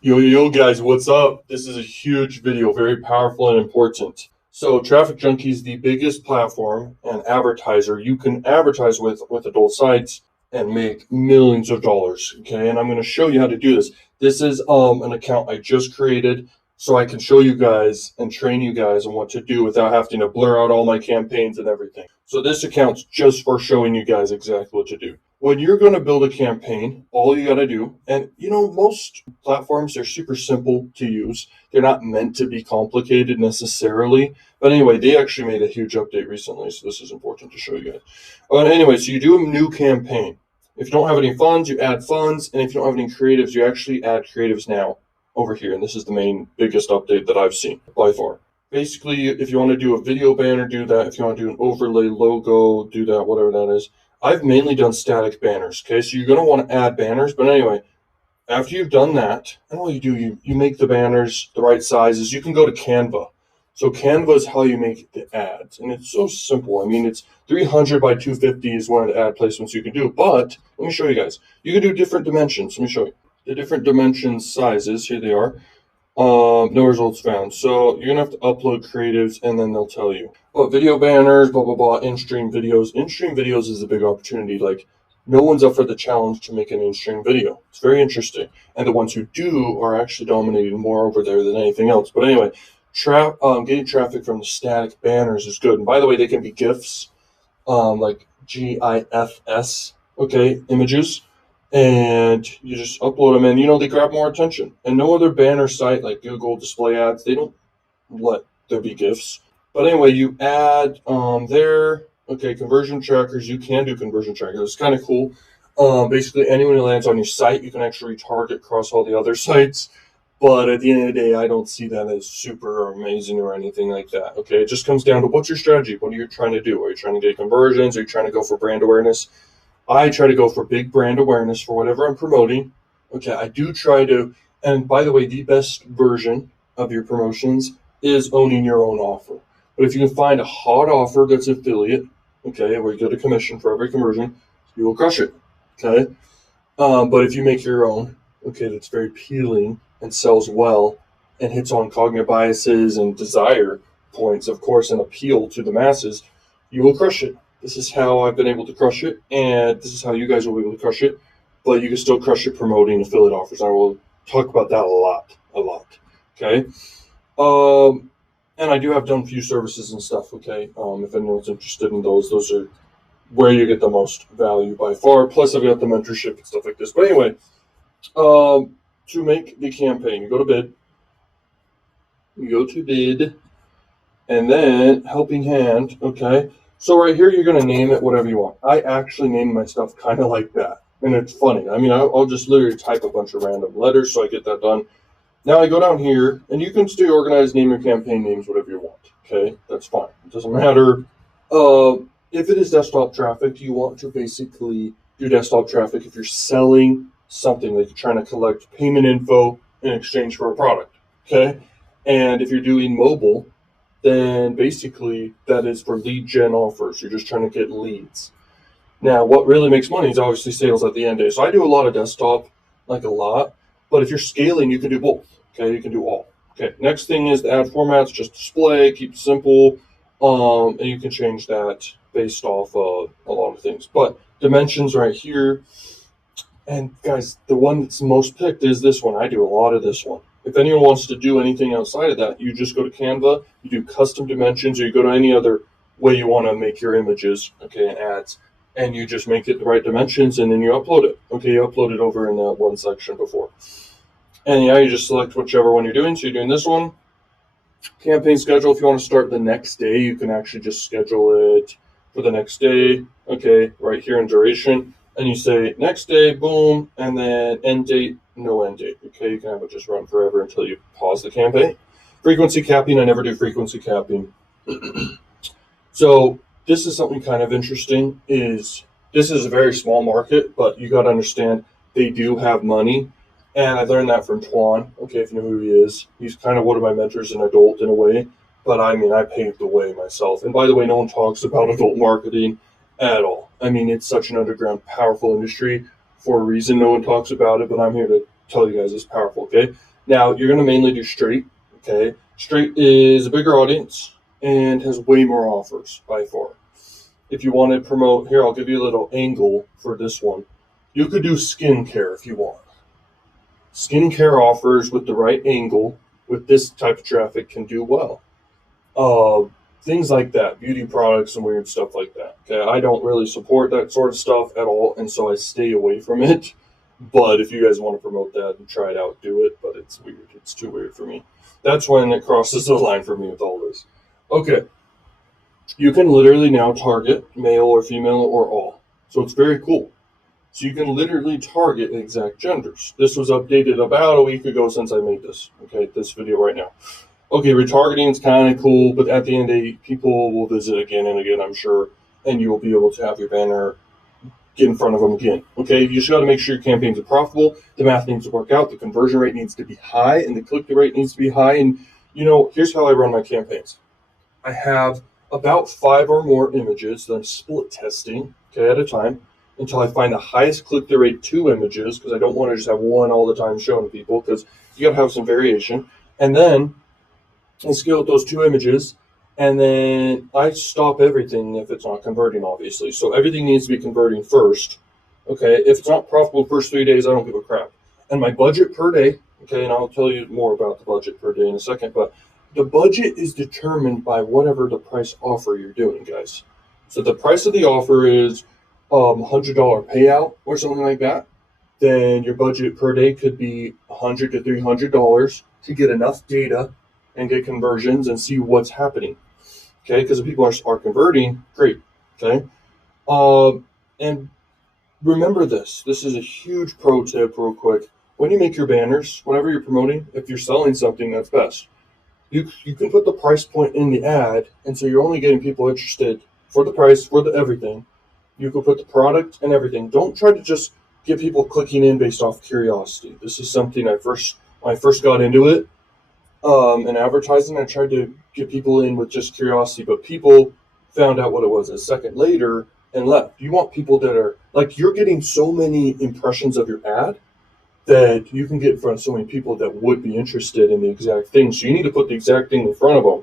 Yo, guys, what's up? This is a huge video, very powerful and important. So, TrafficJunky is the biggest platform and advertiser you can advertise with adult sites and make millions of dollars. Okay, and I'm going to show you how to do this. This is an account I just created so I can show you guys and train you guys on what to do without having to blur out all my campaigns and everything. So this account's just for showing you guys exactly what to do. When you're going to build a campaign, all you got to do, and most platforms, they're super simple to use. They're not meant to be complicated necessarily. But anyway, they actually made a huge update recently, so this is important to show you guys. Anyway, so you do a new campaign. If you don't have any funds, you add funds. And if you don't have any creatives, you actually add creatives now over here. And this is the main biggest update that I've seen by far. Basically, if you want to do a video banner, do that. If you want to do an overlay logo, do that, whatever that is. I've mainly done static banners, okay? So you're going to want to add banners. But anyway, after you've done that, and all you do, you make the banners the right sizes. You can go to Canva. So Canva is how you make the ads. And it's so simple. I mean, it's 300 by 250 is one of the ad placements you can do. But let me show you guys. You can do different dimensions. Let me show you. The different dimensions sizes, here they are. No results found. So you're gonna have to upload creatives and then they'll tell you. But video banners, blah, blah, blah, in-stream videos. In-stream videos is a big opportunity. Like, no one's up for the challenge to make an in-stream video. It's very interesting. And the ones who do are actually dominating more over there than anything else. But anyway, getting traffic from the static banners is good. And by the way, they can be GIFs, like GIFs, okay, images. And you just upload them and they grab more attention. And no other banner site like Google display ads, they don't let there be GIFs. But anyway, you add there. Okay, conversion trackers. You can do conversion trackers. It's kind of cool. Basically, anyone who lands on your site, you can actually retarget across all the other sites. But at the end of the day, I don't see that as super amazing or anything like that. Okay, it just comes down to what's your strategy? What are you trying to do? Are you trying to get conversions? Are you trying to go for brand awareness? I try to go for big brand awareness for whatever I'm promoting. Okay, I do try to, and by the way, the best version of your promotions is owning your own offer. But if you can find a hot offer that's affiliate, okay, where you get a commission for every conversion, you will crush it. Okay, but if you make your own, okay, that's very appealing and sells well and hits on cognitive biases and desire points, of course, and appeal to the masses, you will crush it. This is how I've been able to crush it, and this is how you guys will be able to crush it. But you can still crush it promoting affiliate offers. I will talk about that a lot. Okay. And I do have done few services and stuff. Okay. If anyone's interested in those are where you get the most value by far. Plus, I've got the mentorship and stuff like this. But anyway, to make the campaign, you go to bid. And then helping hand. Okay. So right here, you're going to name it whatever you want. I actually name my stuff kind of like that. And it's funny. I mean, I'll just literally type a bunch of random letters so I get that done. Now I go down here, and you can stay organized, name your campaign names, whatever you want. Okay? That's fine. It doesn't matter. If it is desktop traffic, you want to basically do desktop traffic if you're selling something, like you're trying to collect payment info in exchange for a product. Okay? And if you're doing mobile, then basically that is for lead gen offers. You're just trying to get leads. Now, what really makes money is obviously sales at the end of the day. So I do a lot of desktop, like a lot. But if you're scaling, you can do both. Okay, you can do all. Okay, next thing is the ad formats, just display, keep it simple. And you can change that based off a lot of things. But dimensions right here. And guys, the one that's most picked is this one. I do a lot of this one. If anyone wants to do anything outside of that, you just go to Canva, you do custom dimensions, or you go to any other way you want to make your images, okay, and ads, and you just make it the right dimensions, and then you upload it. Okay, you upload it over in that one section before. And yeah, you just select whichever one you're doing. So you're doing this one. Campaign schedule, if you want to start the next day, you can actually just schedule it for the next day. Okay, right here in duration. And you say next day, boom, and then end date, no end date. Okay, you can have it just run forever until you pause the campaign. Frequency capping, I never do frequency capping. So this is something kind of interesting. This is a very small market, but you got to understand they do have money. And I learned that from Twan. Okay, if you know who he is. He's kind of one of my mentors in adult in a way. But I mean, I paved the way myself. And by the way, no one talks about adult marketing at all. I mean, it's such an underground, powerful industry for a reason. No one talks about it, but I'm here to tell you guys is powerful. Okay, now you're going to mainly do straight. Okay, straight is a bigger audience and has way more offers by far. If you want to promote, here I'll give you a little angle for this one. You could do skincare if you want. Skincare offers with the right angle with this type of traffic can do well. Things like that, beauty products and weird stuff like that. Okay, I don't really support that sort of stuff at all, and so I stay away from it. But if you guys want to promote that and try it out, do it. But it's weird. It's too weird for me. That's when it crosses the line for me with all this. Okay, you can literally now target male or female or all. So it's very cool. So you can literally target exact genders. This was updated about a week ago since I made this. Okay, this video right now. Okay, retargeting is kind of cool, but at the end of the day, people will visit again and again, I'm sure, and you will be able to have your banner get in front of them again. Okay, you just got to make sure your campaigns are profitable. The math needs to work out. The conversion rate needs to be high, and the click-through rate needs to be high. And here's how I run my campaigns. I have about 5 or more images that I'm split testing, okay, at a time, until I find the highest click-through rate 2 images, because I don't want to just have one all the time showing to people, because you got to have some variation. And then I scale up those 2 images, and then I stop everything if it's not converting, obviously. So everything needs to be converting first. Okay, if it's not profitable the first 3 days, I don't give a crap. And my budget per day, okay, and I'll tell you more about the budget per day in a second, but the budget is determined by whatever the price offer you're doing, guys. So the price of the offer is $100 payout or something like that. Then your budget per day could be $100 to $300 to get enough data and get conversions and see what's happening. Okay, because if people are converting, great. Okay, and remember this. This is a huge pro tip, real quick. When you make your banners, whatever you're promoting, if you're selling something, that's best. You can put the price point in the ad, and so you're only getting people interested for the price, for the everything. You can put the product and everything. Don't try to just get people clicking in based off curiosity. This is something when I first got into it. In advertising, I tried to get people in with just curiosity, but people found out what it was a second later and left. You want people that are like, you're getting so many impressions of your ad that you can get in front of so many people that would be interested in the exact thing. So you need to put the exact thing in front of them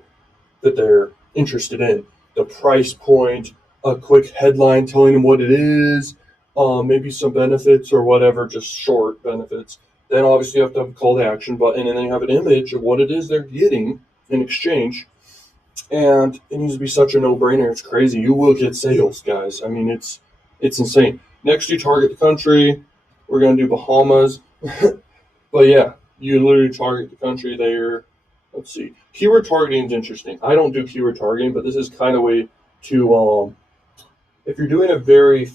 that they're interested in. The price point, a quick headline telling them what it is, maybe some benefits or whatever, just short benefits. Then obviously you have to have a call to action button, and then you have an image of what it is they're getting in exchange. And it needs to be such a no-brainer. It's crazy. You will get sales, guys. I mean, it's insane. Next, you target the country. We're going to do Bahamas. But yeah, you literally target the country there. Let's see. Keyword targeting is interesting. I don't do keyword targeting, but this is kind of a way to, if you're doing a very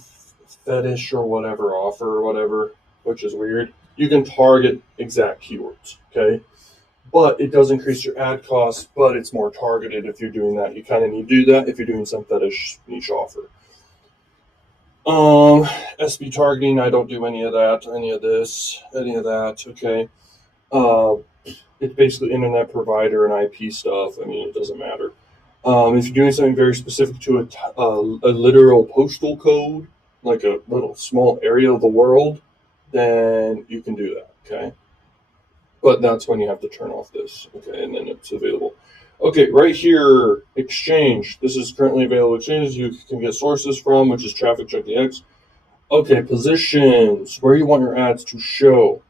fetish or whatever offer or whatever, which is weird, you can target exact keywords, okay? But it does increase your ad costs, but it's more targeted if you're doing that. You kind of need to do that if you're doing some fetish niche offer. SB targeting, I don't do any of that, any of that, okay? It's basically internet provider and IP stuff. I mean, it doesn't matter. If you're doing something very specific to a literal postal code, like a little small area of the world, then you can do that, okay? But that's when you have to turn off this, okay, and then it's available. Okay, right here, exchange. This is currently available exchanges you can get sources from, which is TrafficJunky X. Okay, positions, where you want your ads to show.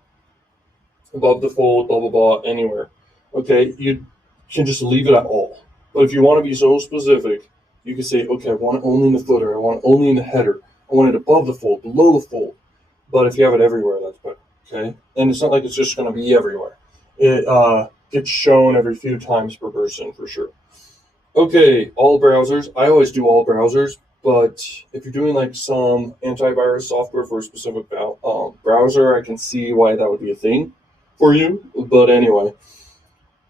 Above the fold, blah, blah, blah, anywhere. Okay, you can just leave it at all. But if you want to be so specific, you can say, okay, I want it only in the footer, I want it only in the header, I want it above the fold, below the fold. But if you have it everywhere, that's better, okay? And it's not like it's just going to be everywhere. It gets shown every few times per person, for sure. Okay, all browsers. I always do all browsers, but if you're doing like some antivirus software for a specific browser, I can see why that would be a thing for you. But anyway,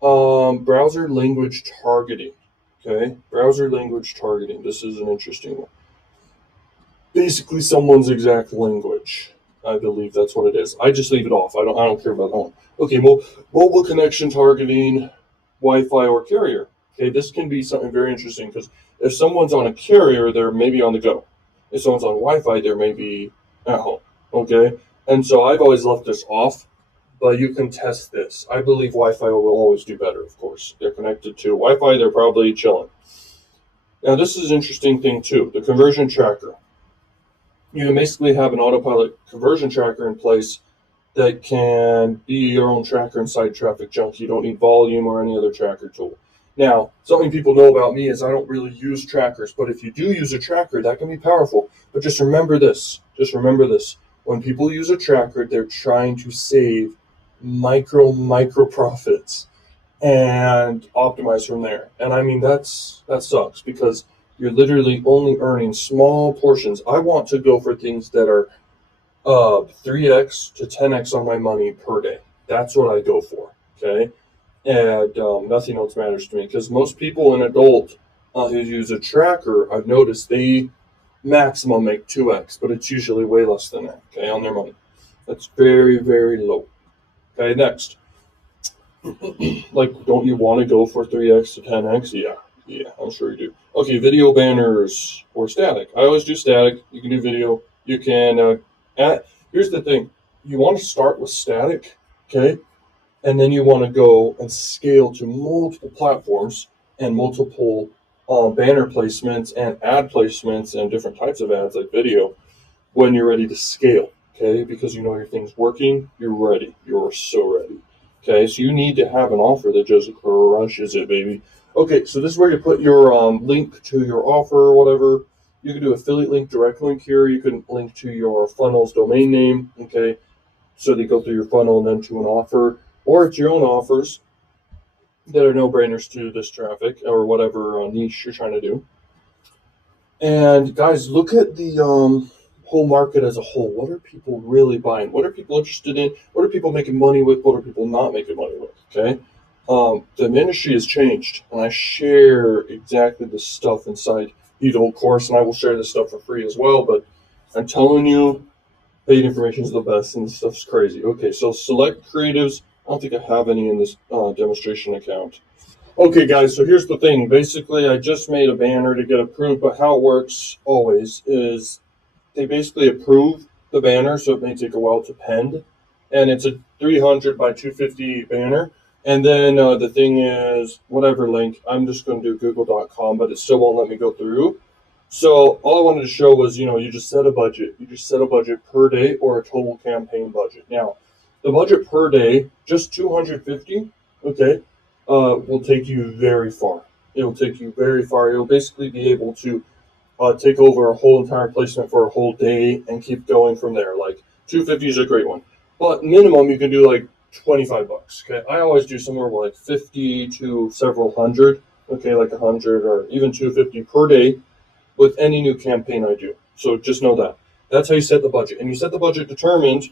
browser language targeting. Okay, browser language targeting. This is an interesting one. Basically, someone's exact language. I believe that's what it is. I just leave it off. I don't care about that one. Okay, mobile connection targeting, Wi-Fi or carrier. Okay, this can be something very interesting because if someone's on a carrier, they're maybe on the go. If someone's on Wi-Fi, they're maybe at home. Okay, and so I've always left this off but you can test this. I believe Wi-Fi will always do better, of course. They're connected to Wi-Fi, they're probably chilling. Now, this is an interesting thing too, the conversion tracker. You can basically have an autopilot conversion tracker in place that can be your own tracker inside TrafficJunky. You don't need volume or any other tracker tool. Now, something people know about me is I don't really use trackers, but if you do use a tracker, that can be powerful. But just remember this. Just remember this. When people use a tracker, they're trying to save micro profits and optimize from there. And I mean, that sucks because you're literally only earning small portions. I want to go for things that are 3x to 10x on my money per day. That's what I go for. Okay. And nothing else matters to me because most people, an adult who use a tracker, I've noticed they maximum make 2x, but it's usually way less than that, okay, on their money. That's very, very low. Okay, next. Like, don't you want to go for 3x to 10x? Yeah, I'm sure you do. Okay, video banners or static. I always do static. You can do video. You can here's the thing. You want to start with static, okay? And then you want to go and scale to multiple platforms and multiple banner placements and ad placements and different types of ads like video when you're ready to scale, okay? Because you know your thing's working, you're ready. You're so ready, okay? So you need to have an offer that just crushes it, baby. Okay, so this is where you put your link to your offer or whatever. You can do affiliate link, direct link here. You can link to your funnel's domain name, okay? So they go through your funnel and then to an offer. Or it's your own offers that are no-brainers to this traffic or whatever niche you're trying to do. And guys, look at the whole market as a whole. What are people really buying? What are people interested in? What are people making money with? What are people not making money with? Okay. The industry has changed, and I share exactly the stuff inside the old course, and I will share this stuff for free as well. But I'm telling you, paid information is the best, and this stuff's crazy. Okay, so select creatives. I don't think I have any in this demonstration account. Okay, guys, so here's the thing. Basically, I just made a banner to get approved, but how it works always is they basically approve the banner, so it may take a while to pend, and it's a 300 by 250 banner. And then the thing is, whatever link, I'm just going to do google.com, but it still won't let me go through. So all I wanted to show was, you just set a budget. You just set a budget per day or a total campaign budget. Now, the budget per day, just 250, okay, will take you very far. It'll take you very far. You'll basically be able to take over a whole entire placement for a whole day and keep going from there. Like 250 is a great one, but minimum you can do like 25 bucks. Okay, I always do somewhere like 50 to several hundred. Okay, like 100 or even 250 per day with any new campaign I do. So just know that. That's how you set the budget, and you set the budget determined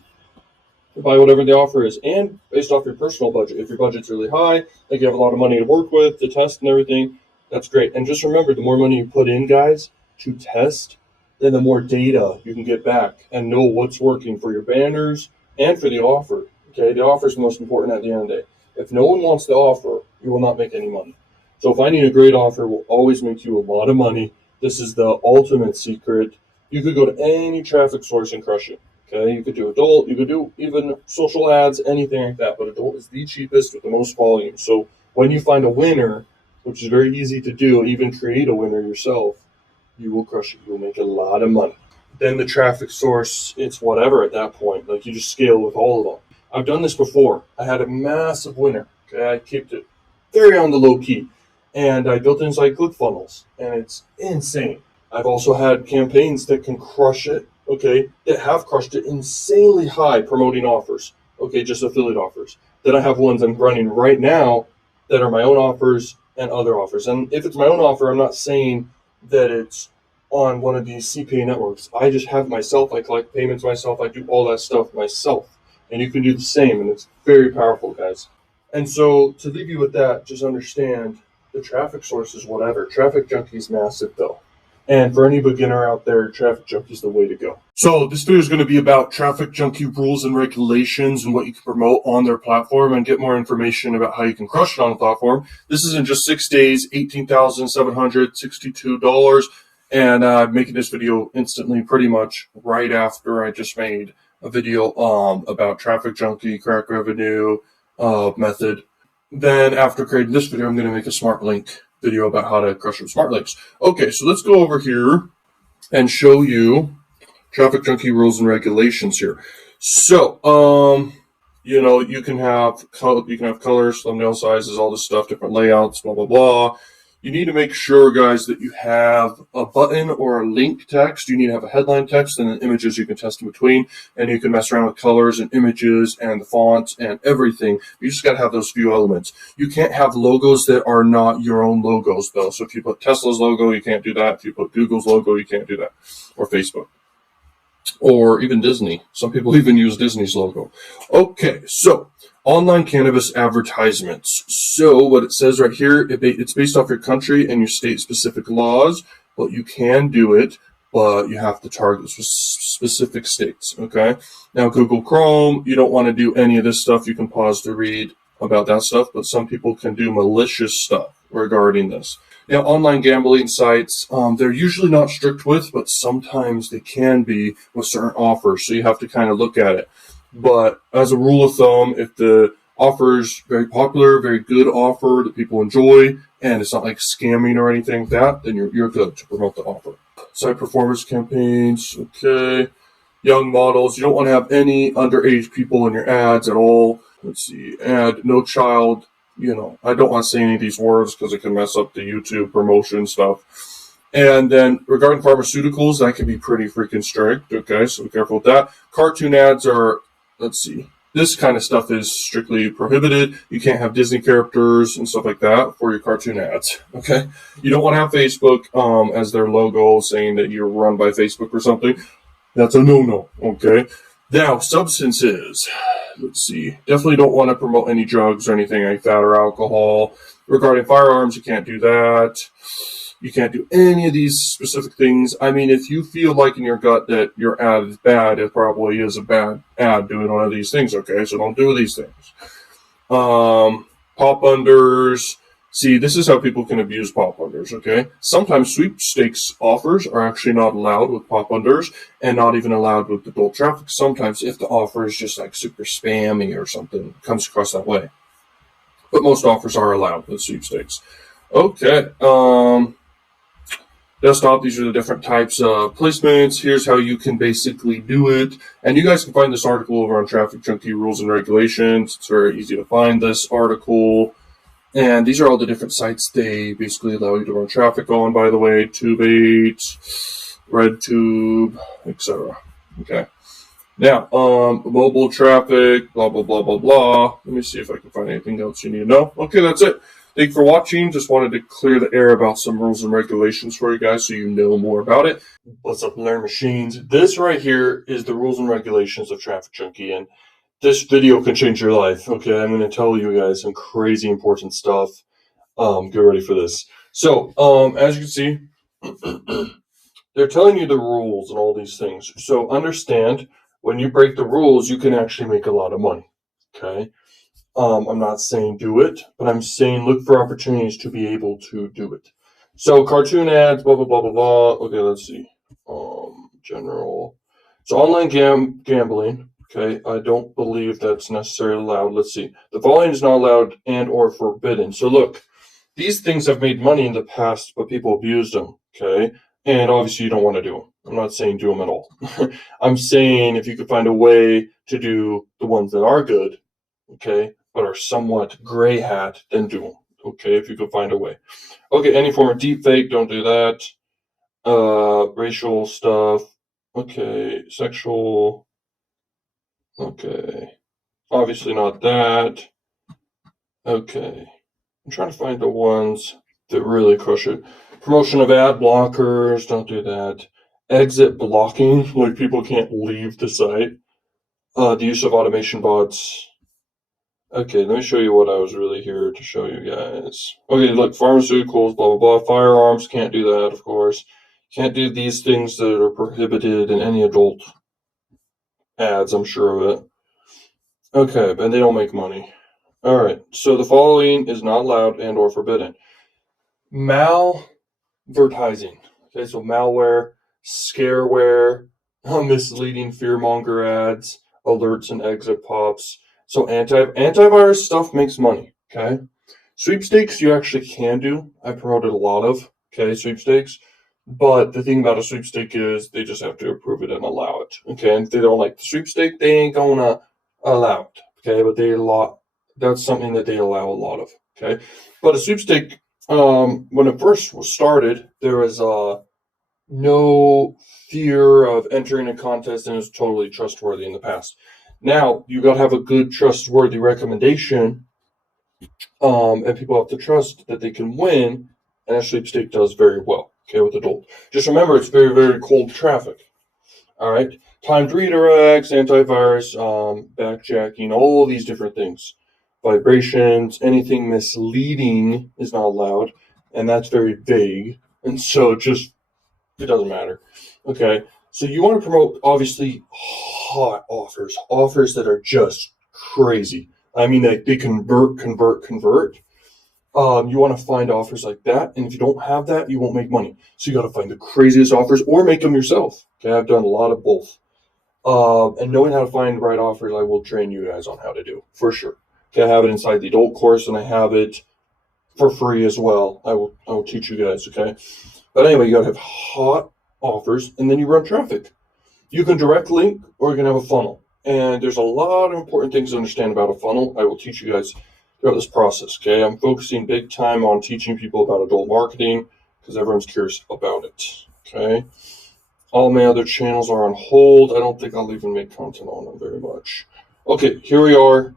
by whatever the offer is and based off your personal budget. If your budget's really high, like you have a lot of money to work with, to test and everything, that's great. And just remember, the more money you put in, guys, to test, then the more data you can get back and know what's working for your banners and for the offer. Okay, the offer is the most important at the end of the day. If no one wants the offer, you will not make any money. So finding a great offer will always make you a lot of money. This is the ultimate secret. You could go to any traffic source and crush it. Okay, you could do adult, you could do even social ads, anything like that, but adult is the cheapest with the most volume. So when you find a winner, which is very easy to do, even create a winner yourself, you will crush it. You will make a lot of money. Then the traffic source, it's whatever at that point. Like you just scale with all of them. I've done this before. I had a massive winner. Okay, I kept it very on the low key, and I built inside ClickFunnels, and it's insane. I've also had campaigns that can crush it. Okay, that have crushed it insanely high promoting offers. Okay, just affiliate offers. Then I have ones I'm running right now that are my own offers and other offers. And if it's my own offer, I'm not saying that it's on one of these CPA networks. I just have myself. I collect payments myself. I do all that stuff myself. And you can do the same, and it's very powerful, guys. And so to leave you with that, just understand the traffic source is whatever. TrafficJunky is massive, though. And for any beginner out there, TrafficJunky is the way to go. So this video is going to be about TrafficJunky rules and regulations and what you can promote on their platform and get more information about how you can crush it on the platform. This is in just 6 days, $18,762. And I'm making this video instantly, pretty much right after I just made a video about TrafficJunky, crack revenue method. Then after creating this video, I'm going to make a smart link video about how to crush with smart links. Okay, so let's go over here and show you TrafficJunky rules and regulations here. So, you can have colors, thumbnail sizes, all this stuff, different layouts, blah blah blah. You need to make sure, guys, that you have a button or a link text. You need to have a headline text and then images you can test in between. And you can mess around with colors and images and the fonts and everything. You just got to have those few elements. You can't have logos that are not your own logos, though. So if you put Tesla's logo, you can't do that. If you put Google's logo, you can't do that. Or Facebook. Or even Disney. Some people even use Disney's logo. Okay, so online cannabis advertisements. So what it says right here, it's based off your country and your state-specific laws, but you can do it, but you have to target specific states, okay? Now, Google Chrome, you don't want to do any of this stuff. You can pause to read about that stuff, but some people can do malicious stuff regarding this. Now, online gambling sites, they're usually not strict with, but sometimes they can be with certain offers, so you have to kind of look at it. But as a rule of thumb, if the offer is very popular, very good offer that people enjoy, and it's not like scamming or anything like that, then you're good to promote the offer. Site performance campaigns, okay. Young models, you don't want to have any underage people in your ads at all. Let's see, add no child. I don't want to say any of these words because it can mess up the YouTube promotion stuff. And then regarding pharmaceuticals, that can be pretty freaking strict. Okay, so be careful with that. Cartoon ads are, let's see, this kind of stuff is strictly prohibited. You can't have Disney characters and stuff like that for your cartoon ads. Okay, you don't want to have Facebook as their logo saying that you're run by Facebook or something. That's a no-no. Okay. Now, substances. Let's see. Definitely don't want to promote any drugs or anything like that or alcohol. Regarding firearms, you can't do that. You can't do any of these specific things. I mean, if you feel like in your gut that your ad is bad, it probably is a bad ad doing one of these things, okay? So don't do these things. Pop unders. See, this is how people can abuse pop unders, okay? Sometimes sweepstakes offers are actually not allowed with pop unders and not even allowed with adult traffic. Sometimes if the offer is just like super spammy or something, comes across that way. But most offers are allowed with sweepstakes. Okay. Desktop, these are the different types of placements. Here's how you can basically do it. And you guys can find this article over on TrafficJunky Rules and Regulations. It's very easy to find this article. And these are all the different sites they basically allow you to run traffic on, by the way. Tube8, RedTube, etc. Okay. Now, mobile traffic, blah, blah, blah, blah, blah. Let me see if I can find anything else you need to know. Okay, that's it. Thank you for watching. Just wanted to clear the air about some rules and regulations for you guys so you know more about it. What's up, Learn Machines? This right here is the rules and regulations of TrafficJunky, and this video can change your life. Okay, I'm going to tell you guys some crazy important stuff. Get ready for this. So, as you can see, they're telling you the rules and all these things. So understand, when you break the rules, you can actually make a lot of money. Okay. I'm not saying do it, but I'm saying look for opportunities to be able to do it. So cartoon ads, blah, blah, blah, blah, blah. Okay, let's see. General. So online gambling. Okay, I don't believe that's necessarily allowed. Let's see. The following is not allowed and or forbidden. So look, these things have made money in the past, but people abused them. Okay, and obviously you don't want to do them. I'm not saying do them at all. I'm saying if you could find a way to do the ones that are good, okay, but are somewhat gray hat, then do them. Okay, if you could find a way. Okay, any form of deep fake, don't do that. Racial stuff. Okay, sexual. Okay, obviously not that. Okay, I'm trying to find the ones that really crush it. Promotion of ad blockers, don't do that. Exit blocking, like people can't leave the site. The use of automation bots. Okay, let me show you what I was really here to show you guys. Okay, look, pharmaceuticals, blah, blah, blah. Firearms, can't do that, of course. Can't do these things that are prohibited in any adult ads, I'm sure of it. Okay, and they don't make money. All right, so the following is not allowed and or forbidden. Malvertising. Okay, so malware, scareware, misleading fearmonger ads, alerts and exit pops. So antivirus stuff makes money. Okay. Sweepstakes you actually can do. I promoted a lot of sweepstakes. But the thing about a sweepstake is they just have to approve it and allow it. Okay. And if they don't like the sweepstake, they ain't gonna allow it. Okay. But that's something that they allow a lot of. Okay. But a sweepstake, when it first was started, there was no fear of entering a contest and is totally trustworthy in the past. Now you got to have a good trustworthy recommendation, and people have to trust that they can win. And a sweepstake does very well. Okay, with adult. Just remember, it's very very cold traffic. All right, timed redirects, antivirus, backjacking, all these different things, vibrations, anything misleading is not allowed, and that's very vague. And so just it doesn't matter. Okay. So you want to promote obviously hot offers that are just crazy. I mean, they convert. You want to find offers like that, and if you don't have that, you won't make money. So you got to find the craziest offers or make them yourself. Okay, I've done a lot of both. And knowing how to find the right offers, I will train you guys on how to do for sure. Okay, I have it inside the adult course, and I have it for free as well. I will teach you guys. Okay. But anyway, you gotta have hot offers, and then you run traffic. You can direct link, or you can have a funnel. And there's a lot of important things to understand about a funnel. I will teach you guys throughout this process. Okay, I'm focusing big time on teaching people about adult marketing because everyone's curious about it. Okay, all my other channels are on hold. I don't think I'll even make content on them very much. Okay, here we are.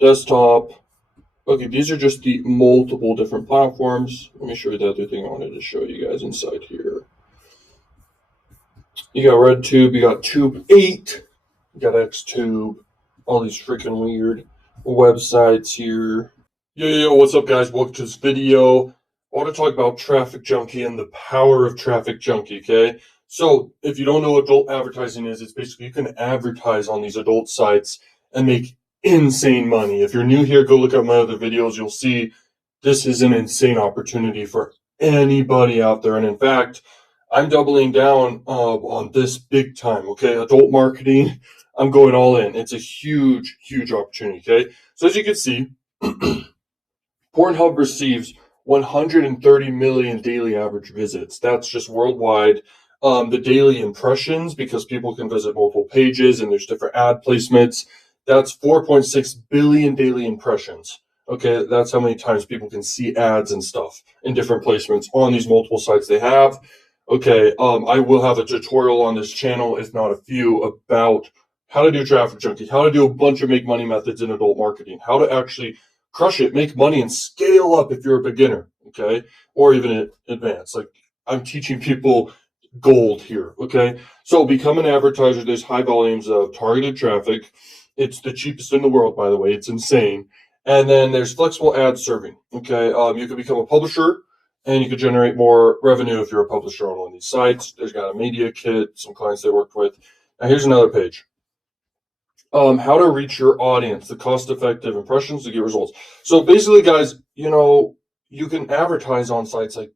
Desktop. Okay, these are just the multiple different platforms. Let me show you the other thing I wanted to show you guys inside here. You got RedTube, you got Tube8, you got XTube, all these freaking weird websites here. Yo, what's up guys? Welcome to this video. I want to talk about TrafficJunky and the power of TrafficJunky, okay? So, if you don't know what adult advertising is, it's basically you can advertise on these adult sites and make insane money. If you're new here, go look at my other videos. You'll see this is an insane opportunity for anybody out there. And in fact, I'm doubling down on this big time, okay? Adult marketing, I'm going all in. It's a huge, huge opportunity, okay? So as you can see, Pornhub receives 130 million daily average visits. That's just worldwide. The daily impressions, because people can visit multiple pages and there's different ad placements, that's 4.6 billion daily impressions. Okay, that's how many times people can see ads and stuff in different placements on these multiple sites they have. Okay, I will have a tutorial on this channel, if not a few, about how to do TrafficJunky, how to do a bunch of make money methods in adult marketing, how to actually crush it, make money, and scale up if you're a beginner, okay, or even advanced. Like I'm teaching people gold here, okay. So become an advertiser. There's high volumes of targeted traffic. It's the cheapest in the world, by the way. It's insane. And then there's flexible ad serving. Okay, you can become a publisher, and you can generate more revenue if you're a publisher on one of these sites. There's got a media kit, some clients they worked with. Now here's another page. How to reach your audience, the cost-effective impressions to get results. So basically, guys, you can advertise on sites like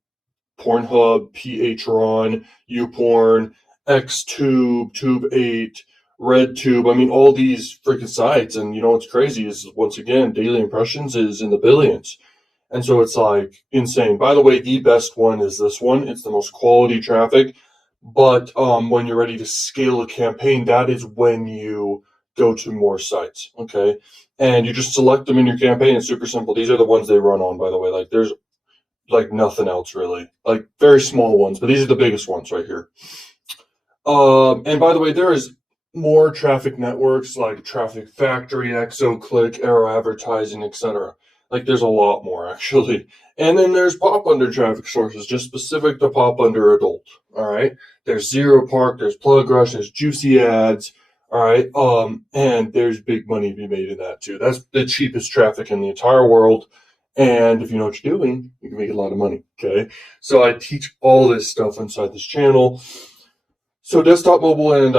Pornhub, PHRON, YouPorn, XTube, Tube8, RedTube. I mean, all these freaking sites. And what's crazy is, once again, daily impressions is in the billions. And so it's like insane. By the way, the best one is this one. It's the most quality traffic. But when you're ready to scale a campaign, that is when you go to more sites. Okay. And you just select them in your campaign. It's super simple. These are the ones they run on, by the way. Like there's like nothing else really. Like very small ones, but these are the biggest ones right here. And by the way, there is more traffic networks like Traffic Factory, ExoClick, Arrow Advertising, etc. Like there's a lot more actually. And then there's pop under traffic sources, just specific to pop under adult. All right. There's Zero Park, there's Plug Rush, there's Juicy Ads. All right. And there's big money to be made in that too. That's the cheapest traffic in the entire world. And if you know what you're doing, you can make a lot of money. Okay. So I teach all this stuff inside this channel. So desktop, mobile, and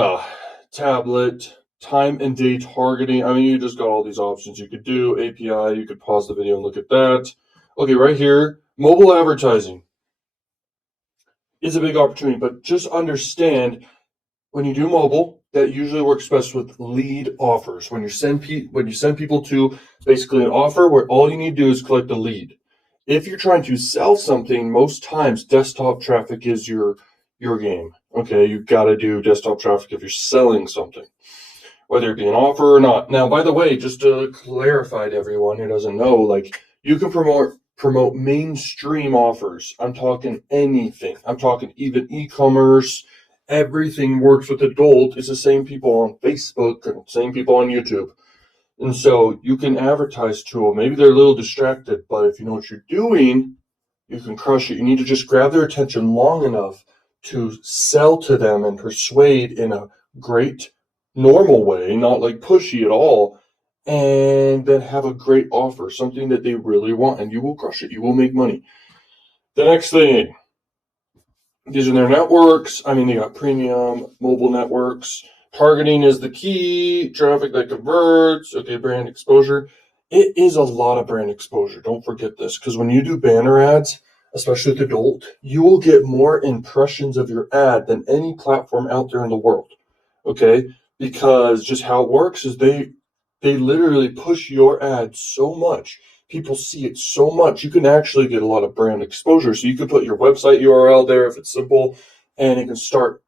tablet, time and day targeting. I mean, you just got all these options you could do. API, you could pause the video and look at that. Okay, right here, mobile advertising. is a big opportunity, but just understand when you do mobile, that usually works best with lead offers. When you send people to basically an offer where all you need to do is collect a lead. If you're trying to sell something, most times desktop traffic is your game. Okay, you've got to do desktop traffic if you're selling something, whether it be an offer or not. Now, by the way, just to clarify to everyone who doesn't know, like you can promote mainstream offers. I'm talking anything. I'm talking even e-commerce. Everything works with adult. It's the same people on Facebook and same people on YouTube. And so you can advertise to them. Maybe they're a little distracted, but if you know what you're doing, you can crush it. You need to just grab their attention long enough to sell to them and persuade in a great, normal way, not like pushy at all, and then have a great offer, something that they really want, and you will crush it. You will make money. The next thing, these are their networks. I mean, they got premium mobile networks. Targeting is the key. Traffic that converts. Okay, brand exposure. It is a lot of brand exposure. Don't forget this, because when you do banner ads, especially with adult, you will get more impressions of your ad than any platform out there in the world. Okay, because just how it works is they literally push your ad so much. People see it so much. You can actually get a lot of brand exposure. So you can put your website URL there if it's simple, and it can start,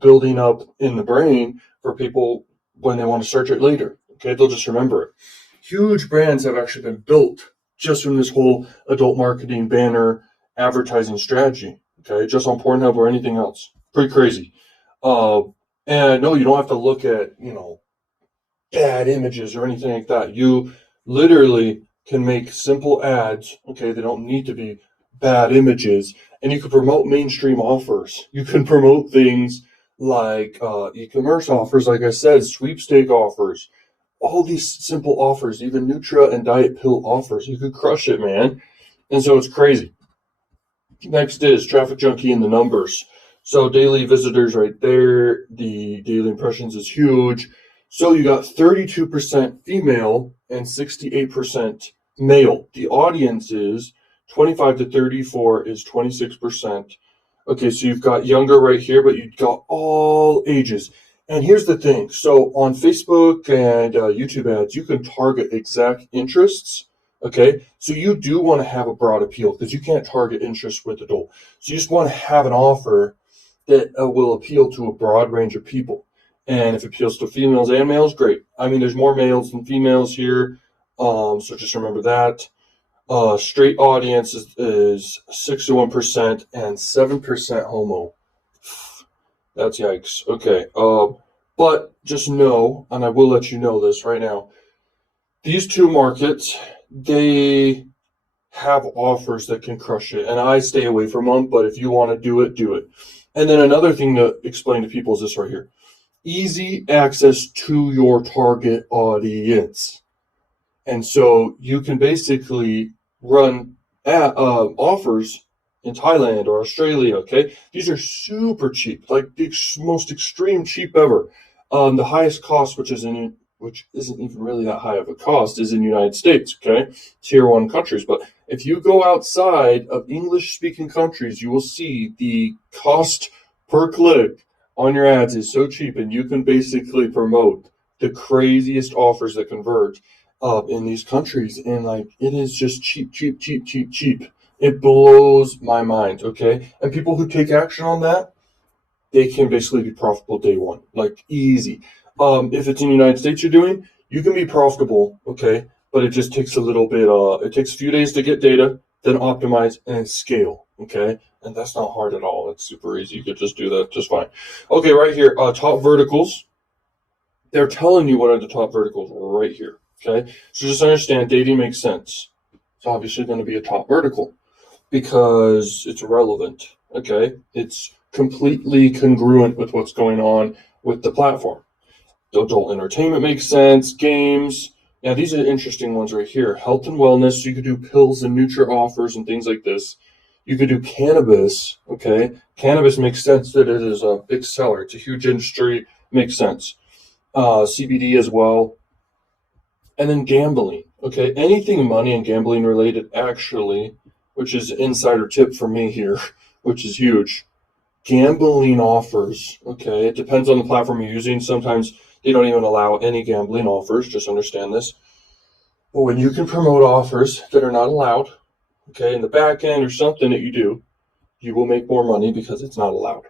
building up in the brain for people when they want to search it later. Okay, they'll just remember it. Huge brands have actually been built just from this whole adult marketing banner advertising strategy. Okay, just on Pornhub or anything else. Pretty crazy. Uh, and no, you don't have to look at, bad images or anything like that. You literally can make simple ads. Okay, they don't need to be bad images. And you can promote mainstream offers. You can promote things like e-commerce offers, like I said, sweepstake offers, all these simple offers, even Nutra and Diet Pill offers. You could crush it, man. And so it's crazy. Next is TrafficJunky and the numbers. So daily visitors right there, the daily impressions is huge. So you got 32% female and 68% male. The audience is 25 to 34 is 26%. Okay, so you've got younger right here, but you've got all ages. And here's the thing. So on Facebook and YouTube ads, you can target exact interests. Okay, so you do want to have a broad appeal because you can't target interest with adult. So you just want to have an offer that will appeal to a broad range of people. And if it appeals to females and males, great. I mean, there's more males than females here, so just remember that. Straight audience is 61% and 7% homo. That's yikes. Okay. But just know, and I will let you know this right now, these two markets, they have offers that can crush it, and I stay away from them, but if you want to do it, do it. And then another thing to explain to people is this right here. Easy access to your target audience. And so you can basically run offers in Thailand or Australia, okay? These are super cheap, like the most extreme cheap ever. The highest cost, which isn't even really that high of a cost, is in the United States, okay? Tier 1 countries. But if you go outside of English-speaking countries, you will see the cost per click on your ads is so cheap, and you can basically promote the craziest offers that convert in these countries. And like, it is just cheap, cheap, cheap, cheap, cheap. It blows my mind, okay? And people who take action on that, they can basically be profitable day one, like easy. If it's in the United States you're doing, you can be profitable, okay? But it just takes a little bit, it takes a few days to get data, then optimize and scale, okay? And that's not hard at all. It's super easy. You could just do that just fine. Okay, right here, top verticals. They're telling you what are the top verticals right here, okay? So just understand dating makes sense. It's obviously going to be a top vertical because it's relevant, okay? It's completely congruent with what's going on with the platform. Adult entertainment makes sense, games. Now, these are interesting ones right here. Health and wellness, so you could do pills and Nutra offers and things like this. You could do cannabis, okay? Cannabis makes sense that it is a big seller. It's a huge industry, makes sense. CBD as well. And then gambling, okay? Anything money and gambling related, actually, which is insider tip for me here, which is huge. gambling offers. Okay, it depends on the platform you're using. Sometimes they don't even allow any gambling offers. Just understand this. But when you can promote offers that are not allowed, okay, in the back end or something that you do, you will make more money because it's not allowed.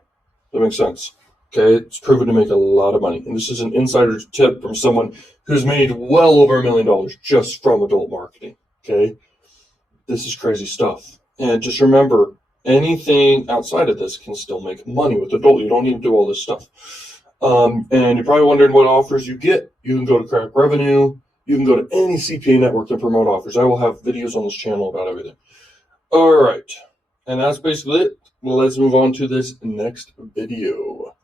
That makes sense. Okay, it's proven to make a lot of money. And this is an insider tip from someone who's made well over $1 million just from adult marketing. Okay, this is crazy stuff. And just remember, anything outside of this can still make money with adult. You don't need to do all this stuff. And you're probably wondering what offers you get. You can go to Crack Revenue. You can go to any CPA network to promote offers. I will have videos on this channel about everything. All right. And that's basically it. Well, let's move on to this next video.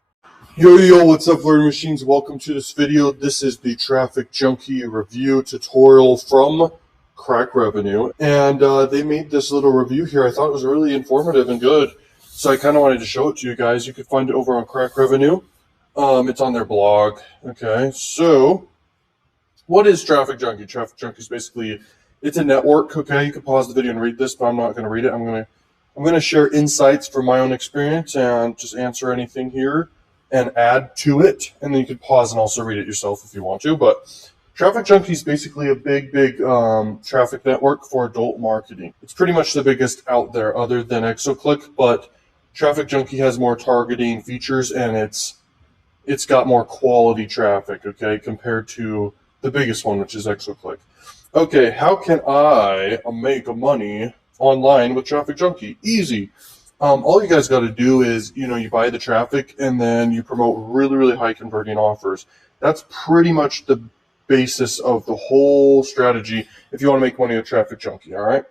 Yo, what's up, learning machines? Welcome to this video. This is the TrafficJunky review tutorial from Crack Revenue. And they made this little review here. I thought it was really informative and good. So I kind of wanted to show it to you guys. You can find it over on Crack Revenue. It's on their blog. Okay, so what is TrafficJunky? TrafficJunky is basically, it's a network. Okay, you can pause the video and read this, but I'm not going to read it. I'm going to share insights from my own experience and just answer anything here and add to it. And then you can pause and also read it yourself if you want to. But TrafficJunky is basically a big traffic network for adult marketing. It's pretty much the biggest out there other than XOClick, but TrafficJunky has more targeting features and it's got more quality traffic, okay, compared to the biggest one, which is XOClick. Okay, how can I make money online with TrafficJunky? Easy. All you guys got to do is, you buy the traffic and then you promote really, really high converting offers. That's pretty much the basis of the whole strategy if you want to make money with TrafficJunky, all right?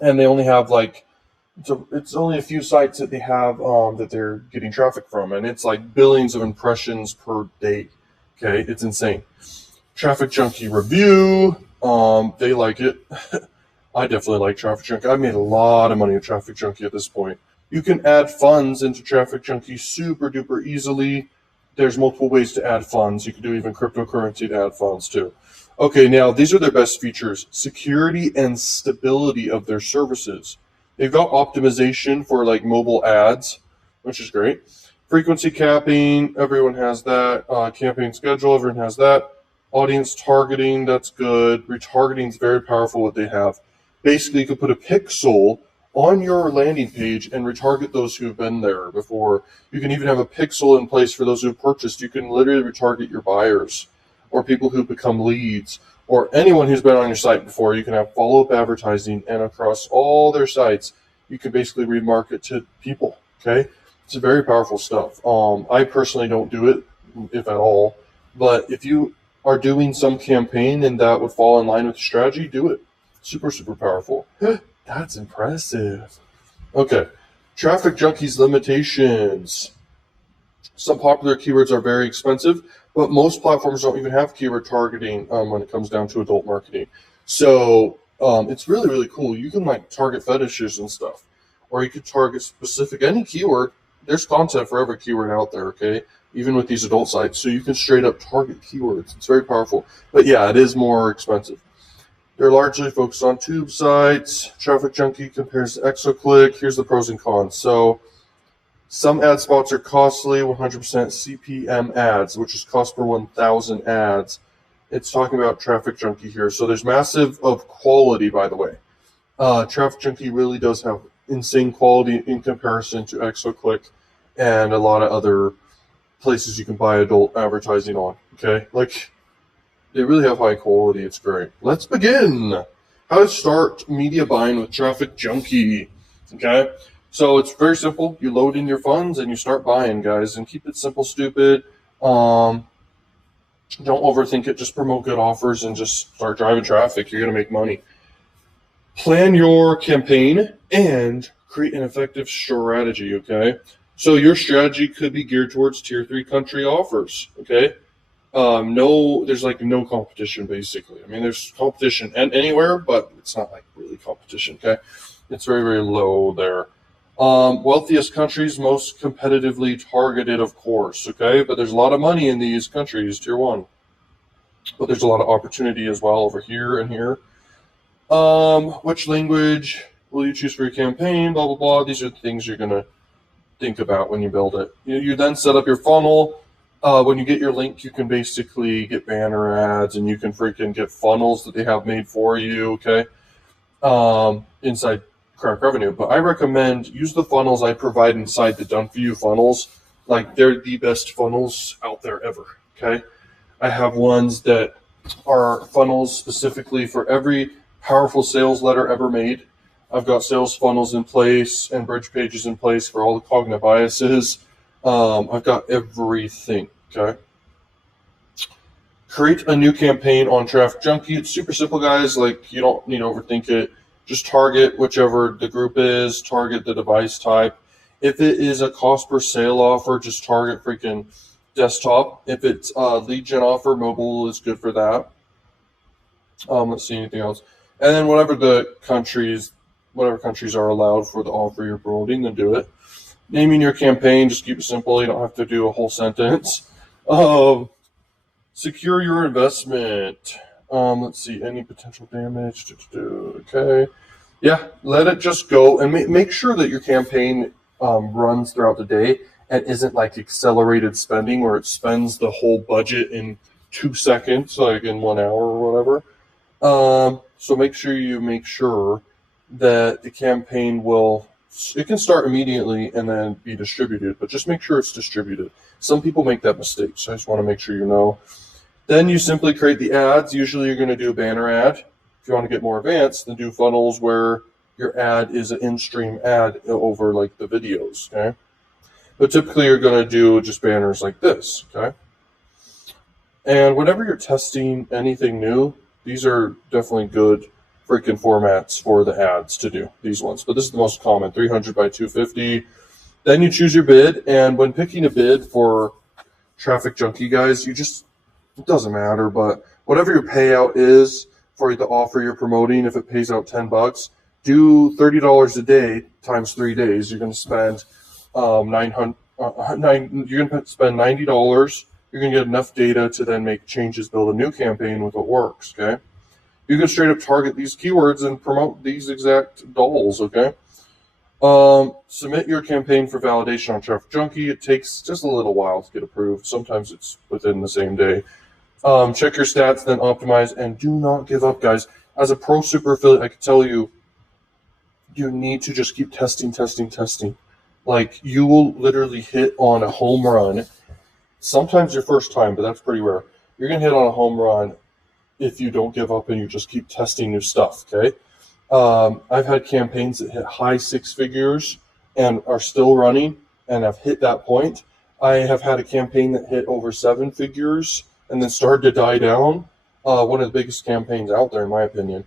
And they only have it's only a few sites that they have that they're getting traffic from, and it's like billions of impressions per day. Okay, it's insane. TrafficJunky review, they like it. I definitely like TrafficJunky. I've made a lot of money with TrafficJunky at this point. You can add funds into TrafficJunky super duper easily. There's multiple ways to add funds. You can do even cryptocurrency to add funds too. Okay, now these are their best features: security and stability of their services. They've got optimization for like mobile ads, which is great. Frequency capping, everyone has that. Campaign schedule, everyone has that. Audience targeting, that's good. Retargeting is very powerful what they have. Basically, you could put a pixel on your landing page and retarget those who've been there before. You can even have a pixel in place for those who've purchased. You can literally retarget your buyers or people who become leads, or anyone who's been on your site before. You can have follow-up advertising, and across all their sites, you can basically remarket to people, okay? It's very powerful stuff. I personally don't do it, if at all, but if you are doing some campaign and that would fall in line with the strategy, do it. Super, super powerful. That's impressive. Okay, TrafficJunky's limitations. Some popular keywords are very expensive, but most platforms don't even have keyword targeting when it comes down to adult marketing. So it's really, really cool. You can like target fetishes and stuff, or you could target specific, any keyword. There's content for every keyword out there, okay? Even with these adult sites. So you can straight up target keywords. It's very powerful. But yeah, it is more expensive. They're largely focused on tube sites. TrafficJunky compares to XOClick. Here's the pros and cons. So some ad spots are costly, 100% CPM ads, which is cost per 1,000 ads. It's talking about TrafficJunky here. So there's massive of quality, by the way. TrafficJunky really does have insane quality in comparison to XOClick and a lot of other places you can buy adult advertising on, okay? Like, they really have high quality. It's great. Let's begin. How to start media buying with TrafficJunky, okay? So it's very simple. You load in your funds and you start buying, guys, and keep it simple, stupid. Don't overthink it. Just promote good offers and just start driving traffic. You're going to make money. Plan your campaign and create an effective strategy, okay? So your strategy could be geared towards tier 3 country offers, okay? There's like no competition, basically. I mean, there's competition and anywhere, but it's not like really competition, okay? It's very, very low there. Wealthiest countries, most competitively targeted, of course, okay? But there's a lot of money in these countries, tier 1. But there's a lot of opportunity as well over here and here. Which language will you choose for your campaign? Blah, blah, blah. These are the things you're going to think about when you build it. You then set up your funnel. When you get your link, you can basically get banner ads, and you can freaking get funnels that they have made for you, okay, inside Crack Revenue. But I recommend use the funnels I provide inside the Done For You funnels. Like, they're the best funnels out there ever, okay? I have ones that are funnels specifically for every powerful sales letter ever made. I've got sales funnels in place and bridge pages in place for all the cognitive biases. I've got everything, okay? Create a new campaign on TrafficJunky. It's super simple, guys. Like, you don't need to overthink it. Just target whichever the group is, target the device type. If it is a cost per sale offer, just target freaking desktop. If it's a lead gen offer, mobile is good for that. Let's see, anything else. And then whatever countries are allowed for the offer you're promoting, then do it. Naming your campaign, just keep it simple. You don't have to do a whole sentence. Secure your investment. Let's see, any potential damage. Okay. Yeah, let it just go, and make sure that your campaign runs throughout the day and isn't like accelerated spending where it spends the whole budget in 2 seconds, like in 1 hour or whatever. So make sure that the campaign it can start immediately and then be distributed, but just make sure it's distributed. Some people make that mistake, so I just want to make sure you know. Then you simply create the ads. Usually you're going to do a banner ad. If you want to get more advanced, then do funnels where your ad is an in-stream ad over like the videos, okay? But typically you're going to do just banners like this, okay? And whenever you're testing anything new, these are definitely good freaking formats for the ads to do, these ones. But this is the most common, 300 by 250. Then you choose your bid, and when picking a bid for TrafficJunky, guys, it doesn't matter, but whatever your payout is for the offer you're promoting, if it pays out $10, do $30 a day times 3 days. You're going to spend $90. You're going to get enough data to then make changes, build a new campaign with what works, okay? You can straight up target these keywords and promote these exact dolls, okay? Submit your campaign for validation on TrafficJunky. It takes just a little while to get approved. Sometimes it's within the same day. Check your stats, then optimize, and do not give up, guys. As a pro super affiliate, I can tell you, you need to just keep testing. Like, you will literally hit on a home run. Sometimes your first time, but that's pretty rare. You're going to hit on a home run if you don't give up and you just keep testing new stuff, okay? I've had campaigns that hit high 6 figures and are still running, and I've hit that point. I have had a campaign that hit over 7 figures and then started to die down. One of the biggest campaigns out there, in my opinion.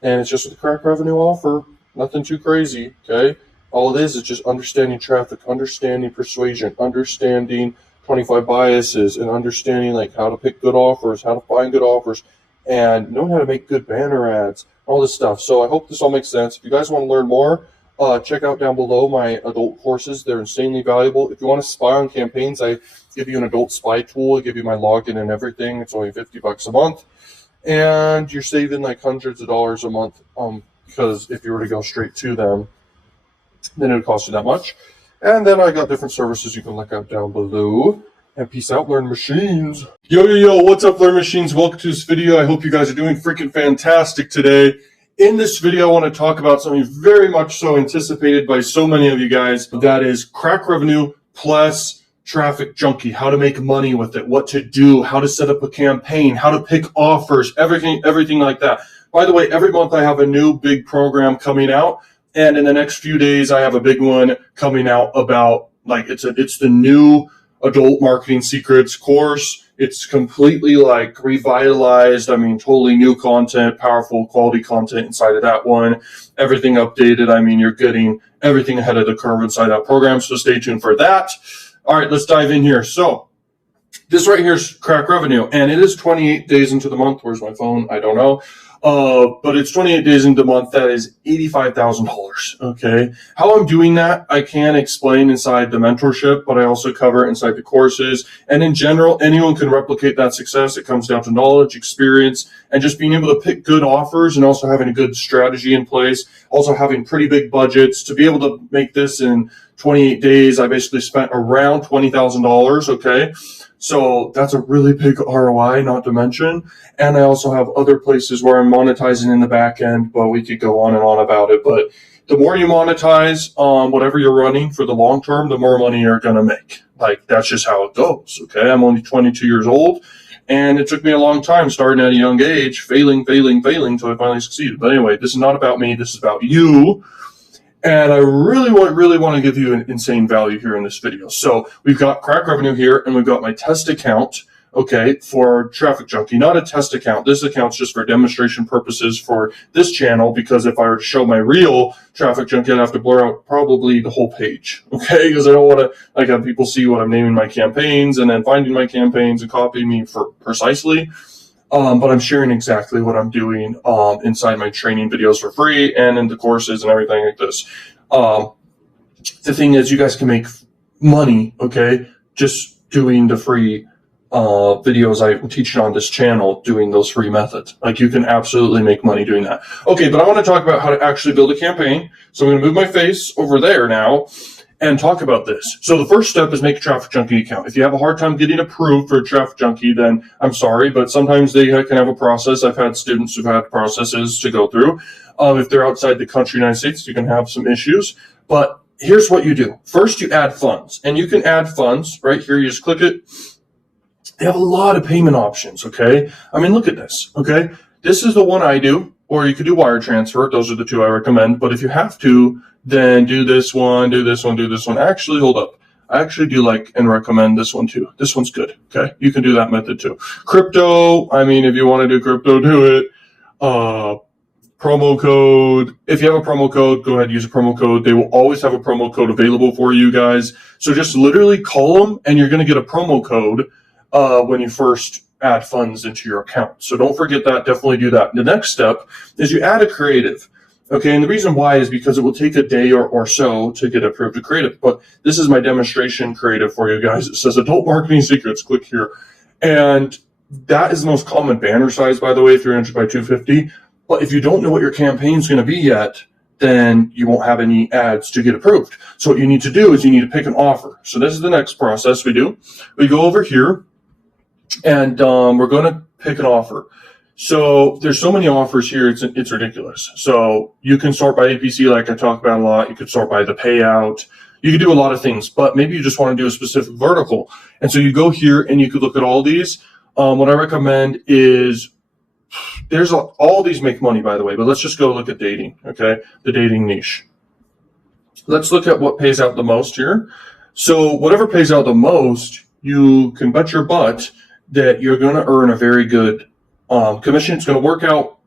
And it's just with the Crack Revenue offer. Nothing too crazy, okay? All it is just understanding traffic, understanding persuasion, understanding 25 biases, and understanding like how to pick good offers, how to find good offers, and knowing how to make good banner ads, all this stuff. So I hope this all makes sense. If you guys want to learn more, check out down below my adult courses. They're insanely valuable. If you want to spy on campaigns, I give you an adult spy tool. I give you my login and everything. It's only $50 a month, and you're saving like hundreds of dollars a month. Because if you were to go straight to them, then it would cost you that much. And then I got different services you can look out down below. And peace out, Learn Machines. Yo, what's up, Learn Machines? Welcome to this video. I hope you guys are doing freaking fantastic today. In this video, I want to talk about something very much so anticipated by so many of you guys. That is Crack Revenue plus TrafficJunky, how to make money with it, what to do, how to set up a campaign, how to pick offers, everything like that. By the way, every month I have a new big program coming out, and in the next few days I have a big one coming out about like it's the new Adult Marketing Secrets course. It's completely like revitalized. I mean, totally new content, powerful quality content inside of that one. Everything updated. I mean, you're getting everything ahead of the curve inside that program. So stay tuned for that. All right, let's dive in here. So this right here is Crack Revenue, and it is 28 days into the month. Where's my phone? I don't know. But it's 28 days into the month. That is $85,000. Okay. How I'm doing that, I can explain inside the mentorship, but I also cover inside the courses. And in general, anyone can replicate that success. It comes down to knowledge, experience, and just being able to pick good offers, and also having a good strategy in place, also having pretty big budgets to be able to make this in 28 days, I basically spent around $20,000, okay? So that's a really big ROI, not to mention. And I also have other places where I'm monetizing in the back end, but we could go on and on about it. But the more you monetize whatever you're running for the long term, the more money you're going to make. Like, that's just how it goes, okay? I'm only 22 years old, and it took me a long time, starting at a young age, failing, until I finally succeeded. But anyway, this is not about me. This is about you. And I really want to give you an insane value here in this video. So we've got crack revenue here, and we've got my test account, okay, for TrafficJunky. Not a test account. This account's just for demonstration purposes for this channel, because if I were to show my real TrafficJunky, I'd have to blur out probably the whole page, okay? Because I don't want to have people see what I'm naming my campaigns and then finding my campaigns and copying me for precisely. But I'm sharing exactly what I'm doing inside my training videos for free and in the courses and everything like this. The thing is, you guys can make money, okay, just doing the free videos I'm teaching on this channel, doing those free methods. Like, you can absolutely make money doing that. Okay, but I want to talk about how to actually build a campaign. So I'm going to move my face over there now and talk about this. So the first step is make a TrafficJunky account. If you have a hard time getting approved for TrafficJunky, then I'm sorry, but sometimes they can have a process. I've had students who've had processes to go through. If they're outside the country, United States, you can have some issues. But here's what you do. First, you add funds. And you can add funds right here. You just click it. They have a lot of payment options, okay? I mean, look at this, okay? This is the one I do, or you could do wire transfer. Those are the two I recommend. But if you have to, then do this one, do this one, do this one. Actually, hold up. I actually do like and recommend this one too. This one's good, okay? You can do that method too. Crypto, I mean, if you want to do crypto, do it. Promo code. If you have a promo code, go ahead and use a promo code. They will always have a promo code available for you guys. So just literally call them, and you're going to get a promo code when you first add funds into your account. So don't forget that. Definitely do that. The next step is you add a creative. Okay, and the reason why is because it will take a day or so to get approved to creative. But this is my demonstration creative for you guys. It says Adult Marketing Secrets. Click here. And that is the most common banner size, by the way, 300 by 250. But if you don't know what your campaign is going to be yet, then you won't have any ads to get approved. So what you need to do is you need to pick an offer. So this is the next process we do. We go over here, and we're going to pick an offer. So there's so many offers here, it's ridiculous. So you can sort by APC, like I talk about a lot. You could sort by the payout. You could do a lot of things, but maybe you just want to do a specific vertical. And so you go here and you could look at all these. What I recommend is all these make money, by the way, but let's just go look at dating, okay? The dating niche. Let's look at what pays out the most here. So whatever pays out the most, you can bet your butt that you're going to earn a very good commission. It's going to work out.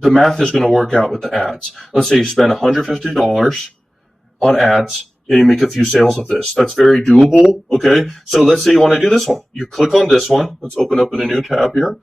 The math is going to work out with the ads. Let's say you spend $150 on ads and you make a few sales of this. That's very doable. Okay. So let's say you want to do this one. You click on this one. Let's open up in a new tab here.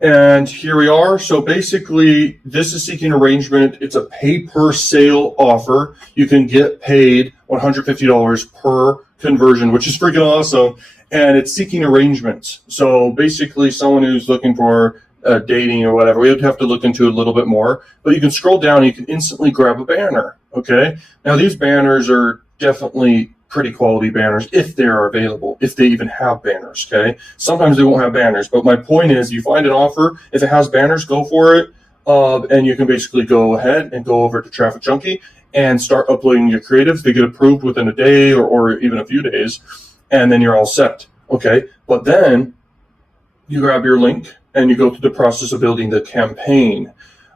And here we are. So basically, this is seeking arrangement. It's a pay per sale offer. You can get paid $150 per conversion, which is freaking awesome. And it's seeking arrangements. So basically, someone who's looking for dating or whatever, we would have to look into it a little bit more. But you can scroll down and you can instantly grab a banner. Okay. Now, these banners are definitely pretty quality banners if they are available, if they even have banners. Okay. Sometimes they won't have banners. But my point is, you find an offer, if it has banners, go for it. And you can basically go ahead and go over to TrafficJunky and start uploading your creatives. They get approved within a day or even a few days. And then you're all set, okay? But then you grab your link and you go through the process of building the campaign.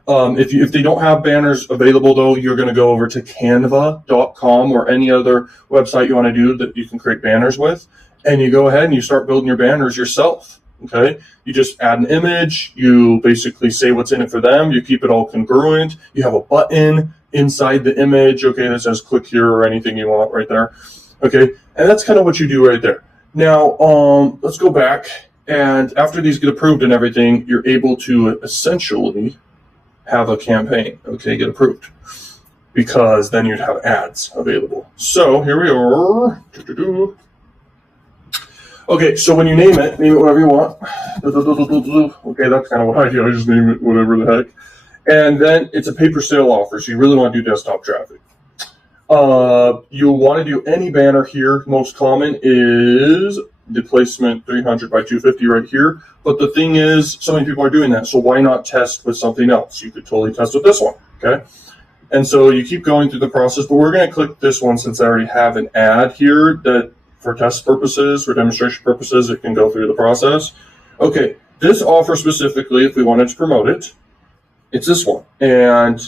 If they don't have banners available, though, you're going to go over to canva.com or any other website you want to do that you can create banners with, and you go ahead and you start building your banners yourself, okay? You just add an image. You basically say what's in it for them. You keep it all congruent. You have a button inside the image, okay, that says click here or anything you want right there. Okay, and that's kind of what you do right there. Now, let's go back, and after these get approved and everything, you're able to essentially have a campaign, okay, get approved, because then you'd have ads available. So here we are. Okay, so when you name it whatever you want. Okay, that's kind of what I do. I just name it whatever the heck. And then it's a pay per sale offer, so you really want to do desktop traffic. You want to do any banner here. Most common is the placement 300 by 250 right here. But the thing is, so many people are doing that. So why not test with something else? You could totally test with this one. Okay. And so you keep going through the process, but we're going to click this one since I already have an ad here that for test purposes, for demonstration purposes, it can go through the process. Okay. This offer specifically, if we wanted to promote it, it's this one. And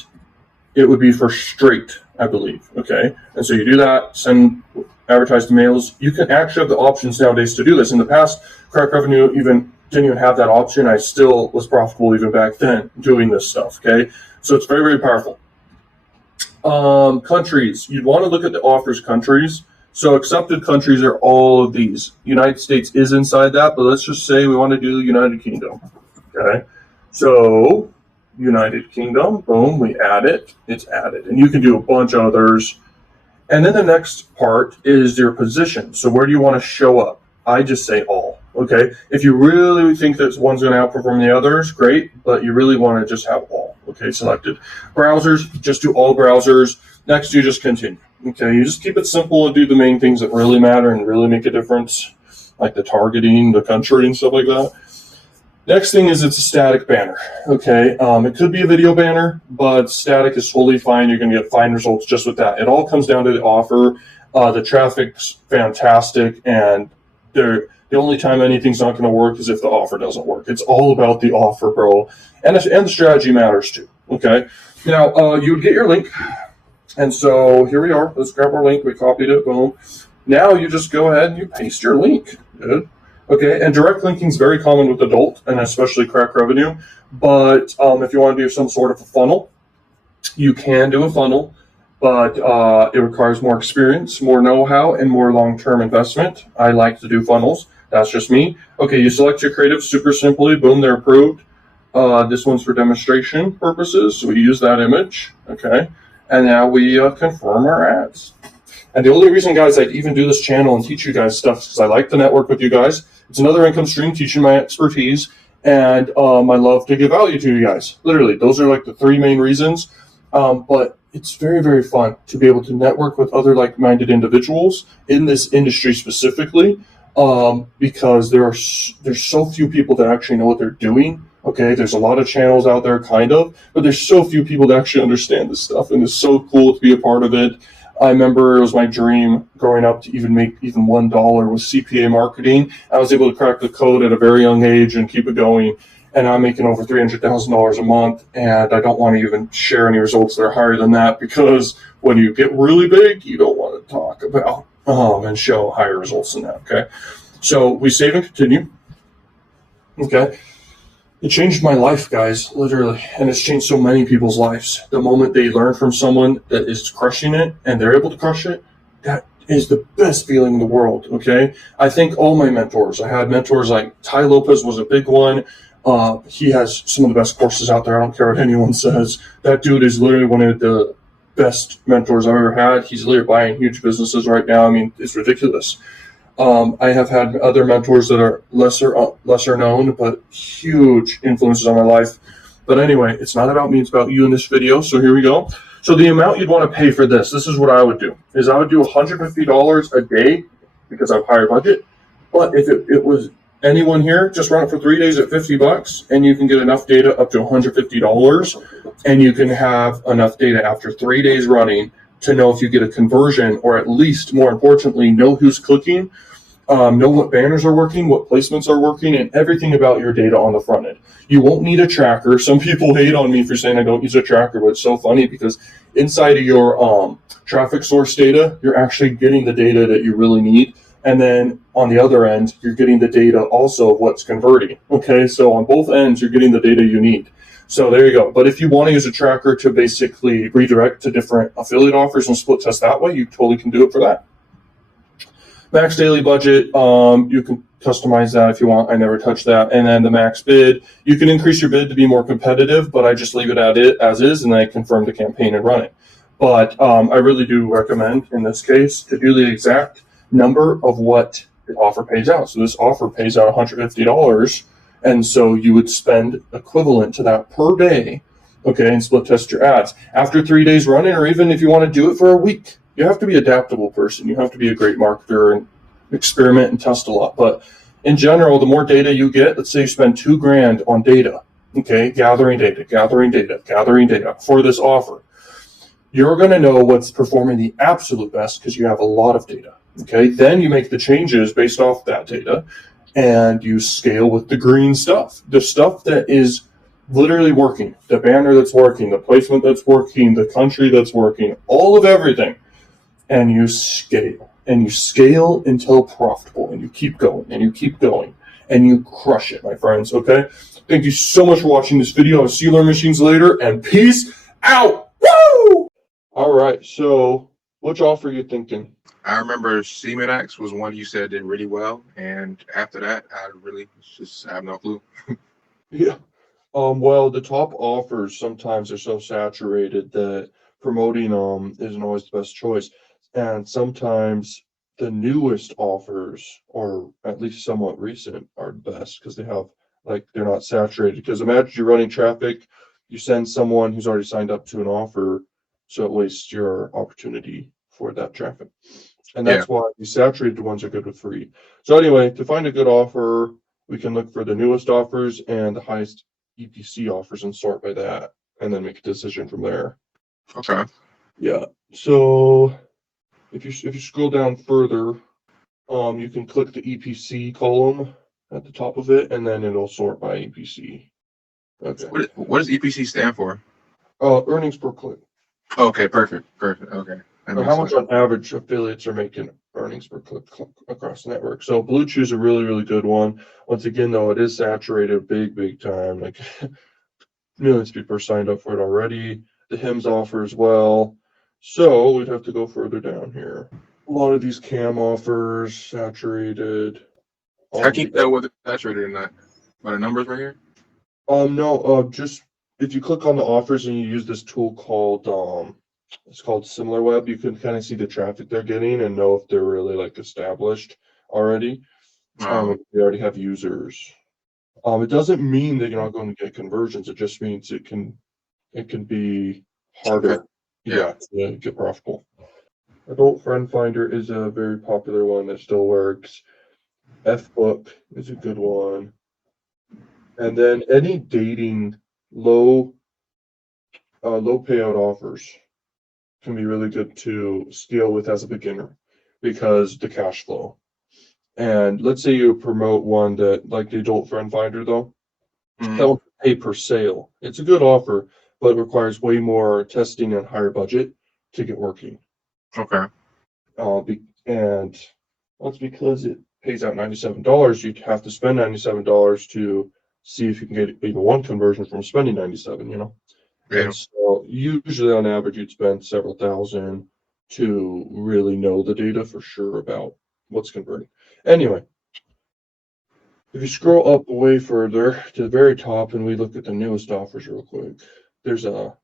it would be for straight, I believe. Okay. And so you do that, send advertised mails. You can actually have the options nowadays to do this. In the past, Crack Revenue didn't even have that option. I still was profitable even back then doing this stuff. Okay. So it's very, very powerful. Countries, you'd want to look at the offers countries. So accepted countries are all of these. United States is inside that, but let's just say we want to do United Kingdom. Okay. So United Kingdom, boom, we add it, it's added. And you can do a bunch of others. And then the next part is your position. So where do you want to show up? I just say all, okay? If you really think that one's going to outperform the others, great, but you really want to just have all, okay, selected. Browsers, just do all browsers. Next, you just continue, okay? You just keep it simple and do the main things that really matter and really make a difference, like the targeting, the country, and stuff like that. Next thing is it's a static banner, okay? It could be a video banner, but static is totally fine. You're going to get fine results just with that. It all comes down to the offer. The traffic's fantastic, and the only time anything's not going to work is if the offer doesn't work. It's all about the offer, bro. And the strategy matters too, okay? Now, you would get your link. And so here we are. Let's grab our link. We copied it, boom. Now you just go ahead and you paste your link. Good. Okay, and direct linking is very common with adult and especially Crack Revenue. But if you want to do some sort of a funnel, you can do a funnel, but it requires more experience, more know-how, and more long-term investment. I like to do funnels. That's just me. Okay, you select your creative super simply. Boom, they're approved. This one's for demonstration purposes, so we use that image. Okay, and now we confirm our ads. And the only reason, guys, I even do this channel and teach you guys stuff is because I like to network with you guys. It's another income stream, teaching my expertise, and I love to give value to you guys. Literally, those are like the three main reasons. But it's very, very fun to be able to network with other like-minded individuals in this industry specifically, because there's so few people that actually know what they're doing. Okay, there's a lot of channels out there, kind of, but there's so few people that actually understand this stuff, and it's so cool to be a part of it. I remember it was my dream growing up to even make even $1 with CPA marketing. I was able to crack the code at a very young age and keep it going. And I'm making over $300,000 a month. And I don't want to even share any results that are higher than that, because when you get really big, you don't want to talk about and show higher results than that. Okay. So we save and continue. Okay. It changed my life, guys, literally, and it's changed so many people's lives. The moment they learn from someone that is crushing it and they're able to crush it, that is the best feeling in the world, okay? I thank all my mentors. I had mentors like Ty Lopez was a big one. He has some of the best courses out there. I don't care what anyone says. That dude is literally one of the best mentors I've ever had. He's literally buying huge businesses right now. I mean, it's ridiculous. I have had other mentors that are lesser known, but huge influences on my life. But anyway, it's not about me, it's about you in this video. So here we go. So the amount you'd want to pay for this is what I would do, is I would do $150 a day because I have higher budget. But if it was anyone here, just run it for 3 days at $50, and you can get enough data up to $150, and you can have enough data after 3 days running to know if you get a conversion, or at least, more importantly, know who's clicking, know what banners are working, what placements are working, and everything about your data on the front end. You won't need a tracker. Some people hate on me for saying I don't use a tracker, but it's so funny because inside of your traffic source data, you're actually getting the data that you really need. And then on the other end, you're getting the data also of what's converting. Okay, so on both ends, you're getting the data you need. So there you go. But if you want to use a tracker to basically redirect to different affiliate offers and split test that way, you totally can do it for that. Max daily budget, you can customize that if you want. I never touch that. And then the max bid, you can increase your bid to be more competitive, but I just leave it at it as is, and then I confirm the campaign and run it. But I really do recommend in this case to do the exact number of what the offer pays out. So this offer pays out $150, and so you would spend equivalent to that per day, okay, and split test your ads. After 3 days running, or even if you want to do it for a week, you have to be an adaptable person. You have to be a great marketer and experiment and test a lot. But in general, the more data you get, let's say you spend $2,000 on data, okay, gathering data for this offer, you're going to know what's performing the absolute best because you have a lot of data. Okay, then you make the changes based off that data and you scale with the green stuff, the stuff that is literally working, the banner that's working, the placement that's working, the country that's working, all of everything. And you scale until profitable, and you keep going and you keep going and you crush it, my friends. Okay, thank you so much for watching this video. I'll see you learn machines later, and peace out. Woo! All right, so which offer are you thinking? I remember Systematizing was one you said did really well, and after that, I have no clue. Yeah. Well, the top offers sometimes are so saturated that promoting them isn't always the best choice. And sometimes the newest offers, or at least somewhat recent, are the best because they have, like, they're not saturated. Because imagine you're running traffic, you send someone who's already signed up to an offer, so it wastes your opportunity for that traffic. And Yeah. that's why the saturated ones are good with free. So anyway, to find a good offer, we can look for the newest offers and the highest EPC offers and sort by that, and then make a decision from there. Okay. Yeah. So if you scroll down further, you can click the EPC column at the top of it, and then it'll sort by EPC. Okay. What does EPC stand for? Earnings per click. Okay, perfect. Okay. Or how much on average affiliates are making earnings per click across the network. So Blue Chew's a really, really good one. Once again, though, it is saturated big time. Like millions of people are signed up for it already. The HIMS offer as well. So we'd have to go further down here. A lot of these cam offers saturated. How can you tell whether it's saturated or not? By the numbers right here? No, just if you click on the offers and you use this tool called it's called SimilarWeb, you can kind of see the traffic they're getting and know if they're really like established already. If they already have users. It doesn't mean that you're not going to get conversions. It just means it can be harder. Yeah. To get profitable. Adult Friend Finder is a very popular one that still works. FBook is a good one. And then any dating low payout offers can be really good to scale with as a beginner because the cash flow. And let's say you promote one that, like the Adult Friend Finder, though, that will pay per sale. It's a good offer, but it requires way more testing and higher budget to get working. Okay. And that's because it pays out $97. You'd have to spend $97 to see if you can get even one conversion from spending 97, Yeah. And so usually on average you'd spend several thousand to really know the data for sure about what's converting. Anyway, if you scroll up way further to the very top and we look at the newest offers real quick, there's a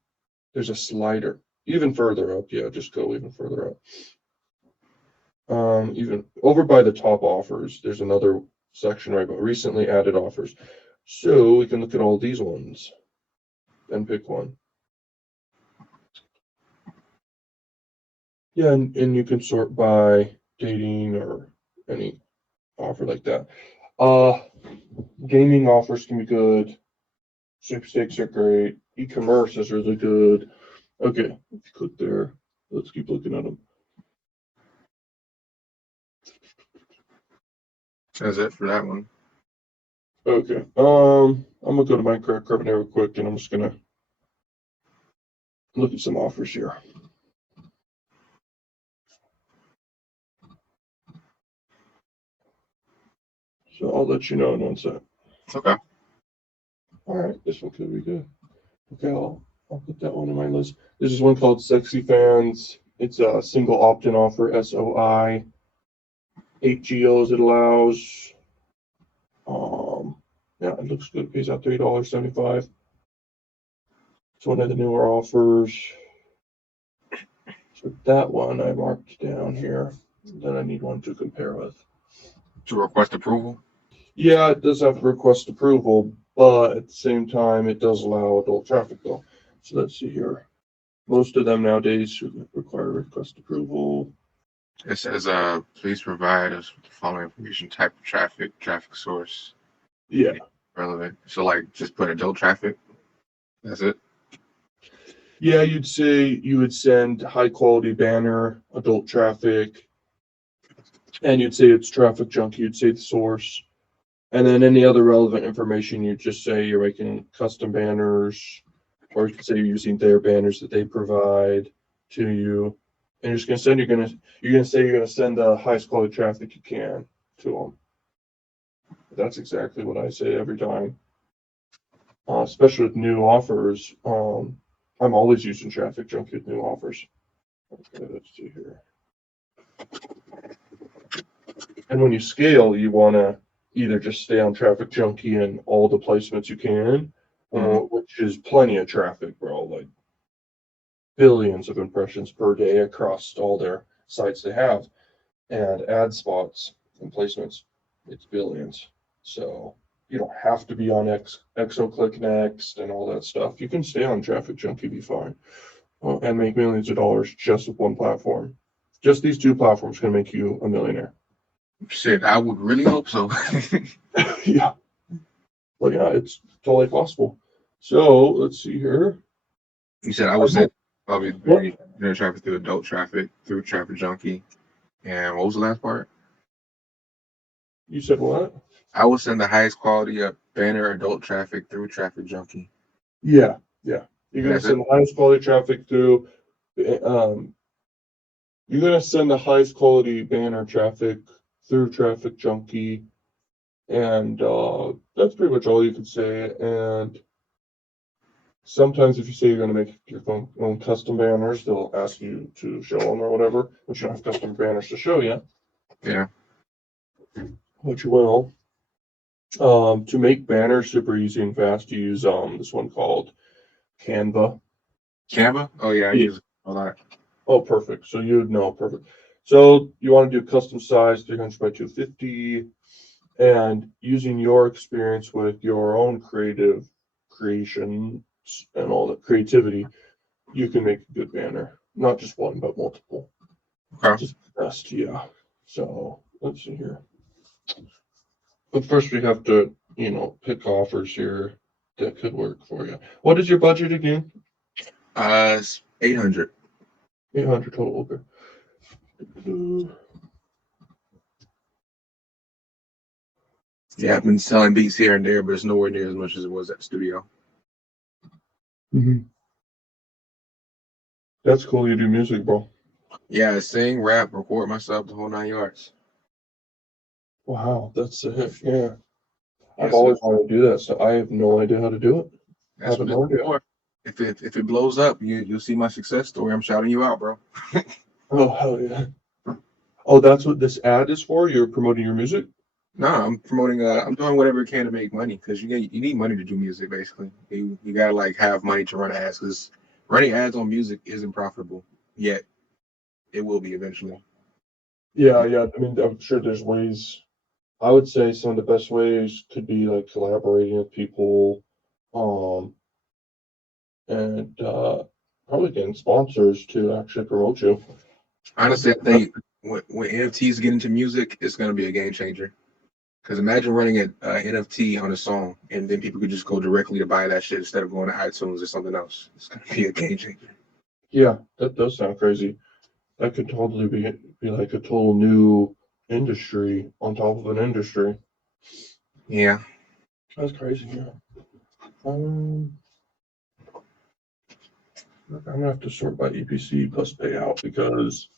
slider. Even further up, just go even further up. Even over by the top offers, there's another section right about recently added offers. So we can look at all these ones and pick one. Yeah, and you can sort by dating or any offer like that. Gaming offers can be good. Sweepstakes are great. E-commerce is really good. Okay, if you click there, let's keep looking at them. That's it for that one. Okay. I'm gonna go to Minecraft Carbon real quick, and I'm just gonna look at some offers here. So I'll let you know in 1 sec. Okay. All right, this one could be good. Okay, I'll put that one in my list. This is one called Sexy Fans. It's a single opt-in offer, SOI. 8 GOs it allows. Yeah, it looks good. It pays out $3.75. It's one of the newer offers. So that one I marked down here. Then I need one to compare with. To request approval? Yeah, it does have to request approval, but at the same time, it does allow adult traffic though. So let's see here. Most of them nowadays should require request approval. It says, please provide us with the following information: type of traffic source, Yeah. relevant. So, like, just put adult traffic. That's it. Yeah, you'd say you would send high quality banner, adult traffic, and you'd say it's TrafficJunky, you'd say the source. And then any other relevant information, you just say you're making custom banners, or you could say you're using their banners that they provide to you. And you're just gonna send you're gonna say you're gonna send the highest quality traffic you can to them. That's exactly what I say every time. Especially with new offers. I'm always using TrafficJunky with new offers. Okay, let's see here. And when you scale, you want to either just stay on TrafficJunky and all the placements you can, or which is plenty of traffic, bro. Like billions of impressions per day across all their sites they have, and ad spots and placements. It's billions. So you don't have to be on XO Next and all that stuff. You can stay on TrafficJunky, be fine, and make millions of dollars just with one platform. Just these two platforms can make you a millionaire. Shit, I would really hope so. Yeah. Well, yeah, it's totally possible. So let's see here. You said I would send probably What? traffic through adult traffic through TrafficJunky. And what was the last part? You said what? I would send the highest quality of banner adult traffic through TrafficJunky. Yeah, yeah. You're And gonna that's it. send the highest quality traffic through. You're gonna send the highest quality banner traffic through TrafficJunky, and that's pretty much all you can say. And sometimes if you say you're going to make your own custom banners, they'll ask you to show them or whatever, but you don't have custom banners to show yet, Yeah. which you will. To make banners super easy and fast, you use this one called Canva. Canva? Oh yeah, I Yeah. use it a lot. Oh, perfect. So you'd know, perfect. So you want to do custom size 300 by 250, and using your experience with your own creative creations and all the creativity, you can make a good banner. Not just one, but multiple. Okay. Just best, yeah. So let's see here. But first we have to, pick offers here that could work for you. What is your budget again? It's 800. 800 total. Okay. Yeah, I've been selling beats here and there, but it's nowhere near as much as it was at the studio. That's cool. You do music, bro. Yeah, I sing, rap, record myself, the whole 9 yards. Wow, that's sick. Yeah. I've Yes, always wanted to do that, so I have no idea how to do it. I that's haven't what it's learned yet. for. If it blows up, you'll see my success story. I'm shouting you out, bro. Oh, hell yeah. Oh, that's what this ad is for? You're promoting your music? No, I'm promoting. I'm doing whatever I can to make money because you need money to do music. Basically, you gotta like have money to run ads because running ads on music isn't profitable yet. It will be eventually. Yeah, yeah. I mean, I'm sure there's ways. I would say some of the best ways could be like collaborating with people, um, and probably getting sponsors to actually promote you. Honestly, I think when NFTs get into music, it's gonna be a game changer. Because imagine running an NFT on a song and then people could just go directly to buy that shit instead of going to iTunes or something else. It's gonna be a game changer. Yeah, that does sound crazy. That could totally be like a total new industry on top of an industry. Yeah. That's crazy. Yeah. Um, I'm gonna have to sort by EPC plus payout because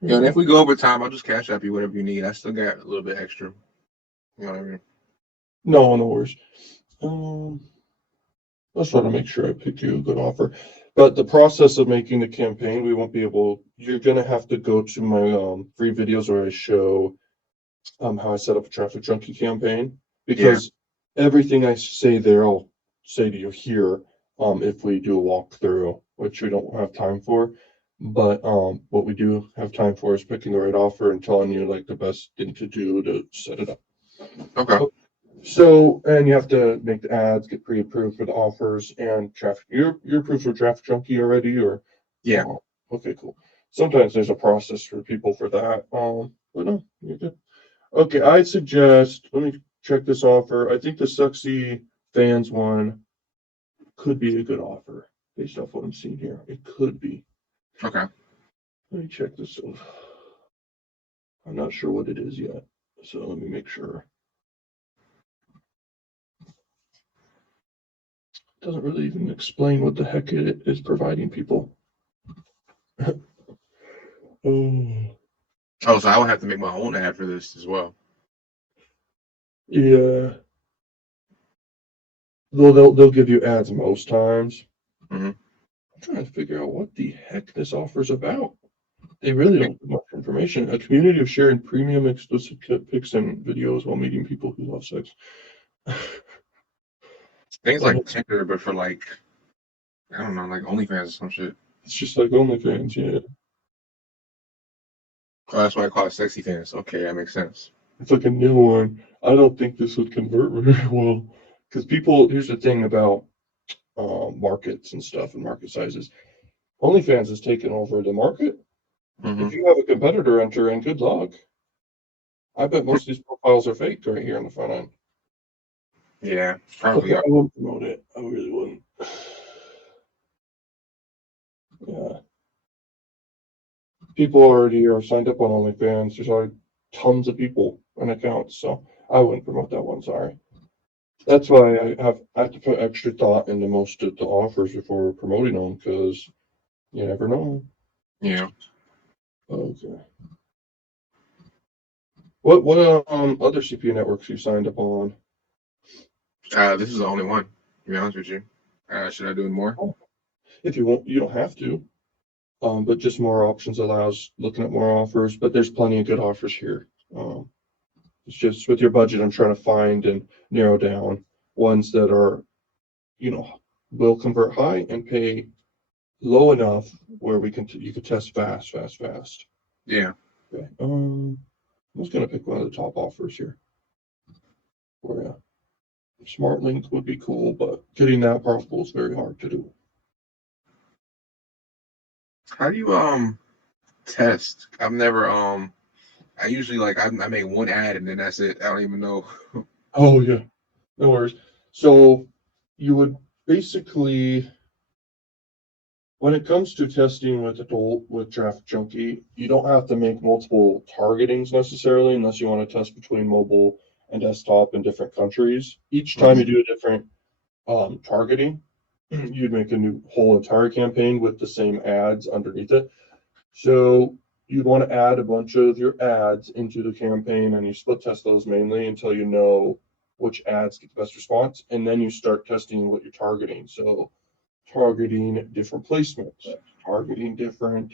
Yeah, and if we go over time, I'll just cash up you whatever you need. I still got a little bit extra. You know what I mean? no worries. Um, let's try to make sure I pick you a good offer. But the process of making the campaign, we won't be able. You're gonna have to go to my free videos where I show how I set up a TrafficJunky campaign Yeah. because everything I say there, I'll say to you here if we do a walkthrough, which we don't have time for. But what we do have time for is picking the right offer and telling you like the best thing to do to set it up. Okay. So, and you have to make the ads, get pre-approved for the offers and traffic. You're approved for TrafficJunky already, or Yeah. okay, cool. Sometimes there's a process for people for that. But no, you're good. Okay, I'd suggest let me check this offer. I think the Sexy Fans one could be a good offer based off what I'm seeing here. It could be. Okay. Let me check this out. I'm not sure what it is yet, so let me make sure. It doesn't really even explain what the heck it is providing people. Oh, Oh, so I would have to make my own ad for this as well. yeah. They'll give you ads most times. Mm-hmm. I'm trying to figure out what the heck this offer's about. They really don't give much information. A community of sharing premium explicit pics and videos while meeting people who love sex. Things like Tinder, but for like, I don't know, like OnlyFans or some shit. It's just like OnlyFans, yeah. Oh, that's why I call it Sexy Fans. Okay, that makes sense. It's like a new one. I don't think this would convert very well because people. Here's the thing about markets and stuff and market sizes. OnlyFans has taken over the market. Mm-hmm. If you have a competitor enter in, good luck. I bet most of these profiles are faked right here on the front end. Yeah, Okay, probably I are. wouldn't promote it. I really wouldn't. Yeah. People already are signed up on OnlyFans. There's already tons of people and accounts, so I wouldn't promote that one. Sorry. That's why I have to put extra thought into most of the offers before promoting them because you never know. Yeah. Okay. What other CPU networks you signed up on? This is the only one, to be honest with you. Should I do more? Oh, if you want, you don't have to. But just more options allows looking at more offers. But there's plenty of good offers here. It's just with your budget, I'm trying to find and narrow down ones that are, you know, will convert high and pay low enough where you can test fast, fast, fast. Yeah. Okay. I was gonna pick one of the top offers here. Where Smart Link would be cool, but getting that profitable is very hard to do. How do you test? I've never I usually like I make one ad and then that's it. I don't even know. Oh yeah, no worries. So you would basically, when it comes to testing with adult with TrafficJunky, you don't have to make multiple targetings necessarily unless you want to test between mobile and desktop in different countries. Each time Mhm. you do a different targeting, you'd make a new whole entire campaign with the same ads underneath it. So you'd want to add a bunch of your ads into the campaign and you split test those mainly until you know which ads get the best response. And then you start testing what you're targeting. So targeting different placements, targeting different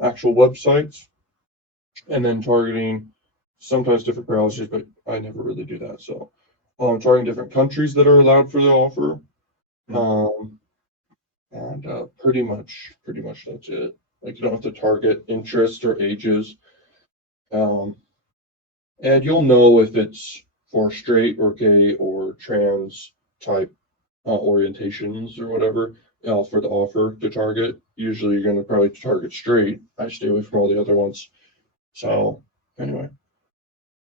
actual websites, and then targeting sometimes different browsers, but I never really do that. So targeting different countries that are allowed for the offer. Mhm. Um, and pretty much that's it. Like you don't have to target interest or ages. Um, and you'll know if it's for straight or gay or trans type orientations or whatever for the offer to target. Usually you're going to probably target straight. I stay away from all the other ones. So anyway, Okay.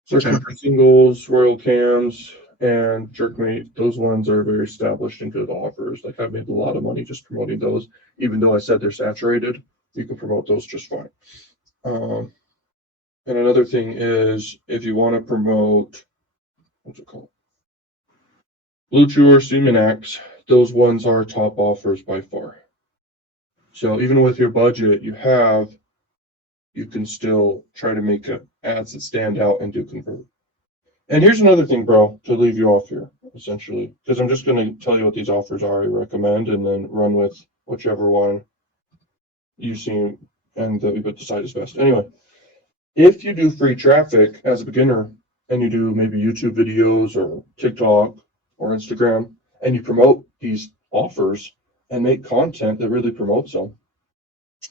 searching for singles, royal cams, and jerkmate. Those ones are very established and good offers. Like I've made a lot of money just promoting those, even though I said they're saturated. You can promote those just fine. Um, and another thing is if you want to promote, what's it called? Blue Chew or Semenax, those ones are top offers by far. So even with your budget you have, you can still try to make ads that stand out and do convert. And here's another thing, bro, to leave you off here, essentially, because I'm just going to tell you what these offers are I recommend and then run with whichever one you see and that we decide is best. Anyway, if you do free traffic as a beginner and you do maybe YouTube videos or TikTok or Instagram and you promote these offers and make content that really promotes them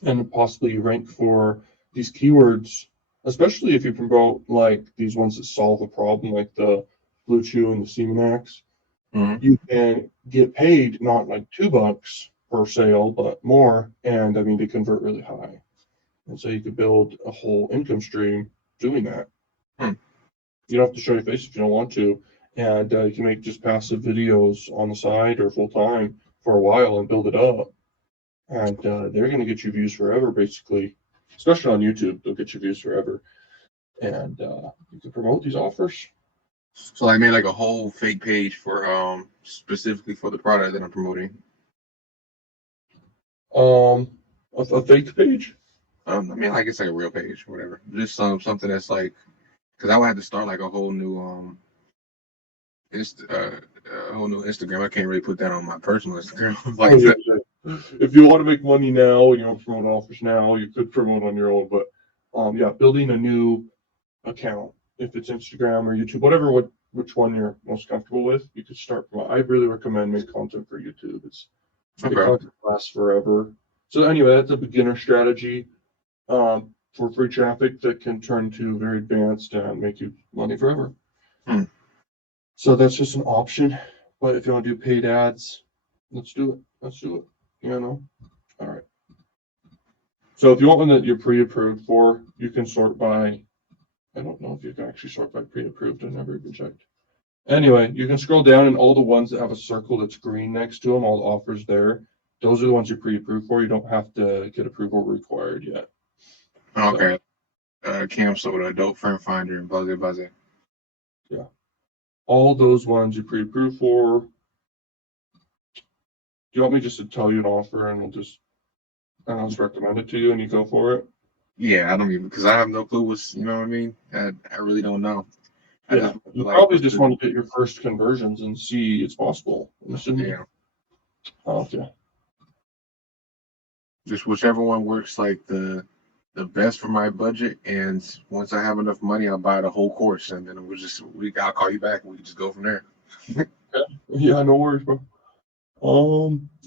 and possibly you rank for these keywords, especially if you promote like these ones that solve a problem like the Blue Chew and the Seamax, Mhm. you can get paid not like $2 per sale, but more. And I mean, they convert really high. And so you could build a whole income stream doing that. Hmm. You don't have to show your face if you don't want to. And you can make just passive videos on the side or full time for a while and build it up. And they're going to get you views forever, basically. Especially on YouTube, they'll get you views forever. And you can promote these offers. So I made like a whole fake page for specifically for the product that I'm promoting. A fake page. I mean, like it's like a real page or whatever. Just something that's like, because I would have to start like a whole new a whole new Instagram. I can't really put that on my personal Instagram. Like Oh, yeah. If you want to make money now and you want to promote offers now, you could promote on your own. But yeah, building a new account, if it's Instagram or YouTube, whatever, which one you're most comfortable with, you could start from. I really recommend make content for YouTube. The okay. content lasts forever. So anyway, that's a beginner strategy for free traffic that can turn to very advanced and make you money forever. Hmm. So that's just an option. But if you want to do paid ads, let's do it. Let's do it. You know? All right. So if you want one that you're pre-approved for, you can sort by, I don't know if you can actually sort by pre-approved. I never even checked. Anyway, you can scroll down and all the ones that have a circle that's green next to them, all the offers there, those are the ones you're pre-approved for. You don't have to get approval required yet. Okay. Cam Soda, Dope Friend Finder, and Buzzy Buzzy. Yeah. All those ones you're pre-approved for. Do you want me just to tell you an offer and I'll just recommend it to you and you go for it? Yeah, I don't even because I have no clue what's you know what I mean. I really don't know. I Yeah. just You like probably just want to get your first conversions and see it's possible. I'm assuming. yeah, Okay. just whichever one works like the best for my budget. And once I have enough money, I'll buy the whole course, and then I'll call you back and we can just go from there. Yeah, no worries, bro.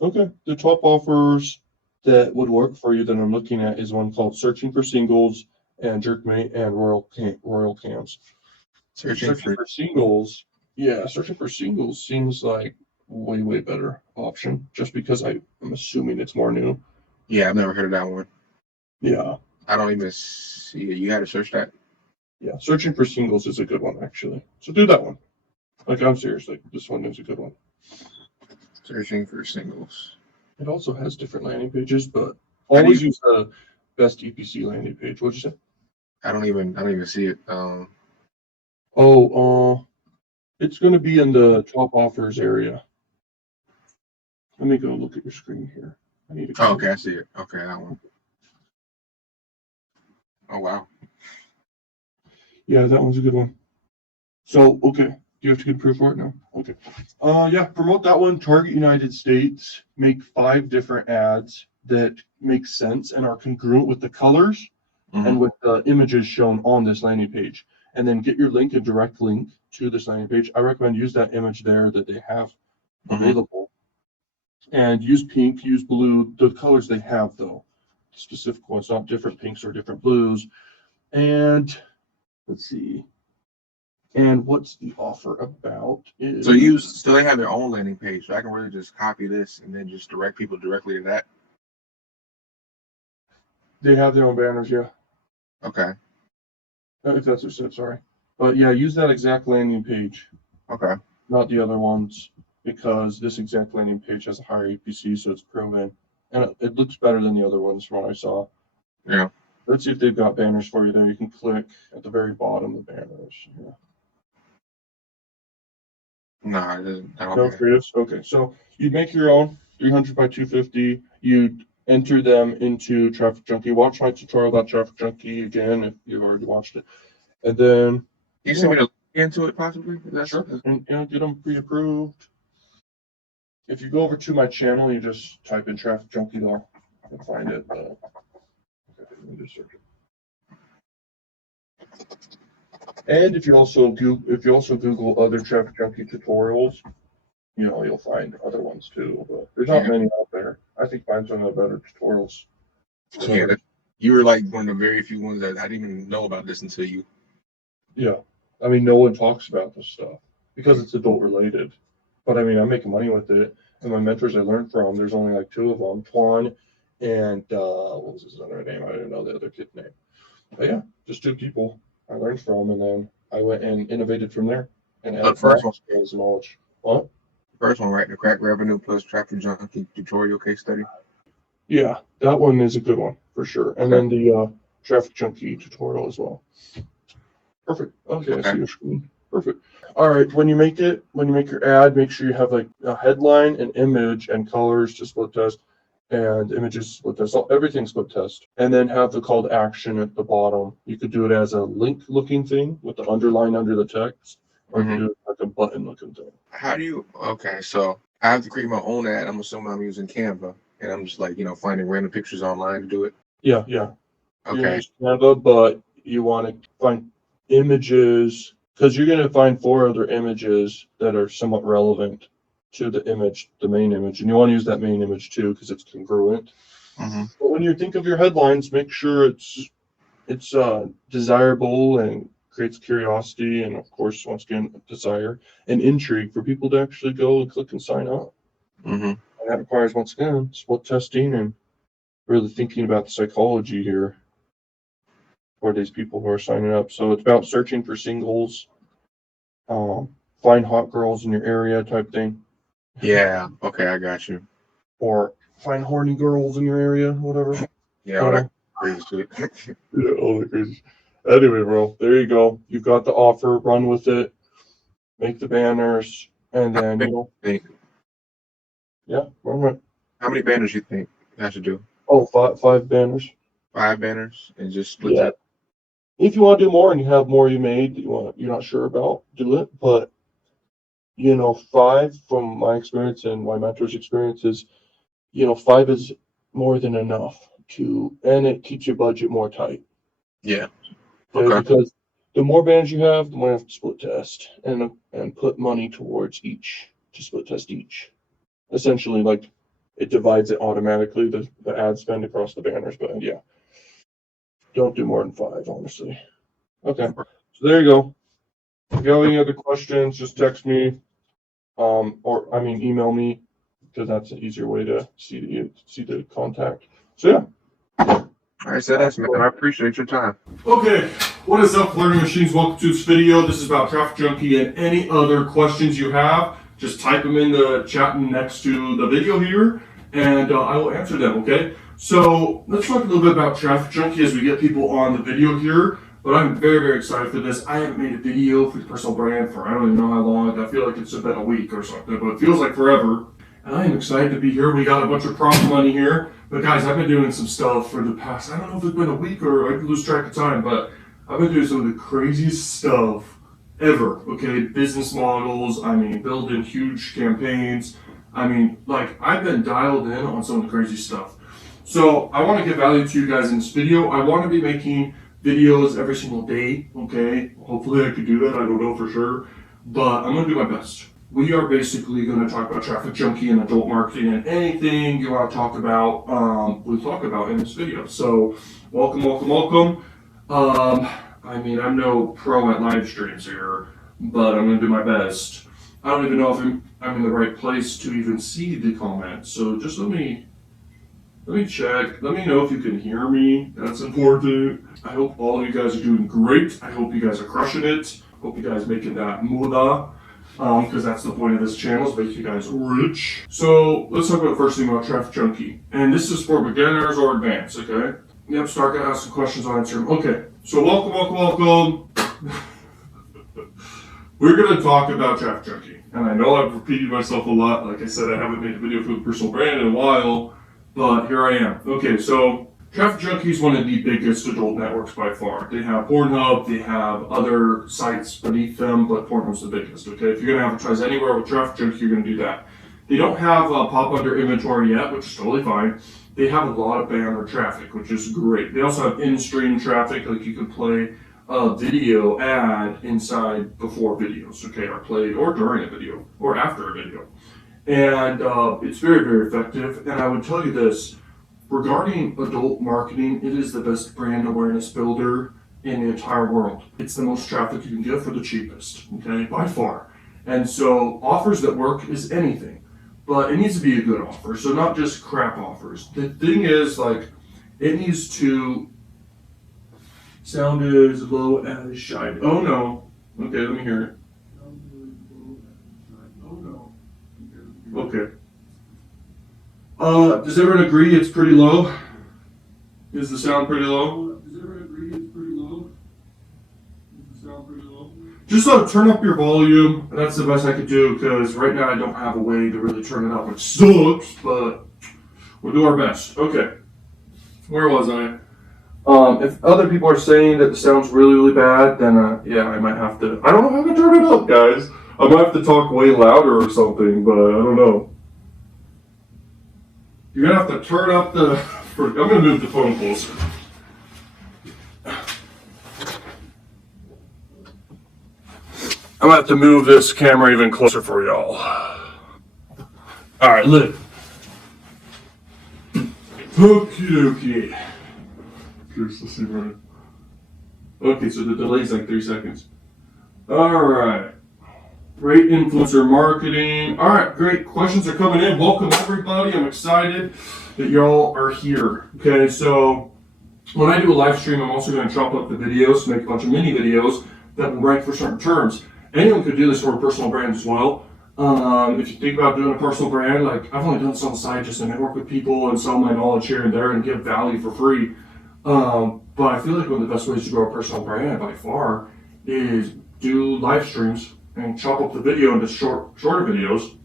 Okay. The top offers that would work for you that I'm looking at is one called Searching for Singles and Jerkmate and Royal Cams. Searching for Searching for singles seems like way better option just because I'm assuming it's more new. yeah, I've never heard of that one. Yeah. I don't even see it. You had to search that. Yeah. Searching for singles is a good one actually. So do that one. Like I'm serious, like this one is a good one. Searching for singles. It also has different landing pages, but always use the best EPC landing page. What'd you say? I don't even see it. It's going to be in the top offers area. Let me go look at your screen here. I need to. Oh, okay, I see it. Okay, that one. Oh wow. Yeah, that one's a good one. So, okay. Do you have to get approved for it now? Okay. Yeah, promote that one. Target United States. Make 5 different ads that make sense and are congruent with the colors and with the images shown on this landing page. And then get your link, a direct link to this landing page. I recommend use that image there that they have available. And use pink, use blue, the colors they have though. Specific ones, not different pinks or different blues. And let's see. And what's the offer about is So they have their own landing page, so I can really just copy this and then just direct people directly to that. they have their own banners, yeah. Okay. If that's what it said, sorry. But yeah, use that exact landing page, Okay. not the other ones, because this exact landing page has a higher EPC, so it's proven. And it looks better than the other ones from what I saw. Yeah. Let's see if they've got banners for you there. You can click at the very bottom of banners. Yeah. No, it doesn't. No Okay. creatives? Okay, so you'd make your own 300 by 250. You'd enter them into TrafficJunky. Watch my tutorial about TrafficJunky again if you've already watched it. And then You send me the link into it possibly? sure, and get them pre-approved. If you go over to my channel, you just type in TrafficJunky though. You can find it. Okay, let me just search it. And if you also Google other TrafficJunky tutorials, you'll find other ones too. But there's not many out there. I think mine's one of the better tutorials. Yeah, you were like one of the very few ones that I didn't even know about this until you. Yeah, I mean, no one talks about this stuff because it's adult related. But I mean, I'm making money with it, and my mentors I learned from, there's only like two of them, Twan and what was his other name? I don't know the other kid's name. But yeah, just two people I learned from, and then I went and innovated from there and The added first my one, skills and knowledge. What? first one, right? The crack revenue plus TrafficJunky tutorial case study. Yeah, that one is a good one for sure. And Okay. then the TrafficJunky tutorial as well. Perfect. Okay, I see Okay. your screen. Perfect. All right, when you make your ad, make sure you have like a headline, an image, and colors to split test, and images split test. Everything split test, and then have the call to action at the bottom. You could do it as a link-looking thing with the underline under the text, or you could do it like a button-looking thing. How do you? Okay, so I have to create my own ad. I'm assuming I'm using Canva, and I'm just like finding random pictures online to do it. Yeah, yeah. You're gonna Okay. use Canva, but you want to find images because you're going to find four other images that are somewhat relevant to the image, the main image, and you want to use that main image too because it's congruent. Mm-hmm. But when you think of your headlines, make sure it's desirable and creates curiosity, and of course, once again, desire and intrigue for people to actually go and click and sign up. Mm-hmm. And that requires, once again, split testing and really thinking about the psychology here for these people who are signing up. So it's about searching for singles, find hot girls in your area type thing, Yeah. Okay, I got you. or find horny girls in your area, whatever. Yeah, all that crazy shit. Yeah, all that crazy. Anyway, bro, there you go. You've got the offer. Run with it. Make the banners, and then yeah, run with it. How many banners you think I should do? Oh, five banners. 5 banners and just split Yeah. that. If you want to do more and you have more you made that you're not sure about, do it. But 5 from my experience and my mentor's experience is, 5 is more than enough and it keeps your budget more tight. Yeah. Okay, Okay. because the more bands you have, the more you have to split test and put money towards each to split test each. Essentially, like it divides it automatically, the ad spend across the banners. But yeah, don't do more than 5, honestly. Okay, so there you go. If you have any other questions, just text me, email me, because that's an easier way to see the contact. So yeah. All right, so that's man. I appreciate your time. Okay, what is up, Learning Machines? Welcome to this video. This is about TrafficJunky, and any other questions you have, just type them in the chat next to the video here, and I will answer them, okay? So let's talk a little bit about TrafficJunky as we get people on the video here, but I'm very, very excited for this. I haven't made a video for the personal brand for I don't even know how long. I feel like it's been a week or something, but it feels like forever. And I am excited to be here. We got a bunch of prompt money here. But guys, I've been doing some stuff for the past, I don't know if it's been a week or I could lose track of time, but I've been doing some of the craziest stuff ever, okay? Business models, building huge campaigns. I've been dialed in on some of the crazy stuff. So I want to give value to you guys in this video. I want to be making videos every single day, okay? Hopefully I could do that, I don't know for sure, but I'm going to do my best. We are basically going to talk about TrafficJunky and adult marketing, and anything you want to talk about, we'll talk about in this video. So welcome, welcome, welcome. I'm no pro at live streams here, but I'm going to do my best. I don't even know if I'm in the right place to even see the comments, so just let me check. Let me know if you can hear me. That's important. I hope all of you guys are doing great. I hope you guys are crushing it. Hope you guys making that moolah. Because that's the point of this channel, is make you guys rich. So let's talk about the first thing about TrafficJunky. And this is for beginners or advanced, okay? Yep, start gonna ask some questions, I'll answer them. Okay, so welcome. We're gonna talk about TrafficJunky. And I know I've repeated myself a lot. Like I said, I haven't made a video for the personal brand in a while, but here I am. Okay, so TrafficJunky is one of the biggest adult networks by far. They have Pornhub, they have other sites beneath them, but Pornhub's the biggest, okay? If you're gonna advertise anywhere with TrafficJunky, you're gonna do that. They don't have pop under inventory yet, which is totally fine. They have a lot of banner traffic, which is great. They also have in-stream traffic, like you can play a video ad inside before videos, okay? Or play, or during a video, or after a video. And it's very, very effective. And I would tell you this, regarding adult marketing, it is the best brand awareness builder in the entire world. It's the most traffic you can get for the cheapest, okay, by far. And so offers that work is anything, but it needs to be a good offer. So not just crap offers. The thing is, like, it needs to sound as low as shine. Oh no. Okay, let me hear it. Oh no. Okay. Does everyone agree it's pretty low? Is the sound pretty low? Does everyone agree it's pretty low? Is the sound pretty low? Just turn up your volume. That's the best I could do because right now I don't have a way to really turn it up, which sucks, but we'll do our best. Okay. Where was I? If other people are saying that the sound's really, really bad, then yeah, I might have to. I don't know how to turn it up, guys. I might have to talk way louder or something, but I don't know. You're gonna have to turn up the. I'm gonna move the phone closer. I'm gonna have to move this camera even closer for y'all. All right, lit. Okie dokie. Let's see right. Okay, so the delay's like 3 seconds. All right. Great influencer marketing. All right, great. Questions are coming in. Welcome, everybody. I'm excited that y'all are here. Okay, so when I do a live stream, I'm also going to chop up the videos, make a bunch of mini videos that will rank for certain terms. Anyone could do this for a personal brand as well. If you think about doing a personal brand, like I've only done this on the side just to network with people and sell my knowledge here and there and give value for free. But I feel like one of the best ways to grow a personal brand by far is do live streams and chop up the video into shorter videos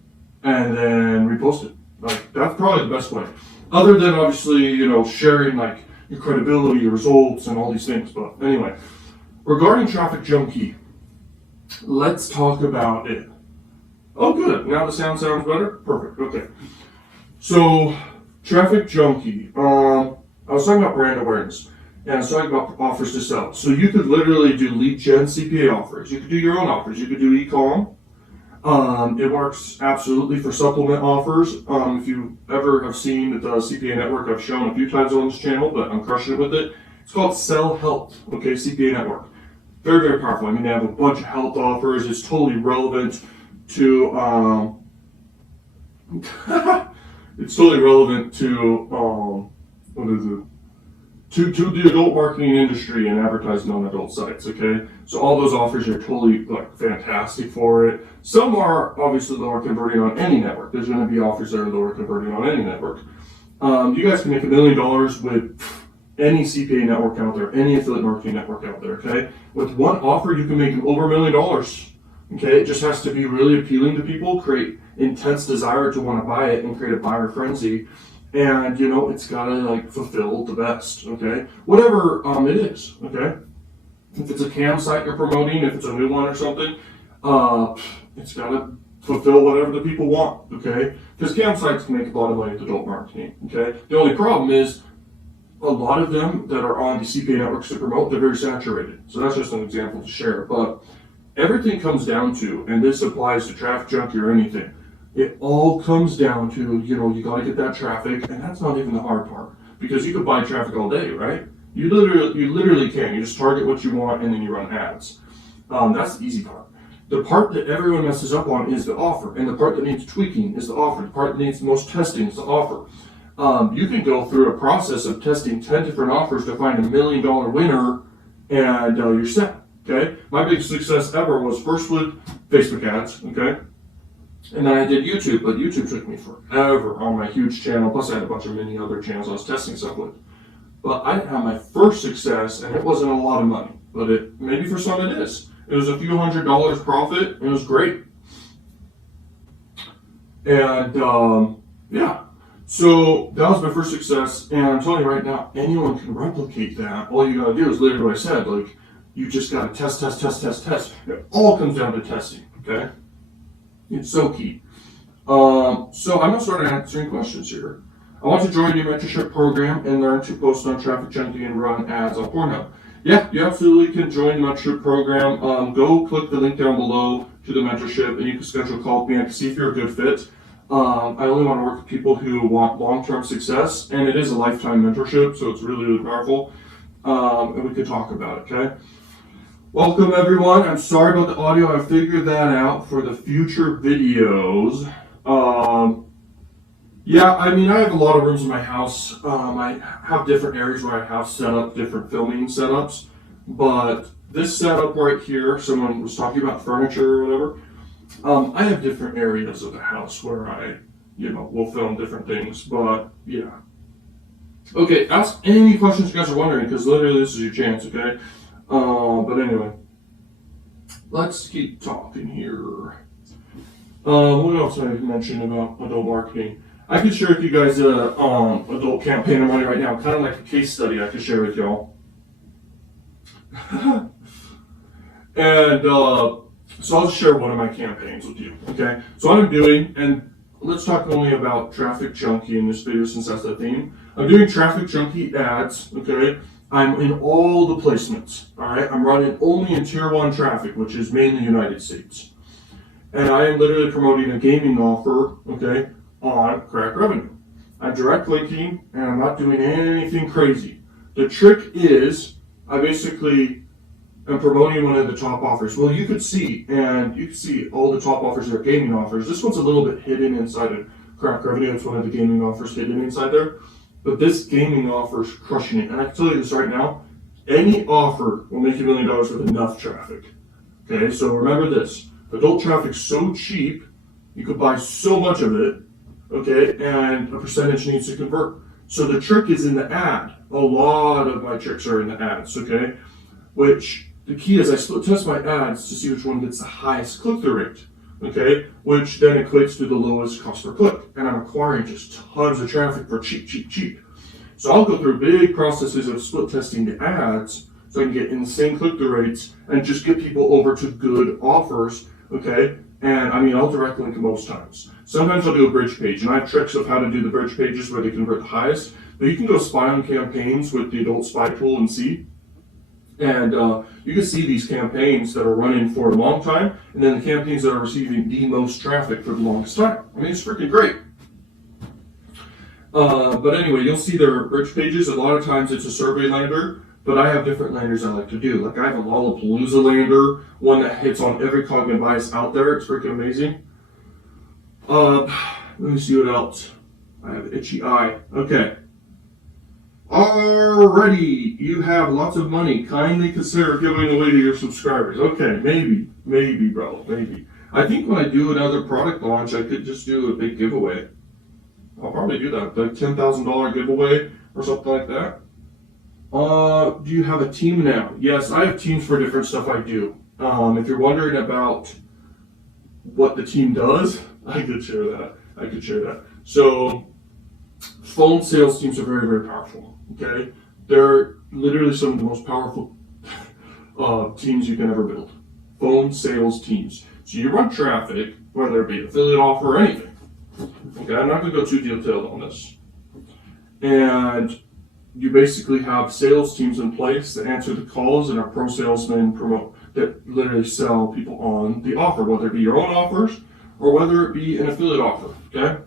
and then repost it. Like that's probably the best way. Other than obviously, sharing like your credibility, your results, and all these things. But anyway, regarding TrafficJunky, let's talk about it. Oh, good. Now the sound sounds better? Perfect. Okay. So, TrafficJunky. I was talking about brand awareness, and I was talking about offers to sell. So you could literally do lead gen CPA offers. You could do your own offers. You could do e-com. It works absolutely for supplement offers. If you ever have seen the CPA network, I've shown a few times on this channel, but I'm crushing it with it. It's called Sell Health, okay, CPA network. Very, very powerful. I mean, they have a bunch of health offers. It's totally relevant to, it's totally relevant to, what is it? To the adult marketing industry and advertising on adult sites, okay? So all those offers are totally fantastic for it. Some are obviously lower converting on any network. There's going to be offers that are lower converting on any network. You guys can make $1 million with any CPA network out there, any affiliate marketing network out there, okay? With one offer, you can make over $1 million, okay? It just has to be really appealing to people, create intense desire to want to buy it, and create a buyer frenzy. And it's gotta fulfill the best, okay? Whatever it is, okay? If it's a cam site you're promoting, if it's a new one or something, it's gotta fulfill whatever the people want, okay? Because cam sites can make a lot of money with adult marketing, okay? The only problem is a lot of them that are on the CPA networks to promote, they're very saturated. So that's just an example to share. But everything comes down to, and this applies to TrafficJunky or anything, it all comes down to, you got to get that traffic, and that's not even the hard part, because you could buy traffic all day, right? You literally can. You just target what you want, and then you run ads. That's the easy part. The part that everyone messes up on is the offer, and the part that needs tweaking is the offer. The part that needs the most testing is the offer. You can go through a process of testing 10 different offers to find $1 million winner, and you're set, okay? My biggest success ever was first with Facebook ads, okay? And then I did YouTube, but YouTube took me forever on my huge channel. Plus, I had a bunch of many other channels I was testing stuff with. But I had my first success, and it wasn't a lot of money. But maybe for some it is. It was a few $100s profit, and it was great. And yeah, so that was my first success. And I'm telling you right now, anyone can replicate that. All you gotta do is literally what I said. You just gotta test. It all comes down to testing, okay? It's so key. So I'm going to start answering questions here. I want to join your mentorship program and learn to post on TrafficJunky and run ads on Pornhub. Yeah, you absolutely can join the mentorship program. Go click the link down below to the mentorship, and you can schedule a call with me. I can see if you're a good fit. I only want to work with people who want long-term success, and it is a lifetime mentorship, so it's really, really powerful. And we could talk about it, okay? Welcome everyone. I'm sorry about the audio. I figured that out for the future videos. Yeah, I mean, I have a lot of rooms in my house. I have different areas where I have set up different filming setups. But this setup right here, someone was talking about furniture or whatever. I have different areas of the house where I, will film different things. But yeah. Okay, ask any questions you guys are wondering, because literally this is your chance, okay? But anyway, let's keep talking here. What else I mentioned about adult marketing? I could share with you guys an adult campaign I'm running right now, kind of like a case study I could share with y'all. And so I'll share one of my campaigns with you, okay? So what I'm doing, and let's talk only about TrafficJunky in this video since that's the theme. I'm doing TrafficJunky ads, okay? I'm in all the placements, all right? I'm running only in Tier 1 traffic, which is mainly United States. And I am literally promoting a gaming offer, okay, on Crack Revenue. I'm direct linking, and I'm not doing anything crazy. The trick is, I basically am promoting one of the top offers. Well, you could see all the top offers are gaming offers. This one's a little bit hidden inside of Crack Revenue. It's one of the gaming offers hidden inside there. But this gaming offer is crushing it. And I can tell you this right now, any offer will make you $1 million with enough traffic. Okay, so remember this. Adult traffic's so cheap, you could buy so much of it, okay, and a percentage needs to convert. So the trick is in the ad. A lot of my tricks are in the ads, okay? Which, the key is I split test my ads to see which one gets the highest click-through rate, okay? Which then equates to the lowest cost per click. And I'm acquiring just tons of traffic for cheap. So I'll go through big processes of split testing the ads so I can get insane click-through rates and just get people over to good offers, okay? And I mean, I'll direct link most times. Sometimes I'll do a bridge page, and I have tricks of how to do the bridge pages where they convert the highest. But you can go spy on campaigns with the adult spy tool and see. And you can see these campaigns that are running for a long time, and then the campaigns that are receiving the most traffic for the longest time. I mean, it's freaking great. But anyway, you'll see their bridge pages. A lot of times it's a survey lander, but I have different landers I like to do. Like I have a Lollapalooza lander, one that hits on every cognitive bias out there. It's freaking amazing. Let me see what else. I have itchy eye. Okay. Alrighty, you have lots of money. Kindly consider giving away to your subscribers. Okay, maybe, bro, maybe. I think when I do another product launch, I could just do a big giveaway. I'll probably do that, like $10,000 giveaway or something like that. Do you have a team now? Yes, I have teams for different stuff I do. If you're wondering about what the team does, I could share that. So, phone sales teams are very, very powerful. Okay, they're literally some of the most powerful teams you can ever build. Phone sales teams. So you run traffic, whether it be affiliate offer or anything. Okay, I'm not going to go too detailed on this. And you basically have sales teams in place that answer the calls and our pro salesmen that literally sell people on the offer, whether it be your own offers or whether it be an affiliate offer. Okay,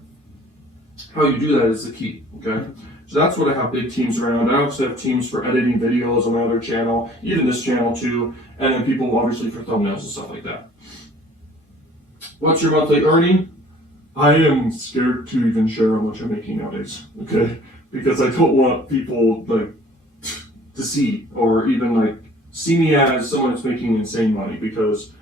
how you do that is the key. Okay. So that's what I have big teams around. I also have teams for editing videos on my other channel, even this channel too, and then people obviously for thumbnails and stuff like that. What's your monthly earning? I am scared to even share how much I'm making nowadays, okay? Because I don't want people to see or even see me as someone that's making insane money, because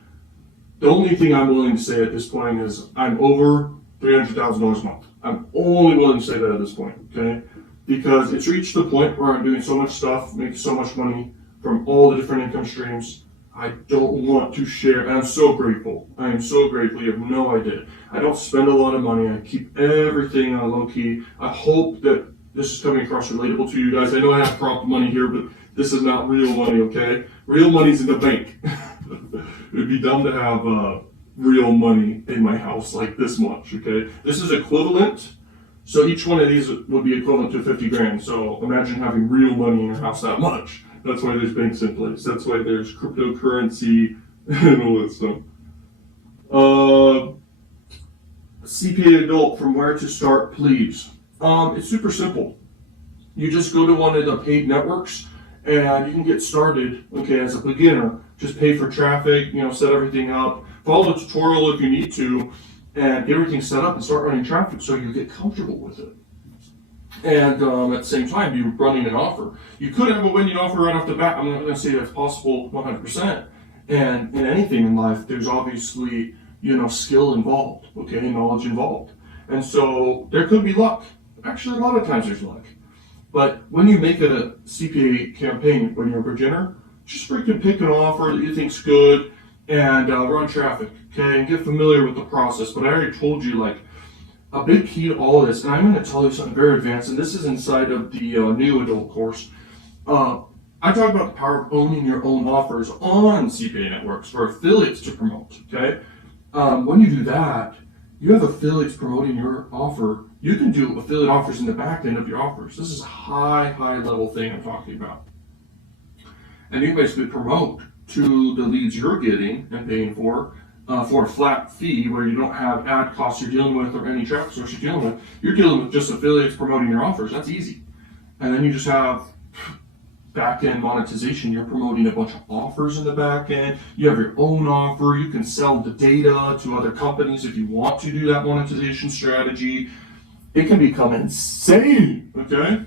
the only thing I'm willing to say at this point is I'm over $300,000 a month. I'm only willing to say that at this point, okay? Because it's reached the point where I'm doing so much stuff, making so much money from all the different income streams. I don't want to share, and I'm so grateful. I am so grateful. You have no idea. I don't spend a lot of money. I keep everything on low key. I hope that this is coming across relatable to you guys. I know I have prop money here, but this is not real money, okay? Real money's in the bank. It would be dumb to have real money in my house like this much, okay? This is equivalent. So each one of these would be equivalent to 50 grand. So imagine having real money in your house that much. That's why there's banks in place. That's why there's cryptocurrency and all that stuff. CPA adult, from where to start, please? It's super simple. You just go to one of the paid networks and you can get started, okay, as a beginner Just pay for traffic, set everything up, follow the tutorial if you need to, and get everything set up and start running traffic so you get comfortable with it. And at the same time, be running an offer. You could have a winning offer right off the bat. I'm not going to say that's possible 100%. And in anything in life, there's obviously, skill involved, okay, knowledge involved. And so there could be luck. Actually, a lot of times there's luck. But when you make a CPA campaign, when you're a beginner, just freaking pick an offer that you think's good and run traffic, okay, and get familiar with the process. But I already told you, like, a big key to all of this, and I'm going to tell you something very advanced, and this is inside of the new adult course. I talk about the power of owning your own offers on CPA networks for affiliates to promote, okay? When you do that, you have affiliates promoting your offer. You can do affiliate offers in the back end of your offers. This is a high level thing I'm talking about. And you basically promote to the leads you're getting and paying for a flat fee where you don't have ad costs you're dealing with or any traffic source you're dealing with. You're dealing with just affiliates promoting your offers. That's easy. And then you just have back-end monetization. You're promoting a bunch of offers in the back end. You have your own offer. You can sell the data to other companies if you want to do that monetization strategy. It can become insane, okay?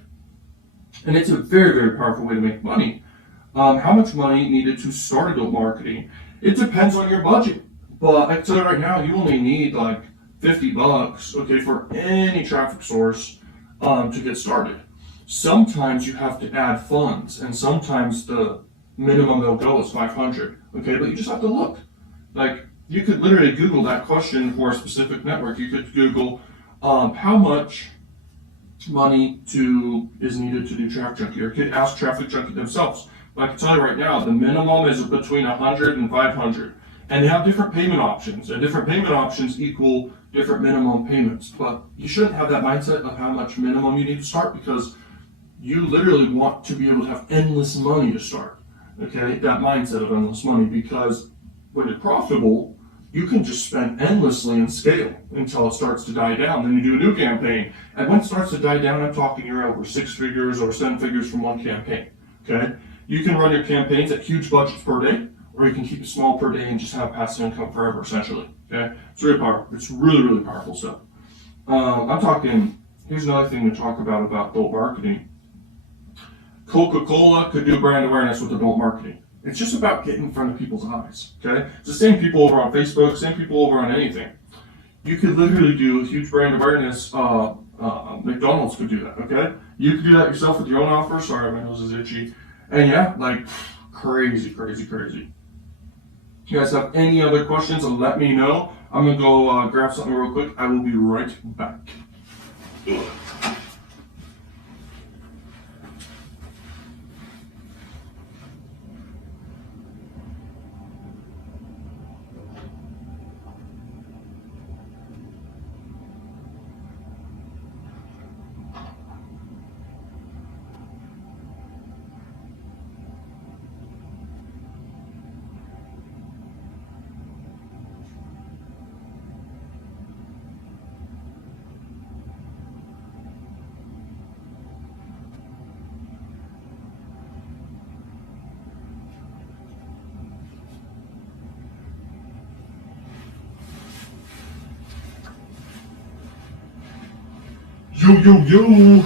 And it's a very powerful way to make money. How much money needed to start adult marketing? It depends on your budget. But I can tell you right now, you only need like $50, okay, for any traffic source to get started. Sometimes you have to add funds, and sometimes the minimum they'll go is 500, okay, but you just have to look. Like, you could literally Google that question for a specific network. You could Google how much money is needed to do TrafficJunky, or you could ask TrafficJunky themselves. But I can tell you right now, the minimum is between 100 and 500. And they have different payment options, and different payment options equal different minimum payments. But you shouldn't have that mindset of how much minimum you need to start, because you literally want to be able to have endless money to start. Okay, that mindset of endless money, because when you're profitable, you can just spend endlessly and scale until it starts to die down. Then you do a new campaign, and when it starts to die down, I'm talking you're over 6 figures or 7 figures from one campaign. Okay, you can run your campaigns at huge budgets per day, or you can keep it small per day and just have passive income forever, essentially. Okay, it's really powerful. It's really powerful stuff. I'm talking. Here's another thing to talk about adult marketing. Coca-Cola could do brand awareness with adult marketing. It's just about getting in front of people's eyes. Okay, it's the same people over on Facebook, same people over on anything. You could literally do huge brand awareness. McDonald's could do that. Okay, you could do that yourself with your own offer. Sorry, my nose is itchy. And yeah, like crazy. If you guys have any other questions, let me know. I'm gonna go grab something real quick. I will be right back. Yo,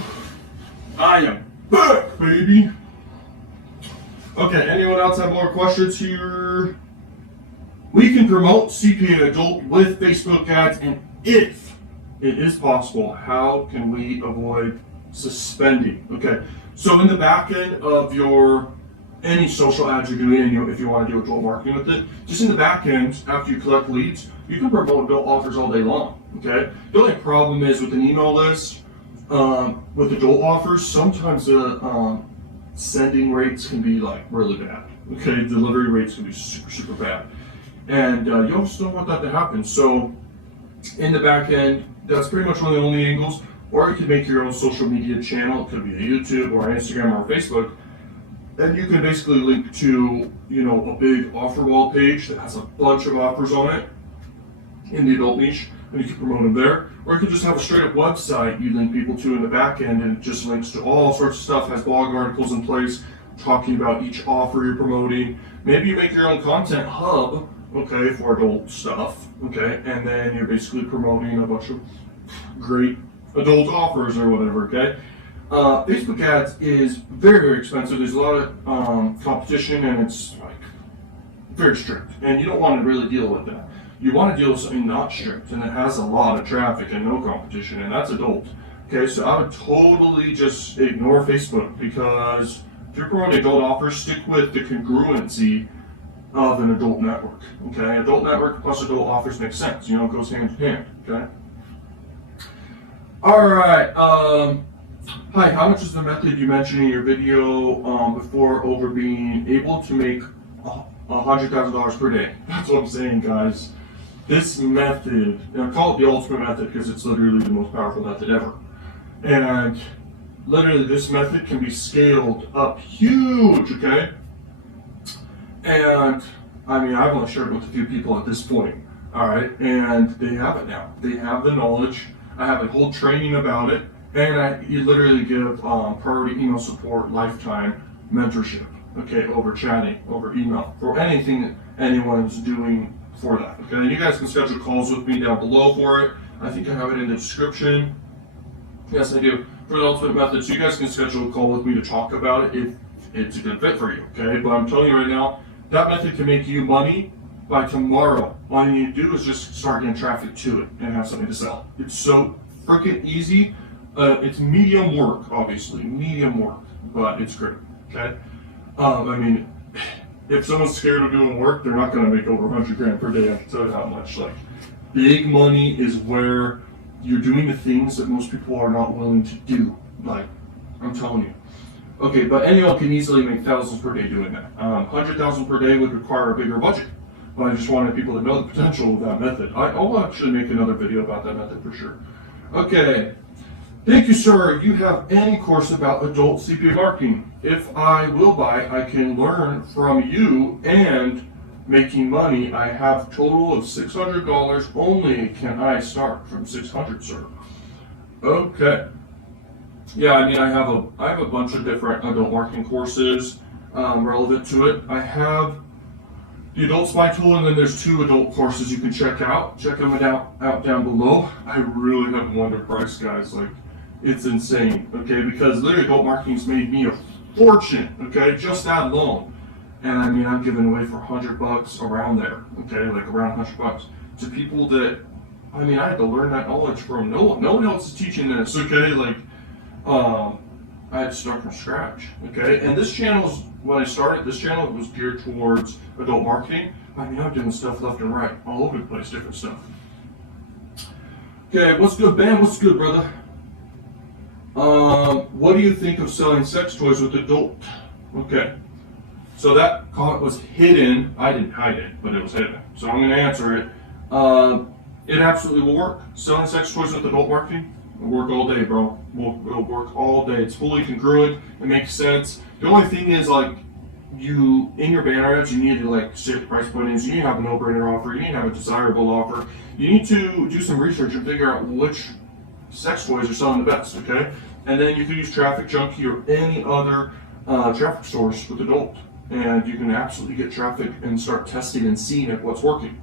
I am back, baby. Okay, anyone else have more questions here? We can promote CPA adult with Facebook ads, and if it is possible, how can we avoid suspending? Okay, so in the back end of any social ads you're doing, and if you want to do adult marketing with it, just in the back end, after you collect leads, you can promote adult offers all day long, okay? The only problem is with an email list, with adult offers, sometimes the sending rates can be like really bad. Okay, delivery rates can be super bad, and you just don't want that to happen. So in the back end, that's pretty much one of the only angles. Or you can make your own social media channel. It could be a YouTube or Instagram or Facebook, and you can basically link to a big offer wall page that has a bunch of offers on it in the adult niche, and you can promote them there. Or you can just have a straight up website you link people to in the back end, and it just links to all sorts of stuff, has blog articles in place talking about each offer you're promoting, Maybe you make your own content hub, okay, for adult stuff, okay, and then you're basically promoting a bunch of great adult offers or whatever, okay. Facebook ads is very, very expensive. There's a lot of competition, and it's like very strict, and you don't want to really deal with that. You want to deal with something not strict and it has a lot of traffic and no competition, and that's adult. Okay, so I would totally just ignore Facebook, because if you're promoting adult offers, stick with the congruency of an adult network. Okay, adult network plus adult offers makes sense. You know, it goes hand in hand. Okay. All right. Hi. How much is the method you mentioned in your video before over being able to make $100,000 per day? That's what I'm saying, guys. This method, and I call it the ultimate method because it's literally the most powerful method ever. And literally, this method can be scaled up huge, okay? And I mean, I've only shared it with a few people at this point, all right? And they have it now. They have the knowledge. I have a whole training about it, and you literally give priority email support, lifetime mentorship, okay, over chatting, over email, for anything that anyone's doing for that, okay? And you guys can schedule calls with me down below for it. I think I have it in the description. Yes, I do. For the ultimate method, so you guys can schedule a call with me to talk about it if it's a good fit for you, okay? But I'm telling you right now, that method can make you money by tomorrow. All you need to do is just start getting traffic to it and have something to sell. It's so freaking easy. It's medium work, obviously, medium work, but it's great, okay? I mean, if someone's scared of doing work, they're not going to make over 100 grand per day. I can tell you how much. Like, big money is where you're doing the things that most people are not willing to do. Like, I'm telling you. Okay, but anyone can easily make thousands per day doing that. 100,000 per day would require a bigger budget. But I just wanted people to know the potential of that method. I'll actually make another video about that method for sure. Okay. Thank you, sir. You have any course about adult CPA marketing? If I will buy, I can learn from you and making money. I have total of $600 only. Can I start from 600, sir? Okay. Yeah, I mean, I have a bunch of different adult marketing courses relevant to it. I have the Adult Spy Tool, and then there's 2 adult courses you can check out. Check them out down below. I really have wondered price, guys. Like, it's insane, okay? Because literally adult marketing's made me a fortune, okay? Just that alone. And I mean, I'm giving away for $100 around there, okay? Like around $100 to people that, I mean, I had to learn that knowledge from no one. No one else is teaching this, okay? Like, I had to start from scratch, okay? And this channel's, when I started, this channel was geared towards adult marketing. I mean, I'm doing stuff left and right, all over the place, different stuff. Okay, what's good, Ben? What's good, brother? What do you think of selling sex toys with adult? Okay, so that comment was hidden. I didn't hide it, but it was hidden. So I'm going to answer it. It absolutely will work. Selling sex toys with adult marketing will work all day, bro. It'll work all day. It's fully congruent. It makes sense. The only thing is, like, you, in your banner ads, you need to like set the price point in. You need to have a no-brainer offer. You need to have a desirable offer. You need to do some research and figure out which sex toys are selling the best, okay? And then you can use TrafficJunky or any other traffic source with adult, and you can absolutely get traffic and start testing and seeing if what's working.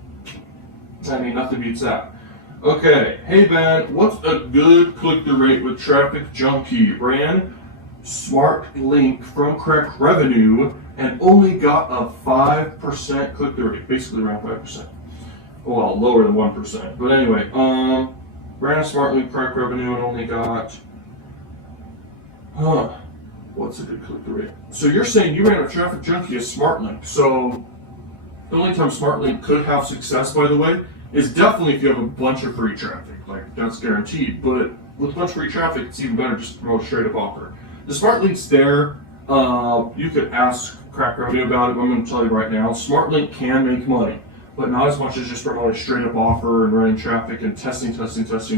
I mean, nothing beats that. Okay, hey Ben, what's a good click-through rate with TrafficJunky? Ran smart link from correct revenue and only got a 5% click-through rate, basically around 5%. Well, lower than 1%. But anyway, ran a smart link, correct revenue, and only got, what's a good click-through rate? So you're saying you ran a TrafficJunky, a smart link. So the only time smart link could have success, by the way, is definitely if you have a bunch of free traffic. Like, that's guaranteed. But with a bunch of free traffic, it's even better just to promote a straight-up offer. The smart link's there. You could ask Crack Revenue about it, but I'm going to tell you right now, smart link can make money, but not as much as just promoting a straight-up offer and running traffic and testing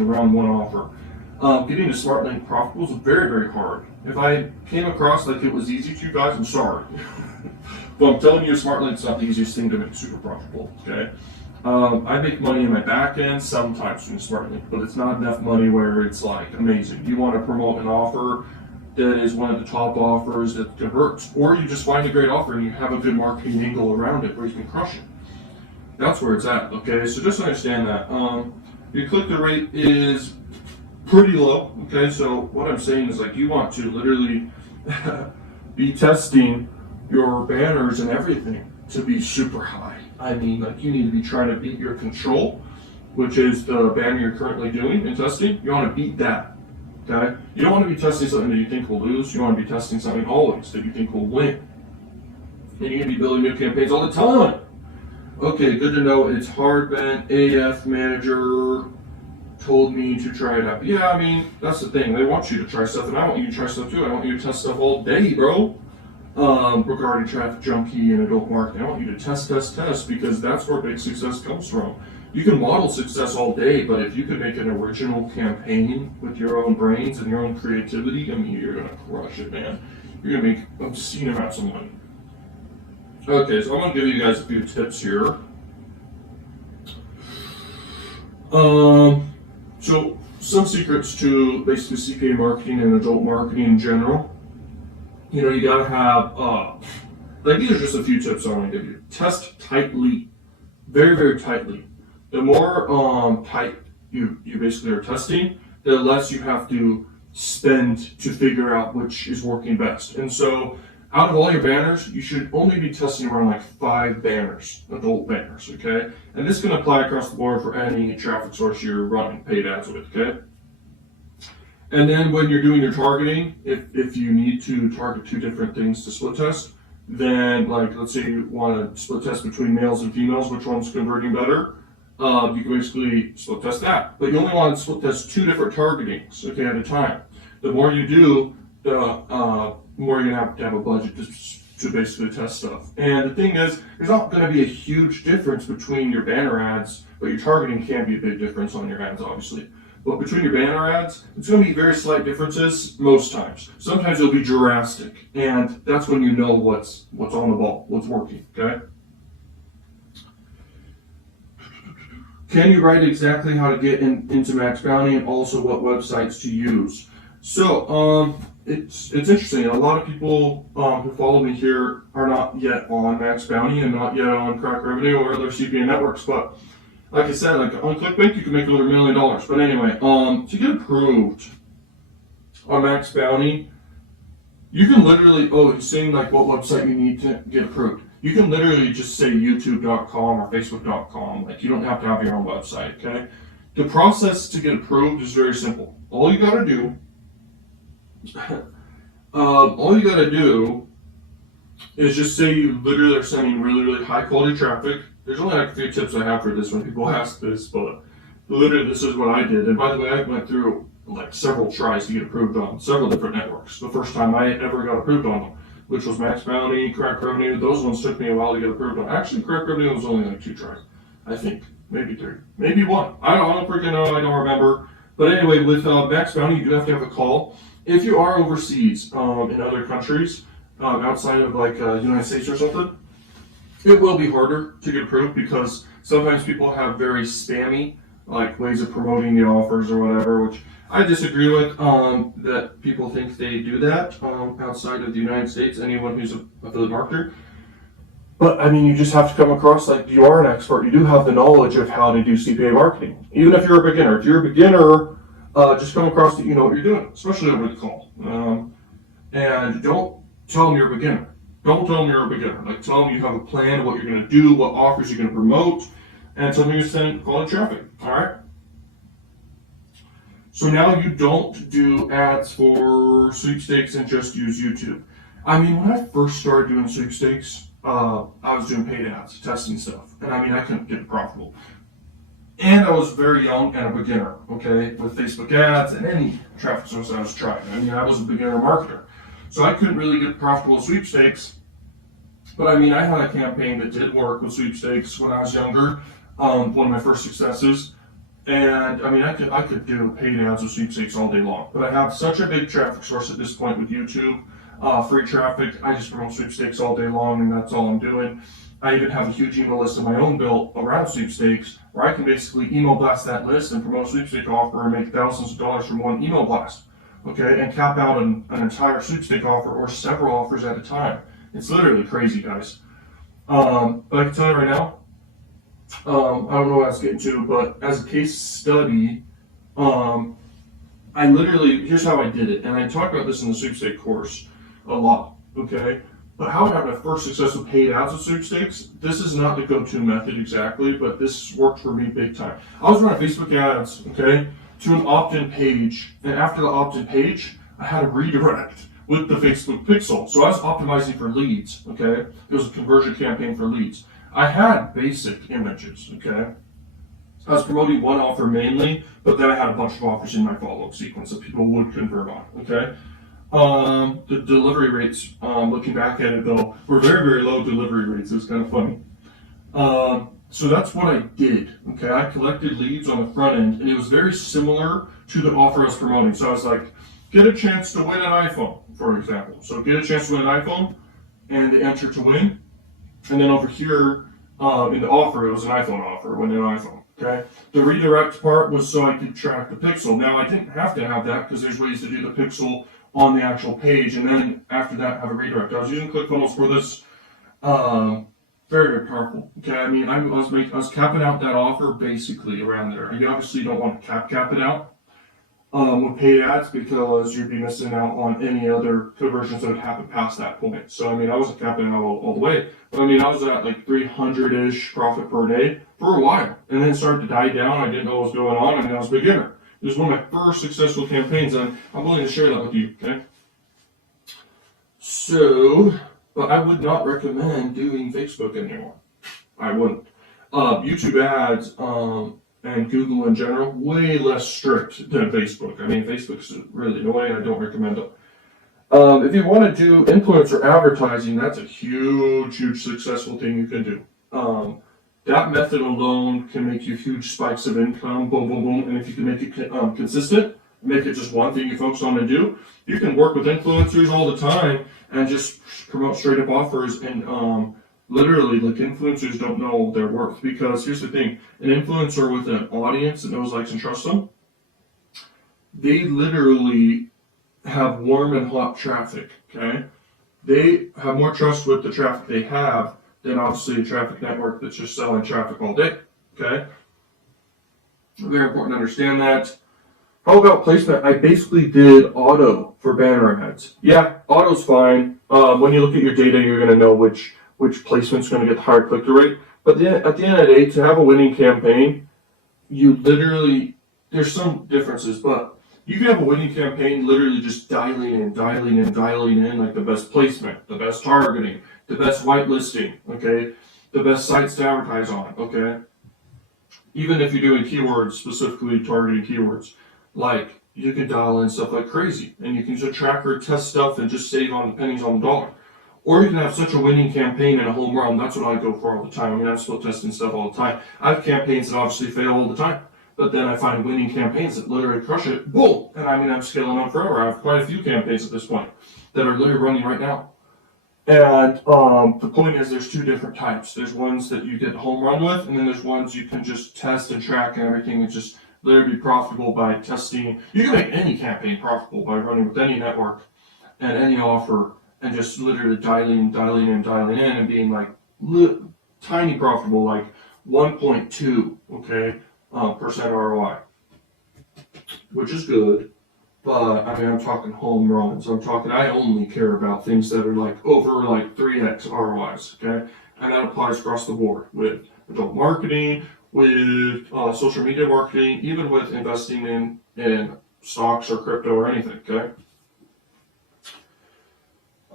around one offer. Getting a smart link profitable is very, very hard. If I came across like it was easy to you guys, I'm sorry. But I'm telling you, a smart link's not the easiest thing to make super profitable, okay? I make money in my back end sometimes from the smart link, but it's not enough money where it's like amazing. You want to promote an offer that is one of the top offers that converts, or you just find a great offer and you have a good marketing angle around it where you can crush it. That's where it's at. Okay, so just understand that your click-through rate is pretty low. Okay, so what I'm saying is like you want to literally be testing your banners and everything to be super high. I mean, like you need to be trying to beat your control, which is the banner you're currently doing and testing. You want to beat that. Okay, you don't want to be testing something that you think will lose. You want to be testing something always that you think will win. And you're gonna be building new campaigns all the time. Okay, good to know. It's hard, Ben. AF manager told me to try it out. Yeah, I mean, that's the thing. They want you to try stuff, and I want you to try stuff too. I want you to test stuff all day, bro. Regarding TrafficJunky and adult marketing, I want you to test, because that's where big success comes from. You can model success all day, but if you could make an original campaign with your own brains and your own creativity, I mean, you're gonna crush it, man. You're gonna make obscene amounts of money. Okay, so I'm gonna give you guys a few tips here. So some secrets to basically CPA marketing and adult marketing in general. You know, you gotta have, like these are just a few tips I want to give you. Test tightly, very, very tightly. The more tight you basically are testing, the less you have to spend to figure out which is working best. And so out of all your banners, you should only be testing around like 5 banners, adult banners, okay? And this can apply across the board for any traffic source you're running paid ads with, okay? And then when you're doing your targeting, if you need to target 2 different things to split test, then like let's say you want to split test between males and females, which one's converting better, you can basically split test that. But you only want to split test 2 different targetings, okay, at a time. The more you do, the more you're gonna have to have a budget to basically test stuff. And the thing is, there's not gonna be a huge difference between your banner ads, but your targeting can be a big difference on your ads, obviously. But between your banner ads, it's gonna be very slight differences most times. Sometimes it'll be drastic, and that's when you know what's on the ball, what's working, okay? Can you write exactly how to get into Max Bounty and also what websites to use? So, it's interesting. A lot of people who follow me here are not yet on Max Bounty and not yet on Crack Revenue or other CPA networks. But like I said, like on ClickBank, you can make over $1 million. But anyway, to get approved on Max Bounty, you can literally, it's saying like what website you need to get approved. You can literally just say youtube.com or facebook.com. Like you don't have to have your own website, okay? The process to get approved is very simple. All you gotta do is just say you literally are sending really, really high quality traffic. There's only like a few tips I have for this when people ask this, but literally this is what I did. And by the way, I went through like several tries to get approved on several different networks. The first time I ever got approved on them, which was Max Bounty, Crack Revenue. Those ones took me a while to get approved on. Actually, Crack Revenue was only like 2 tries, I think, maybe 3, maybe 1. I don't freaking know. I don't remember. But anyway, with Max Bounty, you do have to have a call. If you are overseas in other countries, outside of like United States or something, it will be harder to get approved because sometimes people have very spammy like ways of promoting the offers or whatever, which I disagree with. That people think they do that outside of the United States. Anyone who's a affiliate marketer. But I mean, you just have to come across like you are an expert. You do have the knowledge of how to do CPA marketing, even if you're a beginner. If you're a beginner, just come across that you know what you're doing, especially over the call. And don't tell them you're a beginner. Don't tell them you're a beginner. Like tell them you have a plan of what you're going to do, what offers you're going to promote, and tell them you send quality traffic. All right. So now you don't do ads for sweepstakes and just use YouTube. I mean, when I first started doing sweepstakes, I was doing paid ads, testing stuff, and I mean, I couldn't get it profitable. And I was very young and a beginner, okay, with Facebook ads and any traffic source I was trying. I mean, I was a beginner marketer. So I couldn't really get profitable sweepstakes. But I mean, I had a campaign that did work with sweepstakes when I was younger, one of my first successes. And I mean, I could do paid ads with sweepstakes all day long. But I have such a big traffic source at this point with YouTube, free traffic. I just promote sweepstakes all day long, and that's all I'm doing. I even have a huge email list of my own built around sweepstakes, where I can basically email blast that list and promote a sweepstake offer and make thousands of dollars from one email blast. okay, and cap out an entire sweepstake offer or several offers at a time. It's literally crazy, guys. But I can tell you right now, I don't know what I was getting to, but as a case study, I literally, here's how I did it, and I talk about this in the sweepstake course a lot, okay? But how I had my first success with paid ads with sweepstakes, this is not the go-to method exactly, but this worked for me big time. I was running Facebook ads, okay, to an opt-in page, and after the opt-in page, I had a redirect with the Facebook pixel. So I was optimizing for leads, okay? It was a conversion campaign for leads. I had basic images, okay? I was promoting one offer mainly, but then I had a bunch of offers in my follow-up sequence that people would convert on, okay? The delivery rates, looking back at it though, were very, very low delivery rates. It was kind of funny. So that's what I did, okay? I collected leads on the front end, and it was very similar to the offer I was promoting. So I was like, get a chance to win an iPhone, for example. So get a chance to win an iPhone, and they enter to win. And then over here, in the offer, it was an iPhone offer, win an iPhone. Okay. The redirect part was so I could track the pixel. Now I didn't have to have that because there's ways to do the pixel on the actual page, and then after that have a redirect. I was using ClickFunnels for this. Very, very powerful. Okay. I mean, I was capping out that offer basically around there. You obviously don't want to cap it out with paid ads because you'd be missing out on any other conversions that would happen past that point. So I mean, I wasn't capping out all the way, but I mean, I was at like 300-ish profit per day for a while, and then it started to die down. I didn't know what was going on, and I was a beginner. It was one of my first successful campaigns, and I'm willing to share that with you. Okay. So, but I would not recommend doing Facebook anymore. I wouldn't. YouTube ads, and Google in general, way less strict than Facebook. I mean, Facebook's really annoying. I don't recommend it. If you want to do influencer advertising, that's a huge, huge successful thing you can do. That method alone can make you huge spikes of income, boom, boom, boom. And if you can make it consistent, make it just one thing you focus on and do, you can work with influencers all the time and just promote straight up offers and literally, like, influencers don't know their worth, because here's the thing: an influencer with an audience that knows, likes, and trusts them, they literally have warm and hot traffic, okay? They have more trust with the traffic they have than obviously a traffic network that's just selling traffic all day, okay? Very important to understand that. How about placement? I basically did auto for banner ads. Yeah, auto's fine. When you look at your data, you're going to know which placement's going to get the higher click-through rate. But then at the end of the day, to have a winning campaign, you literally, there's some differences, but you can have a winning campaign literally just dialing in, like the best placement, the best targeting, the best whitelisting, okay, the best sites to advertise on, okay. Even if you're doing keywords, specifically targeting keywords, like you can dial in stuff like crazy, and you can just track or test stuff and just save on the pennies on the dollar. Or you can have such a winning campaign and a home run. That's what I go for all the time. I mean, I'm still testing stuff all the time. I have campaigns that obviously fail all the time, but then I find winning campaigns that literally crush it. Boom! And I mean, I'm scaling up forever. I have quite a few campaigns at this point that are literally running right now. And the point is, there's two different types. There's ones that you get home run with, and then there's ones you can just test and track and everything and just literally be profitable by testing. You can make any campaign profitable by running with any network and any offer, and just literally dialing in and being like tiny profitable, like 1.2, okay, percent ROI, which is good. But I mean, I'm talking home runs. I only care about things that are like over like 3x ROIs, okay? And that applies across the board with adult marketing, with social media marketing, even with investing in stocks or crypto or anything, okay?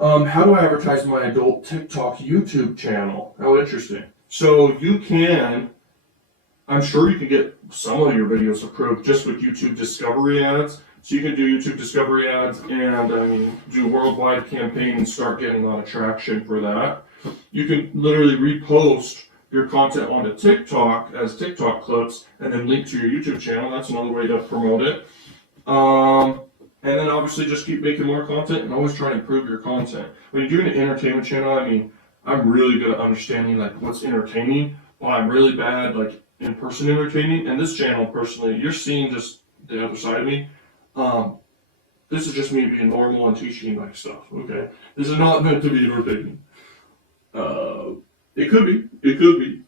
How do I advertise my adult TikTok YouTube channel? How interesting. So I'm sure you can get some of your videos approved just with YouTube discovery ads. So you can do YouTube discovery ads and do a worldwide campaign and start getting a lot of traction for that. You can literally repost your content onto TikTok as TikTok clips and then link to your YouTube channel. That's another way to promote it. And then obviously just keep making more content and always try to improve your content. When you're doing an entertainment channel, I mean, I'm really good at understanding like what's entertaining, but I'm really bad like in-person entertaining. And this channel, personally, you're seeing just the other side of me. This is just me being normal and teaching you like stuff, okay? This is not meant to be entertaining. It could be. It could be.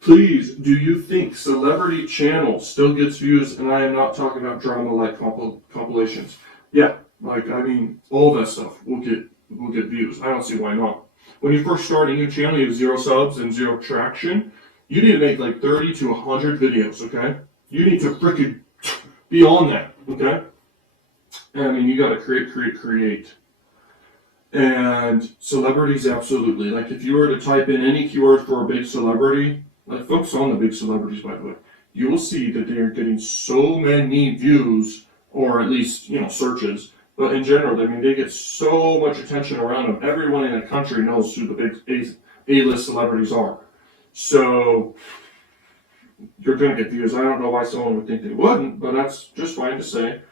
Please, do you think celebrity channel still gets views? And I am not talking about drama like compilations. Yeah, like I mean, all that stuff will get views. I don't see why not. When you first start a new channel, you have 0 subs and 0 traction. You need to make like 30 to 100 videos, okay? You need to freaking be on that, okay? And I mean, you gotta create. And celebrities, absolutely. Like if you were to type in any keyword for a big celebrity, like focus on the big celebrities, by the way, you will see that they are getting so many views, or at least, searches. But in general, I mean, they get so much attention around them. Everyone in the country knows who the big A-list celebrities are. So you're going to get views. I don't know why someone would think they wouldn't, but that's just fine to say.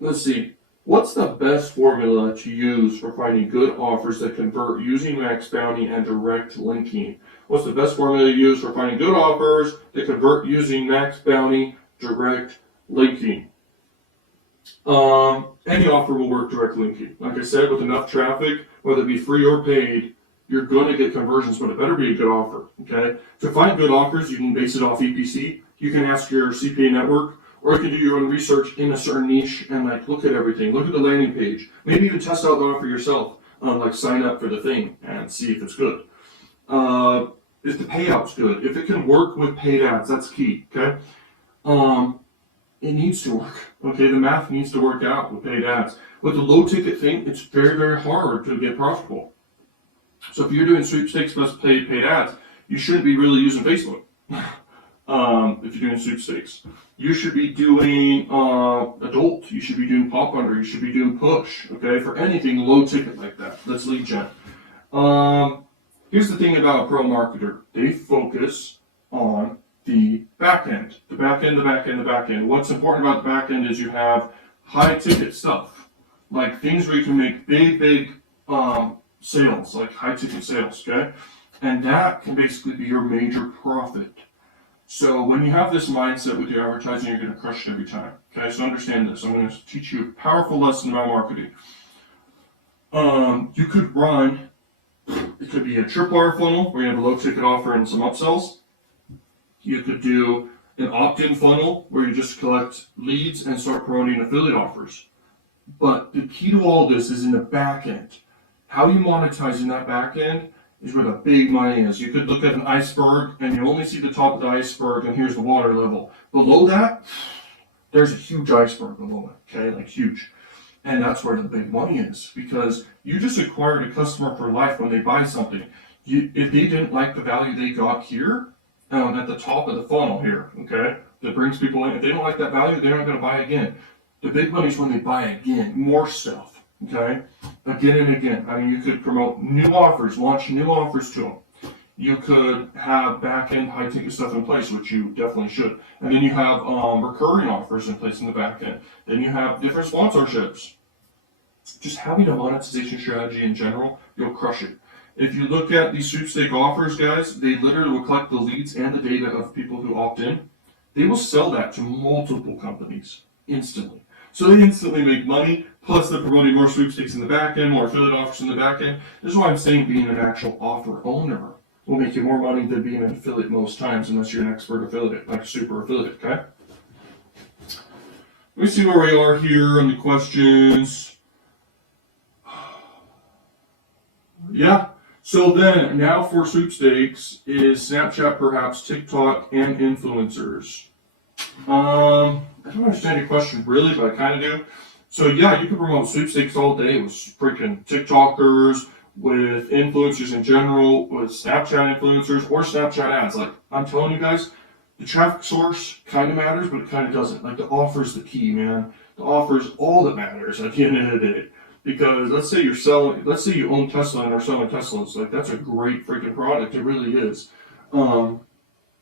Let's see. What's the best formula to use for finding good offers that convert using max bounty and direct linking? What's the best formula to use for finding good offers that convert using max bounty, direct linking? Any offer will work direct linking. Like I said, with enough traffic, whether it be free or paid, you're going to get conversions, but it better be a good offer, okay? To find good offers, you can base it off EPC. You can ask your CPA network, or you can do your own research in a certain niche and like look at everything. Look at the landing page. Maybe even test out the offer yourself. Like sign up for the thing and see if it's good. Is the payouts good? If it can work with paid ads, that's key, okay? It needs to work, okay? The math needs to work out with paid ads. With the low ticket thing, it's very, very hard to get profitable. So if you're doing sweepstakes plus paid ads, you shouldn't be really using Facebook. If you're doing sweepstakes, you should be doing adult. You should be doing pop under. You should be doing push. Okay, for anything low ticket like that. That's lead gen. Here's the thing about a pro marketer: they focus on the back end. The back end. The back end. The back end. What's important about the back end is you have high ticket stuff, like things where you can make big sales, like high ticket sales. Okay, and that can basically be your major profit. So when you have this mindset with your advertising, you're going to crush it every time. Okay, so understand this. I'm going to teach you a powerful lesson about marketing. You could run, it could be a tripwire funnel where you have a low ticket offer and some upsells. You could do an opt-in funnel where you just collect leads and start promoting affiliate offers. But the key to all this is in the back end. How you monetize in that back end is where the big money is. You could look at an iceberg and you only see the top of the iceberg and here's the water level. Below that, there's a huge iceberg below it, okay, like huge. And that's where the big money is, because you just acquired a customer for life when they buy something. If they didn't like the value they got here, at the top of the funnel here, okay, that brings people in, if they don't like that value, they're not going to buy again. The big money is when they buy again, more stuff. Okay, again and again. I mean, you could promote new offers, launch new offers to them. You could have back-end high-ticket stuff in place, which you definitely should. And then you have recurring offers in place in the back-end. Then you have different sponsorships. Just having a monetization strategy in general, you'll crush it. If you look at these sweepstake offers, guys, they literally will collect the leads and the data of people who opt in. They will sell that to multiple companies instantly. So they instantly make money, plus they're promoting more sweepstakes in the back end, more affiliate offers in the back end. This is why I'm saying being an actual offer owner will make you more money than being an affiliate most times, unless you're an expert affiliate, like a super affiliate, okay? Let me see where we are here on the questions. Yeah, so then now for sweepstakes is Snapchat, perhaps TikTok, and influencers. I don't understand your question really, but I kind of do. So yeah, you can promote sweepstakes all day with freaking TikTokers, with influencers in general, with Snapchat influencers, or Snapchat ads. Like, I'm telling you guys, the traffic source kind of matters, but it kind of doesn't. Like, the offer's the key, man. The offer's all that matters at the end of the day. Because let's say you own Tesla and are selling Teslas. Like, that's a great freaking product. It really is. And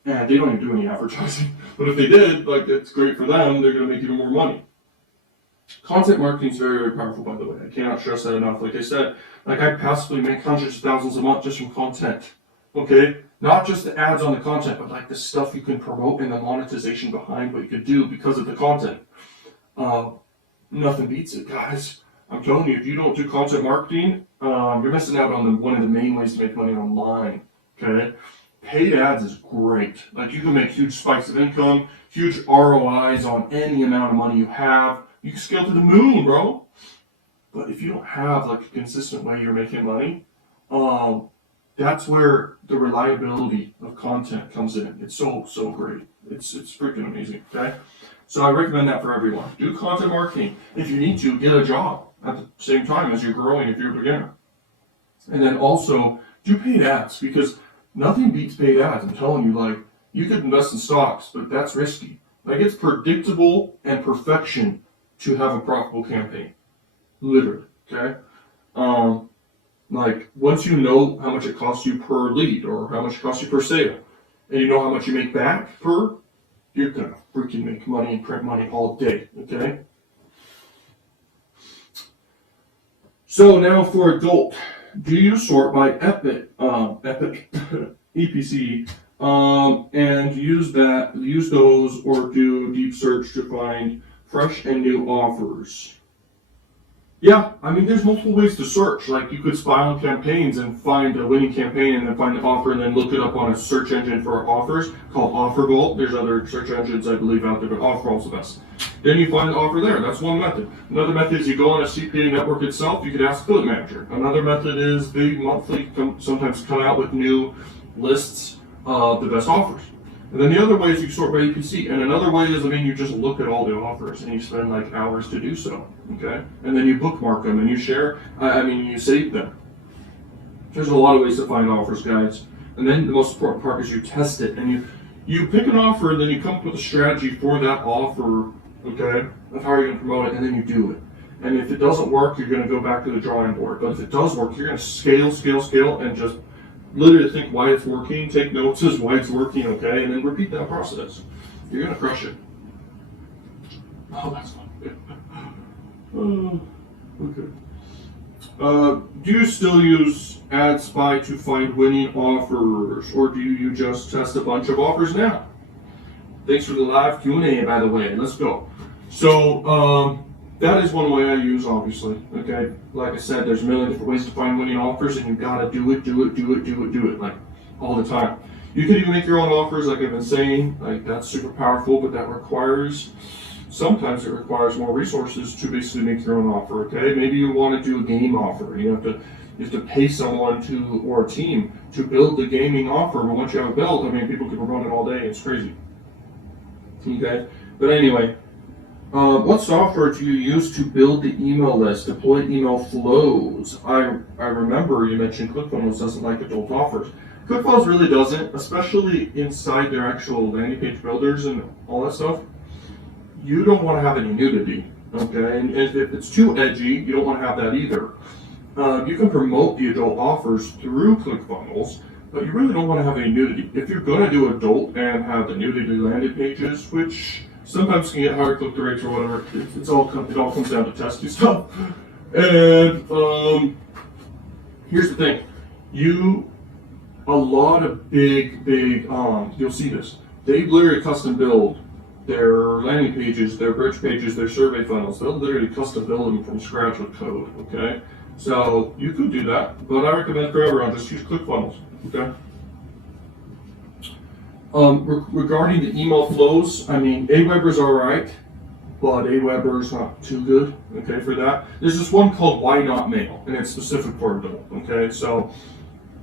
they don't even do any advertising. But if they did, like, it's great for them. They're going to make even more money. Content marketing is very, very powerful, by the way. I cannot stress that enough. Like I said, like, I passively make hundreds of thousands a month just from content. Okay? Not just the ads on the content, but like the stuff you can promote and the monetization behind what you can do because of the content. Nothing beats it, guys. I'm telling you, if you don't do content marketing, you're missing out on one of the main ways to make money online. Okay, paid ads is great. Like you can make huge spikes of income, huge ROIs on any amount of money you have. You can scale to the moon, bro. But if you don't have like a consistent way you're making money, that's where the reliability of content comes in. It's so great. It's freaking amazing. Okay, so I recommend that for everyone. Do content marketing. If you need to, get a job at the same time as you're growing if you're a beginner. And then also do paid ads because nothing beats paid ads. I'm telling you, like you could invest in stocks, but that's risky. Like it's predictable and perfection to have a profitable campaign. Literally. Okay. Like once you know how much it costs you per lead or how much it costs you per sale, and you know how much you make back per, you're gonna freaking make money and print money all day. Okay. So now for adult, do you sort by epic EPC, and use those or do deep search to find fresh and new offers? Yeah, I mean, there's multiple ways to search. Like, you could spy on campaigns and find a winning campaign and then find the offer and then look it up on a search engine for offers called OfferVault. There's other search engines, I believe, out there, but OfferVault's the best. Then you find the offer there. That's one method. Another method is you go on a CPA network itself. You could ask Affiliate Manager. Another method is they monthly sometimes come out with new lists of the best offers. And then the other way is you sort by EPC. And another way is, I mean, you just look at all the offers and you spend like hours to do so, okay? And then you bookmark them and you share, you save them. There's a lot of ways to find offers, guys. And then the most important part is you test it and you pick an offer and then you come up with a strategy for that offer, okay? Of how you're gonna promote it and then you do it. And if it doesn't work, you're gonna go back to the drawing board. But if it does work, you're gonna scale, and just literally think why it's working, take notes as why it's working, okay, and then repeat that process. You're gonna crush it. Oh, that's fun. Okay. Do you still use AdSpy to find winning offers, or do you just test a bunch of offers now? Thanks for the live Q&A, by the way. Let's go. So, that is one way I use, obviously. Okay, like I said, there's a million different ways to find winning offers, and you've got to do it, like all the time. You can even make your own offers, like I've been saying. Like that's super powerful, but that sometimes it requires more resources to basically make your own offer. Okay, maybe you want to do a game offer. You have to pay someone or a team to build the gaming offer. But once you have it built, I mean, people can promote it all day. It's crazy. Okay, but anyway. What software do you use to build the email list, deploy email flows? I remember you mentioned ClickFunnels doesn't like adult offers. ClickFunnels really doesn't, especially inside their actual landing page builders and all that stuff. You don't want to have any nudity, okay? And if it's too edgy, you don't want to have that either. You can promote the adult offers through ClickFunnels, but you really don't want to have any nudity. If you're going to do adult and have the nudity landing pages, which sometimes can get higher click-through rates or whatever. It all comes down to testing stuff. And here's the thing: a lot of big, you'll see this. They literally custom build their landing pages, their bridge pages, their survey funnels. They'll literally custom build them from scratch with code. Okay, so you could do that, but I recommend for everyone just use ClickFunnels. Okay. Regarding the email flows, I mean, Aweber's alright, but Aweber's not too good, okay, for that. There's this one called Why Not Mail, and it's specific for adult, okay, so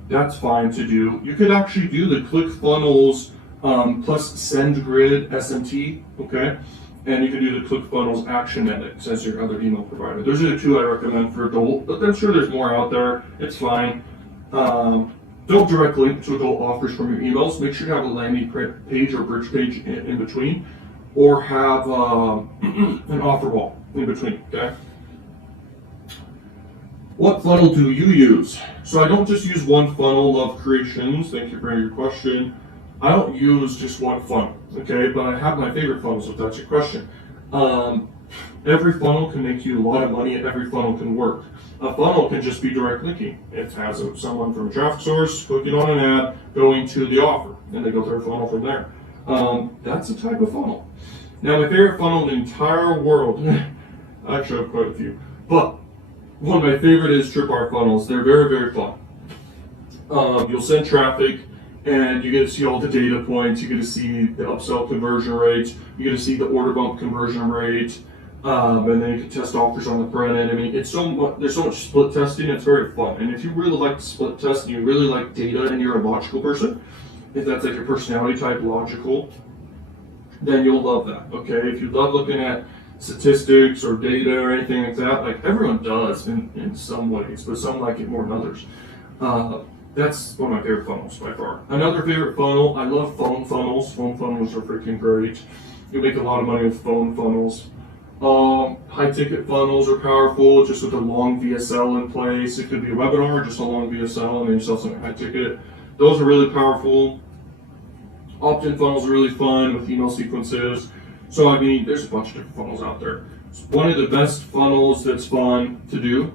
that's fine to do. You could actually do the ClickFunnels plus SendGrid SMT, okay, and you can do the ClickFunnels Actionetics as your other email provider. Those are the two I recommend for adult, but I'm sure there's more out there. It's fine. Don't direct link to adult offers from your emails. Make sure you have a landing page or bridge page in between, or have an offer wall in between, okay? What funnel do you use? So I don't just use one funnel, Love Creations. Thank you for your question. I don't use just one funnel, okay? But I have my favorite funnels, if that's your question. Every funnel can make you a lot of money, and every funnel can work. A funnel can just be direct linking. It has someone from a traffic source clicking on an ad, going to the offer, and they go through a funnel from there. That's a type of funnel. Now, my favorite funnel in the entire world Actually, I have quite a few. But one of my favorite is tripwire funnels. They're very, very fun. You'll send traffic, and you get to see all the data points. You get to see the upsell conversion rates. You get to see the order bump conversion rate, and then you can test offers on the front end. I mean, it's so much. There's so much split testing. It's very fun. And if you really like to split test and you really like data, and you're a logical person, if that's like your personality type, logical, then you'll love that. Okay, if you love looking at statistics or data or anything like that, like everyone does in some ways, but some like it more than others. That's one of my favorite funnels by far. Another favorite funnel, I love phone funnels. Phone funnels are freaking great. You make a lot of money with phone funnels. High ticket funnels are powerful, just with a long VSL in place. It could be a webinar, just a long VSL, and then you sell something high ticket. Those are really powerful. Opt-in funnels are really fun with email sequences. So I mean, there's a bunch of different funnels out there. One of the best funnels that's fun to do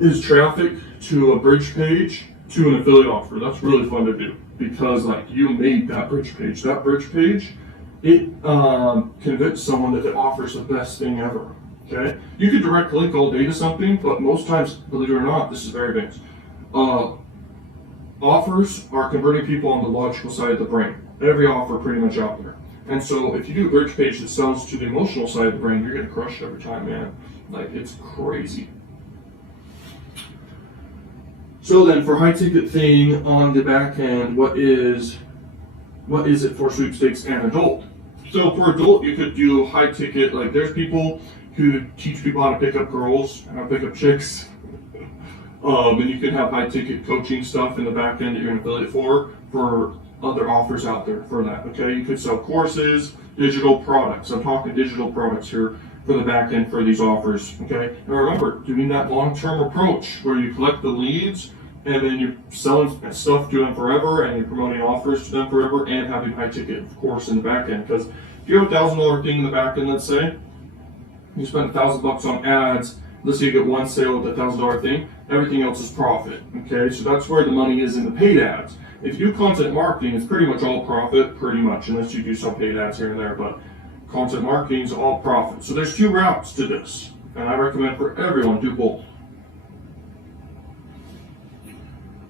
is traffic to a bridge page to an affiliate offer. That's really fun to do because like you made that bridge page. That bridge page, it convinced someone that it offers the best thing ever. Okay, you could direct link all day to something, but most times, believe it or not, this is very advanced. Offers are converting people on the logical side of the brain. Every offer pretty much out there. And so if you do a bridge page that sells to the emotional side of the brain, you're gonna crush it every time, man. Like it's crazy. So then for high ticket thing on the back end, what is it for sweepstakes and adult? So for adult, you could do high ticket, like there's people who teach people how to pick up girls and how to pick up chicks. And you can have high ticket coaching stuff in the back end that you're an affiliate for other offers out there for that. Okay, you could sell courses, digital products. I'm talking digital products here for the back end for these offers. Okay, and remember, doing that long-term approach where you collect the leads and then you're selling stuff to them forever and you're promoting offers to them forever and having high ticket, of course, in the back end. Because if you have $1,000 thing in the back end, let's say, you spend $1,000 on ads. Let's say you get one sale with the $1,000 thing, everything else is profit. Okay, so that's where the money is in the paid ads. If you do content marketing, it's pretty much all profit, pretty much, unless you do some paid ads here and there, but content marketing is all profit. So there's two routes to this, and I recommend for everyone do both.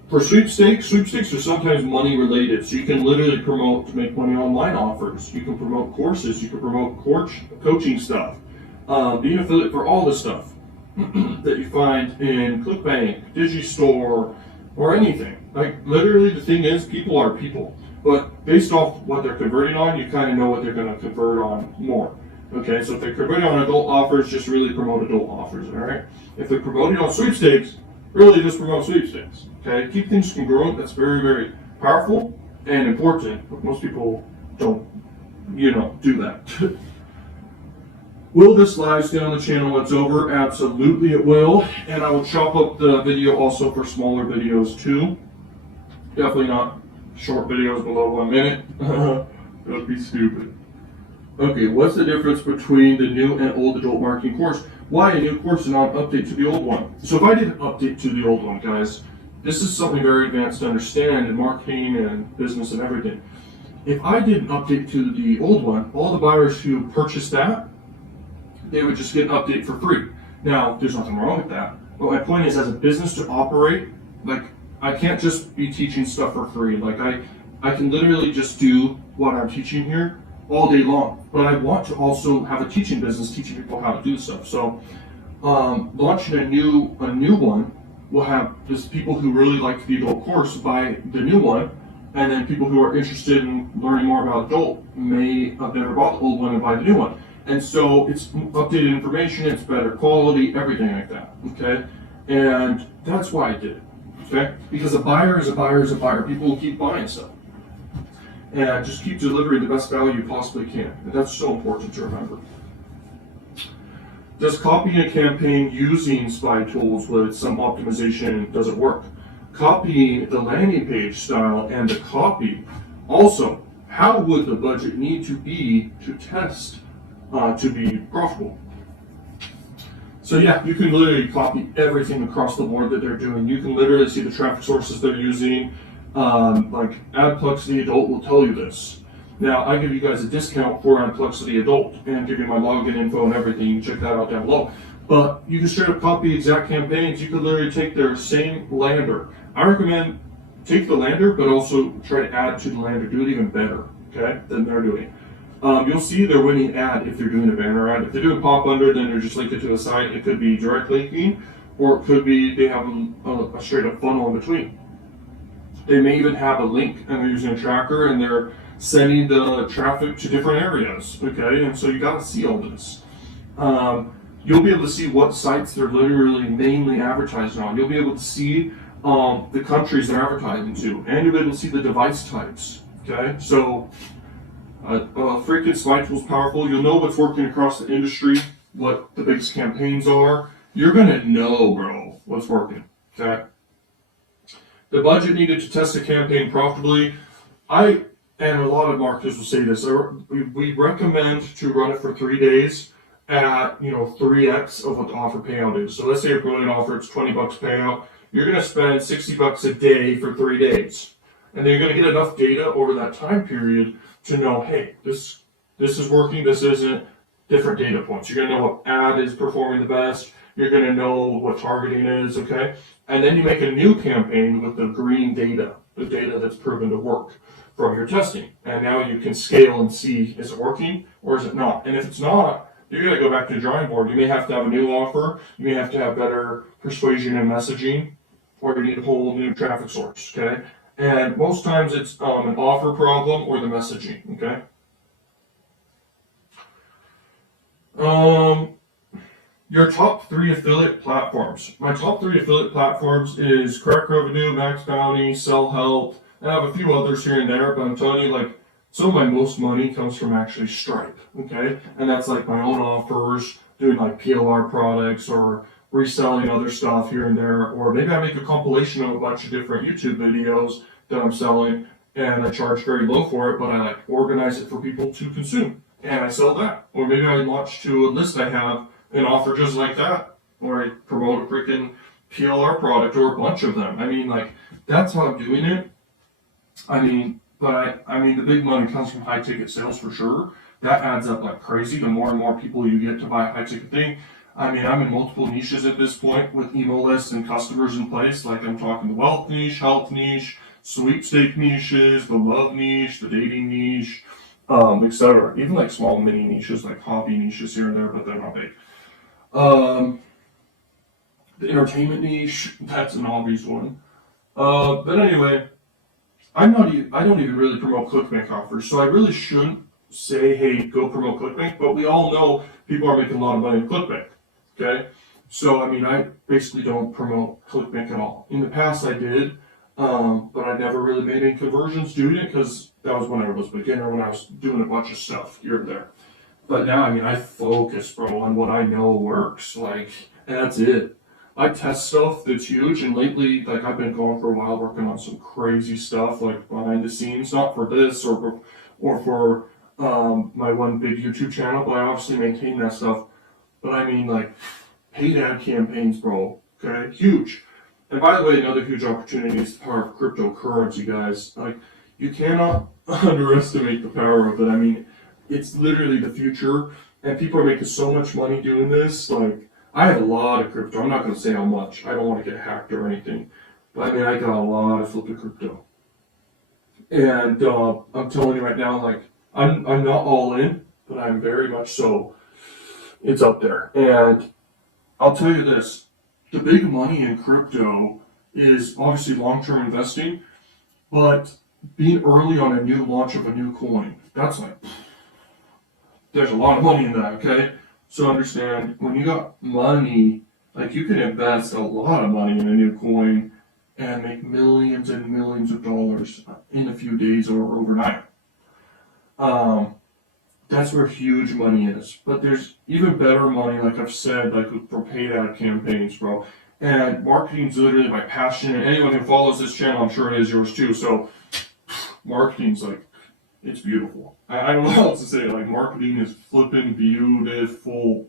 For sweepstakes are sometimes money related, so you can literally promote to make money online offers. You can promote courses, you can promote coaching stuff, be an affiliate for all this stuff that you find in ClickBank, Digistore, or anything. Like literally the thing is, people are people. But based off what they're converting on, you kind of know what they're going to convert on more. Okay, so if they're converting on adult offers, just really promote adult offers, all right? If they're promoting on sweepstakes, really just promote sweepstakes. Okay, keep things congruent. That's very, very powerful and important, but most people don't, do that. Will this live stay on the channel when it's over? Absolutely it will. And I will chop up the video also for smaller videos too. Definitely not short videos below 1 minute. That would be stupid. Okay, what's the difference between the new and old adult marketing course? Why a new course and not an update to the old one? So if I did an update to the old one, guys, this is something very advanced to understand in marketing and business and everything. If I did an update to the old one, all the buyers who purchased that, they would just get an update for free. Now, there's nothing wrong with that. But my point is, as a business to operate, like, I can't just be teaching stuff for free. Like, I can literally just do what I'm teaching here all day long. But I want to also have a teaching business, teaching people how to do stuff. So, launching a new one will have just people who really like the adult course buy the new one, and then people who are interested in learning more about adult may have never bought the old one and buy the new one. And so it's updated information, it's better quality, everything like that, okay? And that's why I did it, okay? Because a buyer is a buyer is a buyer. People will keep buying stuff. And just keep delivering the best value you possibly can. And that's so important to remember. Does copying a campaign using spy tools with some optimization, does it work? Copying the landing page style and the copy. Also, how would the budget need to be to test to be profitable? So yeah, you can literally copy everything across the board that they're doing. You can literally see the traffic sources they're using. Like AdPlux, the adult will tell you this. Now, I give you guys a discount for Amplexity Adult and give you my login info and everything. You can check that out down below. But you can straight up copy exact campaigns. You could literally take their same lander. I recommend take the lander, but also try to add to the lander. Do it even better, okay, than they're doing. You'll see their winning ad if they're doing a banner ad. If they're doing pop under, then they're just linked to a site. It could be direct linking, or it could be they have a straight up funnel in between. They may even have a link and they're using a tracker and they're sending the traffic to different areas, okay? And so you got to see all this. You'll be able to see what sites they're literally mainly advertising on. You'll be able to see the countries they're advertising to, and you'll be able to see the device types, okay? So freaking Spy Tool's powerful. You'll know what's working across the industry, what the biggest campaigns are. You're gonna know, bro, what's working, okay? The budget needed to test a campaign profitably. And a lot of marketers will say this, we recommend to run it for 3 days at 3x of what the offer payout is. So let's say you're putting an offer, it's $20 payout. You're gonna spend $60 a day for 3 days. And then you're gonna get enough data over that time period to know, hey, this is working, this isn't, different data points. You're gonna know what ad is performing the best. You're gonna know what targeting is, okay? And then you make a new campaign with the green data, the data that's proven to work from your testing. And now you can scale and see, is it working or is it not? And if it's not, you're gonna go back to the drawing board. You may have to have a new offer, you may have to have better persuasion and messaging, or you need a whole new traffic source, okay? And most times it's an offer problem or the messaging, okay? Your top 3 affiliate platforms. My top 3 affiliate platforms is Crack Revenue, Max Bounty, Sell Help, and I have a few others here and there, but I'm telling you, like, some of my most money comes from actually Stripe, okay? And that's like my own offers, doing like PLR products or reselling other stuff here and there, or maybe I make a compilation of a bunch of different YouTube videos that I'm selling and I charge very low for it, but I like organize it for people to consume and I sell that. Or maybe I launch to a list I have an offer just like that, or I promote a freaking PLR product or a bunch of them. I mean, like, that's how I'm doing it. I mean, but I mean, the big money comes from high ticket sales for sure. That adds up like crazy. The more and more people you get to buy a high ticket thing. I mean, I'm in multiple niches at this point with email lists and customers in place. Like I'm talking the wealth niche, health niche, sweepstake niches, the love niche, the dating niche, etc. Even like small mini niches, like hobby niches here and there, but they're not big. The entertainment niche, that's an obvious one. But anyway, I don't even really promote ClickBank offers, so I really shouldn't say, hey, go promote ClickBank, but we all know people are making a lot of money with ClickBank, okay? So, I mean, I basically don't promote ClickBank at all. In the past, I did, but I never really made any conversions doing it because that was when I was a beginner, when I was doing a bunch of stuff here and there. But now, I mean, I focus, bro, on what I know works, like, and that's it. I test stuff that's huge, and lately, like, I've been going for a while working on some crazy stuff, like, behind the scenes, not for this or for my one big YouTube channel, but I obviously maintain that stuff. But I mean, like, paid ad campaigns, bro, okay, huge. And by the way, another huge opportunity is the power of cryptocurrency, guys. Like, you cannot underestimate the power of it. I mean, it's literally the future, and people are making so much money doing this. Like, I have a lot of crypto. I'm not going to say how much. I don't want to get hacked or anything. But I mean, I got a lot of flipping crypto. And I'm telling you right now, like, I'm not all in, but I'm very much so. It's up there. And I'll tell you this. The big money in crypto is obviously long-term investing, but being early on a new launch of a new coin, that's like, there's a lot of money in that, okay? So understand, when you got money, like you can invest a lot of money in a new coin and make millions and millions of dollars in a few days or overnight. That's where huge money is. But there's even better money, like I've said, like for paid ad campaigns, bro. And marketing's literally my passion. And anyone who follows this channel, I'm sure it is yours too. So marketing's like, it's beautiful. I don't know how else to say it. Like, marketing is flipping beautiful.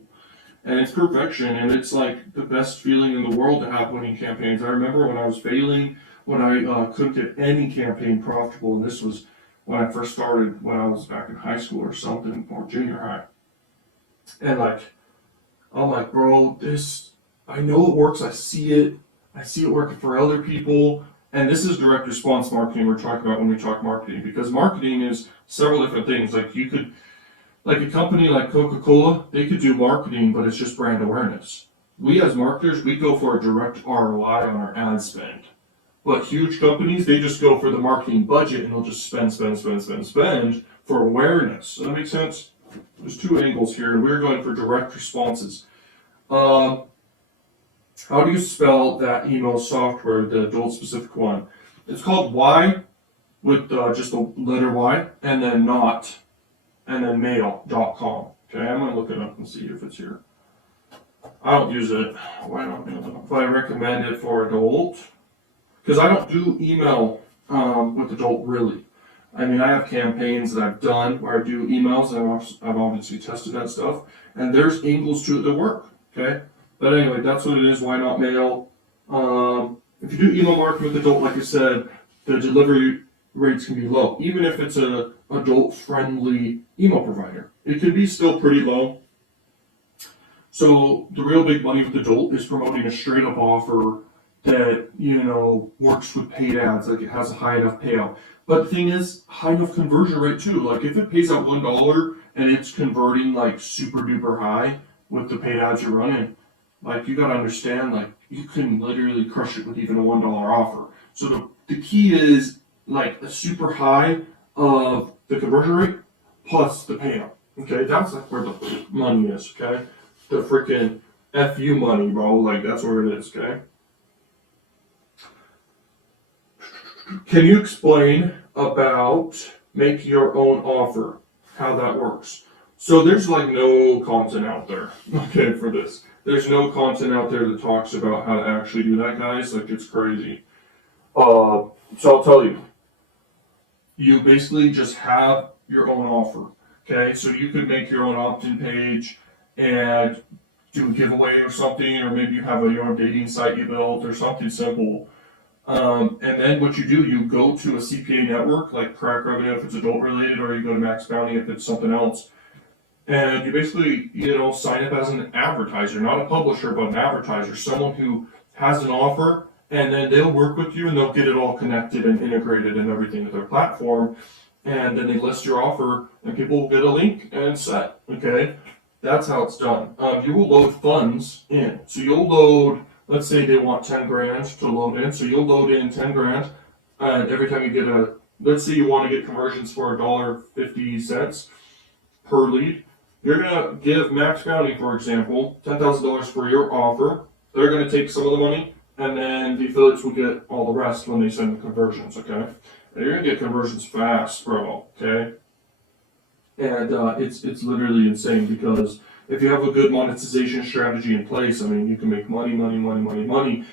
And it's perfection. And it's like the best feeling in the world to have winning campaigns. I remember when I was failing, when I couldn't get any campaign profitable. And this was when I first started, when I was back in high school or something, or junior high. And like, I'm like, bro, this, I know it works. I see it working for other people. And this is direct response marketing we're talking about when we talk marketing, because marketing is several different things. Like you could, like a company like Coca-Cola, they could do marketing, but it's just brand awareness. We as marketers, we go for a direct ROI on our ad spend. But huge companies, they just go for the marketing budget and they'll just spend for awareness. Does that make sense? There's two angles here, and we're going for direct responses. How do you spell that email software, the adult specific one? It's called Y with just the letter Y, and then not, and then mail.com. Okay, I'm going to look it up and see if it's here. I don't use it. Why not? But I recommend it for adult, because I don't do email with adult really. I mean, I have campaigns that I've done where I do emails, and I've obviously tested that stuff, and there's angles to it that work, okay? But anyway, that's what it is. Why not mail? If you do email marketing with adult, like I said, the delivery rates can be low. Even if it's a adult-friendly email provider, it can be still pretty low. So the real big money with adult is promoting a straight-up offer that, you know, works with paid ads, like it has a high enough payout. But the thing is, high enough conversion rate too. Like if it pays out $1 and it's converting like super duper high with the paid ads you're running, like you gotta understand, like you can literally crush it with even a $1 offer. So the key is like a super high of the conversion rate plus the payout. Okay, that's like where the money is. Okay, the freaking FU money, bro. Like that's where it is. Okay. Can you explain about make your own offer, how that works? So there's like no content out there, okay, for this. There's no content out there that talks about how to actually do that, guys. Like it's crazy. So I'll tell you. You basically just have your own offer, okay? So you could make your own opt-in page and do a giveaway or something, or maybe you have your own dating site you built or something simple. And then what you do, you go to a CPA network like Crack Revenue if it's adult related, or you go to Max Bounty if it's something else. And you basically, you know, sign up as an advertiser, not a publisher, but an advertiser, someone who has an offer, and then they'll work with you and they'll get it all connected and integrated and everything to their platform. And then they list your offer and people will get a link and it's set, okay? That's how it's done. You will load funds in. So you'll load, let's say they want 10 grand to load in. So you'll load in 10 grand, and every time you get let's say you want to get conversions for $1.50 per lead, you're going to give Max Bounty, for example, $10,000 for your offer. They're going to take some of the money, and then the affiliates will get all the rest when they send the conversions, okay? And you're going to get conversions fast, bro, okay? And it's literally insane, because if you have a good monetization strategy in place, I mean, you can make money in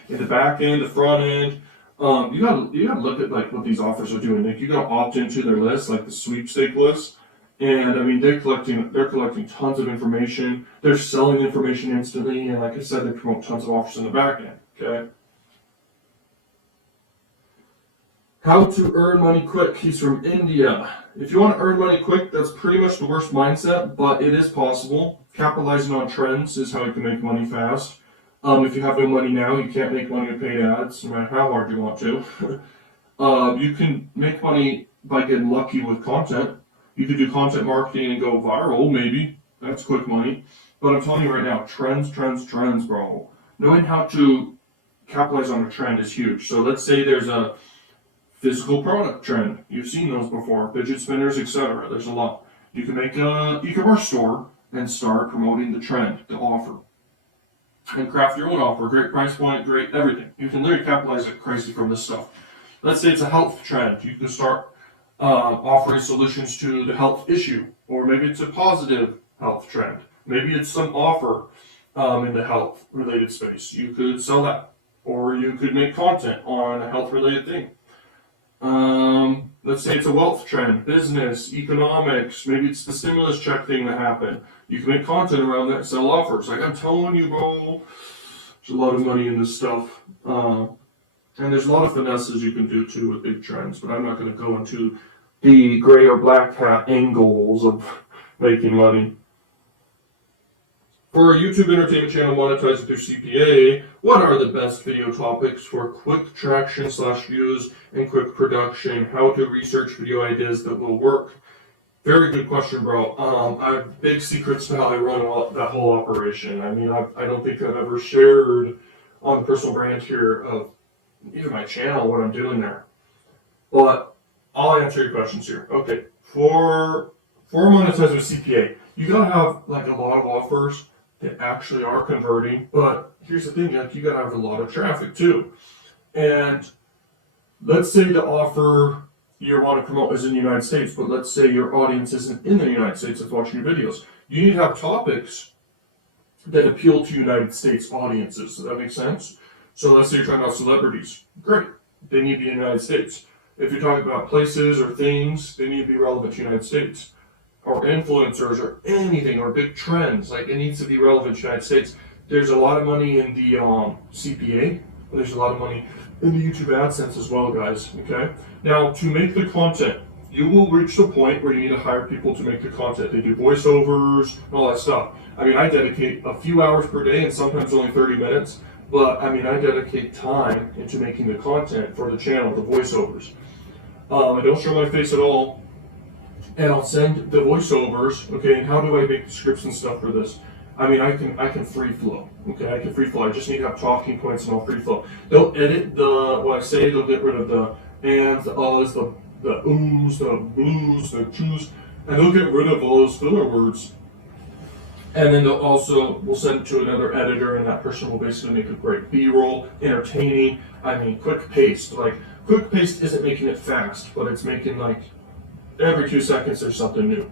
the back end, the front end. You gotta look at like what these offers are doing. Like you gotta opt into their list, like the sweepstake list. And I mean, they're collecting tons of information. They're selling information instantly, and like I said, they promote tons of offers in the back end. Okay. How to earn money quick. He's from India. If you want to earn money quick, that's pretty much the worst mindset, but it is possible. Capitalizing on trends is how you can make money fast. If you have no money now, you can't make money with paid ads, no matter how hard you want to. You can make money by getting lucky with content. You could do content marketing and go viral, maybe. That's quick money. But I'm telling you right now, trends, bro. Knowing how to capitalize on a trend is huge. So let's say there's a physical product trend. You've seen those before, fidget spinners, etc. There's a lot. You can make an e-commerce store and start promoting the trend, the offer. And craft your own offer. Great price point, great everything. You can literally capitalize it crazy from this stuff. Let's say it's a health trend. You can start offering solutions to the health issue, or maybe it's a positive health trend. Maybe it's some offer in the health related space. You could sell that, or you could make content on a health related thing. Let's say it's a wealth trend, business, economics. Maybe it's the stimulus check thing that happened. You can make content around that and sell offers. Like I'm telling you, bro, there's a lot of money in this stuff. And there's a lot of finesses you can do too with big trends, but I'm not going to go into the gray or black hat angles of making money. For a YouTube entertainment channel monetized through CPA, what are the best video topics for quick traction / views and quick production? How to research video ideas that will work? Very good question, bro. I have big secrets to how I run that whole operation. I mean, I don't think I've ever shared on the personal brand here of even my channel what I'm doing there. But I'll answer your questions here. Okay, for monetizing with CPA, you gotta have like a lot of offers that actually are converting. But here's the thing, like, you gotta have a lot of traffic too. And let's say the offer you want to promote is in the United States, but let's say your audience isn't in the United States that's watching your videos. You need to have topics that appeal to United States audiences. Does that make sense? So let's say you're talking about celebrities. Great. They need to be in the United States. If you're talking about places or things, they need to be relevant to the United States. Or influencers or anything, or big trends. Like, it needs to be relevant to the United States. There's a lot of money in the CPA. There's a lot of money in the YouTube AdSense as well, guys. Okay? Now, to make the content, you will reach the point where you need to hire people to make the content. They do voiceovers and all that stuff. I mean, I dedicate a few hours per day and sometimes only 30 minutes. But, I mean, I dedicate time into making the content for the channel, the voiceovers. I don't show my face at all. And I'll send the voiceovers, okay, and how do I make the scripts and stuff for this? I mean, I can free flow, okay, I can free flow. I just need to have talking points and I'll free flow. They'll edit what I say, they'll get rid of the ands, the uhs, the ums, the blues, the choos, and they'll get rid of all those filler words. And then we'll send it to another editor, and that person will basically make a great B-roll, entertaining. I mean, quick paste. Like, quick paste isn't making it fast, but it's making, like, every 2 seconds there's something new.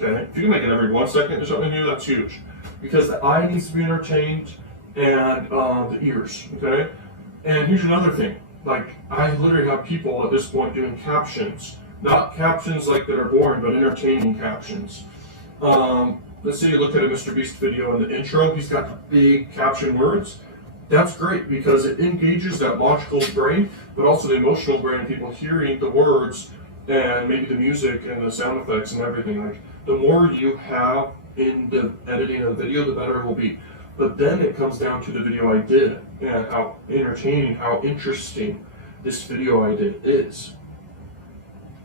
Okay? If you can make it every 1 second there's something new, that's huge. Because the eye needs to be entertained and the ears. Okay? And here's another thing. Like, I literally have people at this point doing captions. Not captions like that are boring, but entertaining captions. Let's say you look at a Mr. Beast video in the intro, he's got big caption words. That's great because it engages that logical brain, but also the emotional brain, people hearing the words and maybe the music and the sound effects and everything. Like, the more you have in the editing of the video, the better it will be. But then it comes down to the video I did and how entertaining, how interesting this video I did is.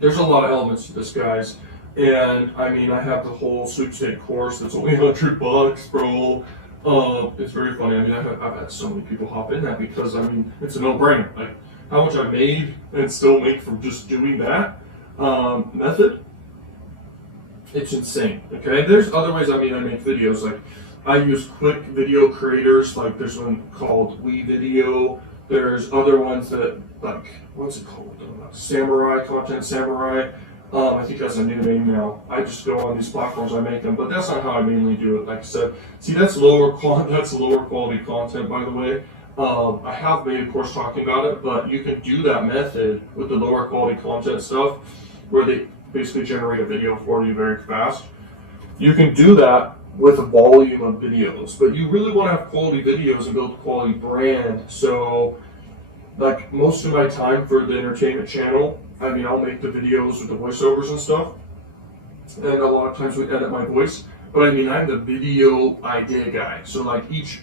There's a lot of elements to this, guys. And I mean, I have the whole sweepstake course that's only $100, bro. It's very funny. I mean, I've had so many people hop in that because, I mean, it's a no-brainer. Like, how much I made and still make from just doing that method, it's insane. Okay, there's other ways. I mean, I make videos. Like, I use quick video creators. Like, there's one called WeVideo. There's other ones that, like, what's it called? Samurai Content Samurai. I think that's a new name now. I just go on these platforms, I make them, but that's not how I mainly do it. Like I said, see, that's lower quality content, by the way. I have made a course talking about it, but you can do that method with the lower quality content stuff, where they basically generate a video for you very fast. You can do that with a volume of videos, but you really want to have quality videos and build a quality brand. So, like, most of my time for the entertainment channel, I mean, I'll make the videos with the voiceovers and stuff, and a lot of times we edit my voice, but I mean, I'm the video idea guy. So, like, each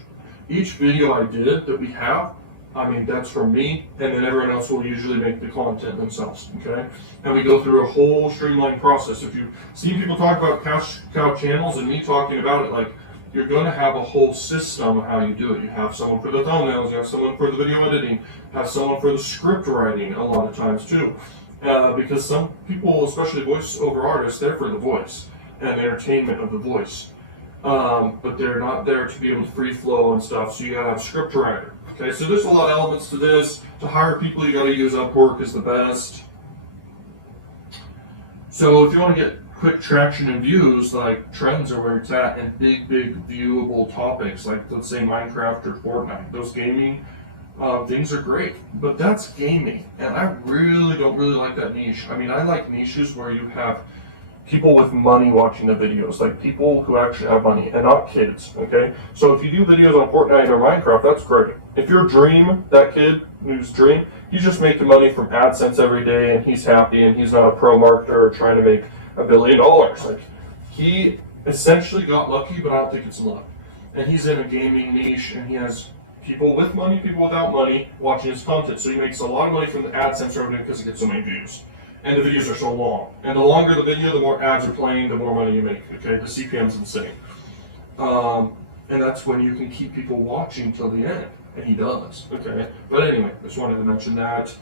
video I did that we have, I mean, that's from me, and then everyone else will usually make the content themselves, okay? And we go through a whole streamlined process. If you've seen people talk about cash cow channels and me talking about it, like, you're going to have a whole system of how you do it. You have someone for the thumbnails, you have someone for the video editing, have someone for the script writing a lot of times too. Because some people, especially voiceover artists, they're for the voice and the entertainment of the voice. But they're not there to be able to free flow and stuff, so you gotta have a script writer. Okay, so there's a lot of elements to this. To hire people, you gotta use Upwork is the best. So if you want to get quick traction and views, like, trends are where it's at, and big viewable topics, like, let's say Minecraft or Fortnite. Those gaming things are great, but that's gaming, and I don't really like that niche. I mean, I like niches where you have people with money watching the videos, like people who actually have money and not kids, okay? So if you do videos on Fortnite or Minecraft, that's great. If you're Dream, that kid who's Dream, he's just making money from AdSense every day and he's happy and he's not a pro marketer trying to make $1 billion. Like, he essentially got lucky, but I don't think it's luck. And he's in a gaming niche and he has people with money, people without money watching his content. So he makes a lot of money from the AdSense revenue because he gets so many views. And the videos are so long. And the longer the video, the more ads are playing, the more money you make. Okay, the CPM's insane. And that's when you can keep people watching till the end. And he does. Okay. But anyway, just wanted to mention that.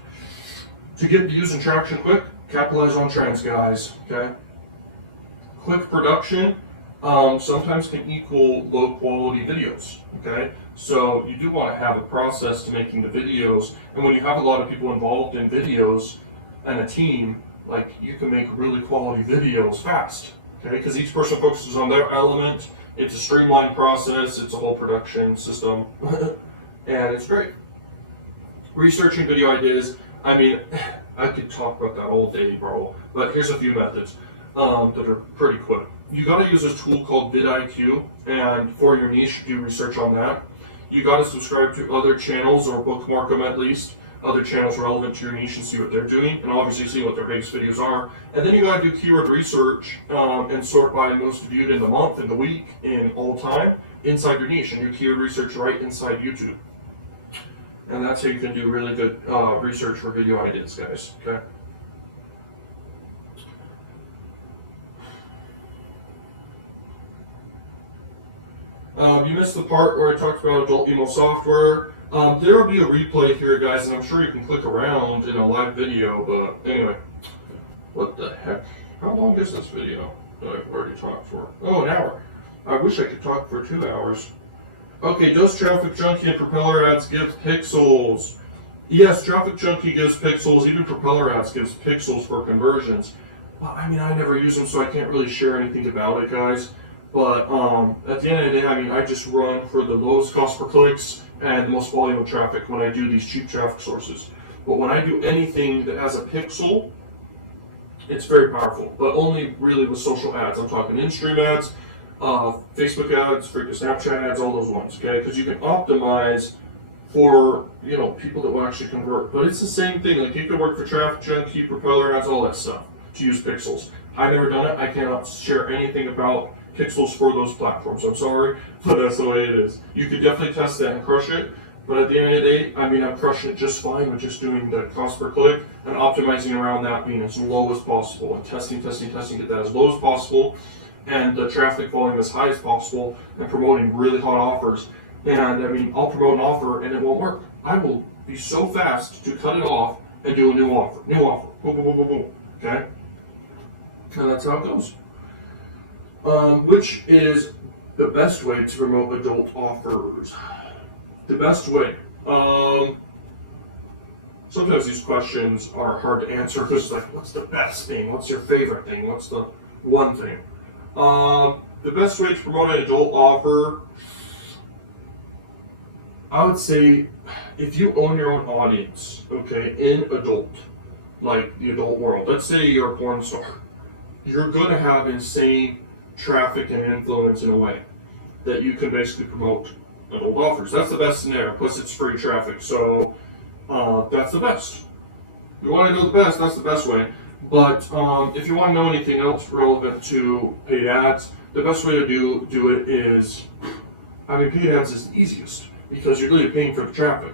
To get views and traction quick, capitalize on trends, guys. Okay. Quick production sometimes can equal low quality videos. Okay. So you do want to have a process to making the videos. And when you have a lot of people involved in videos, and a team, like, you can make really quality videos fast, okay? Because each person focuses on their element. It's a streamlined process. It's a whole production system, and it's great. Researching video ideas. I mean, I could talk about that all day, bro. But here's a few methods that are pretty quick. You got to use a tool called vidIQ, and for your niche, do research on that. You got to subscribe to other channels or bookmark them at least. Other channels relevant to your niche and see what they're doing, and obviously see what their biggest videos are. And then you gotta do keyword research and sort by most viewed in the month, in the week, in all time, inside your niche, and do keyword research right inside YouTube. And that's how you can do really good research for video ideas, guys, okay? You missed the part where I talked about adult email software. There will be a replay here, guys, and I'm sure you can click around in a live video, but anyway. What the heck? How long is this video that I've already talked for? Oh, an hour. I wish I could talk for 2 hours. Okay, does TrafficJunky and Propeller Ads give pixels? Yes, TrafficJunky gives pixels. Even Propeller Ads gives pixels for conversions. Well, I mean, I never use them, so I can't really share anything about it, guys. But at the end of the day, I mean, I just run for the lowest cost per clicks and the most volume of traffic when I do these cheap traffic sources. But when I do anything that has a pixel, it's very powerful, but only really with social ads. I'm talking in-stream ads, Facebook ads, freaking Snapchat ads, all those ones, okay? Because you can optimize for, you know, people that will actually convert. But it's the same thing. Like, you can work for TrafficJunky, Propeller Ads, all that stuff to use pixels. I've never done it. I cannot share anything about pixels for those platforms. I'm sorry, but that's the way it is. You could definitely test that and crush it, but at the end of the day, I mean, I'm crushing it just fine with just doing the cost per click and optimizing around that being as low as possible and testing, get that as low as possible and the traffic volume as high as possible and promoting really hot offers. And I mean, I'll promote an offer and it won't work. I will be so fast to cut it off and do a new offer, boom, boom, boom, boom, boom, okay? And that's how it goes. Which is the best way to promote adult offers? The best way. Sometimes these questions are hard to answer because it's like, what's the best thing? What's your favorite thing? What's the one thing? The best way to promote an adult offer, I would say, if you own your own audience, okay, in adult, like the adult world, let's say you're a porn star, you're going to have insane traffic and influence in a way that you can basically promote adult offers. That's the best scenario, plus it's free traffic, so that's the best. If you want to know the best, that's the best way. But if you want to know anything else relevant to paid ads, the best way to do it is, I mean, paid ads is the easiest because you're really paying for the traffic.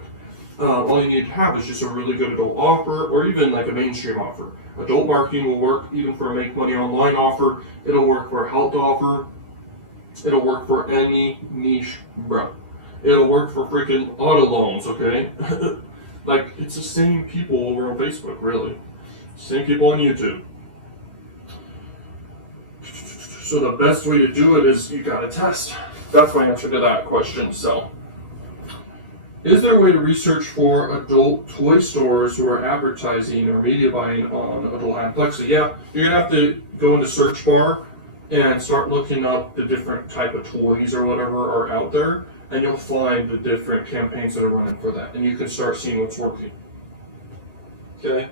All you need to have is just a really good adult offer or even like a mainstream offer. Adult marketing will work even for a make money online offer. It'll work for a health offer. It'll work for any niche, bro. It'll work for freaking auto loans, okay? Like, it's the same people over on Facebook, really. Same people on YouTube. So the best way to do it is you gotta test. That's my answer to that question, so. Is there a way to research for adult toy stores who are advertising or media buying on adult Amplexity? Yeah, you're gonna have to go into search bar and start looking up the different type of toys or whatever are out there, and you'll find the different campaigns that are running for that, and you can start seeing what's working. Okay.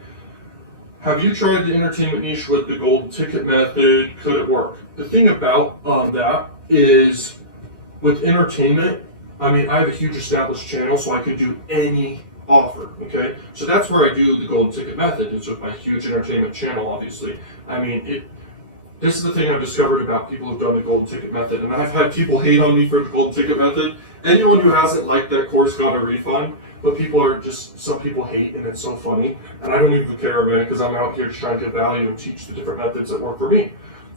Have you tried the entertainment niche with the golden ticket method? Could it work? The thing about that is with entertainment, I mean, I have a huge established channel, so I can do any offer, okay? So that's where I do the golden ticket method. It's with my huge entertainment channel, obviously. I mean, this is the thing I've discovered about people who've done the golden ticket method, and I've had people hate on me for the golden ticket method. Anyone who hasn't liked that course got a refund, but some people hate, and it's so funny. And I don't even care, man, because I'm out here just trying to get value and teach the different methods that work for me.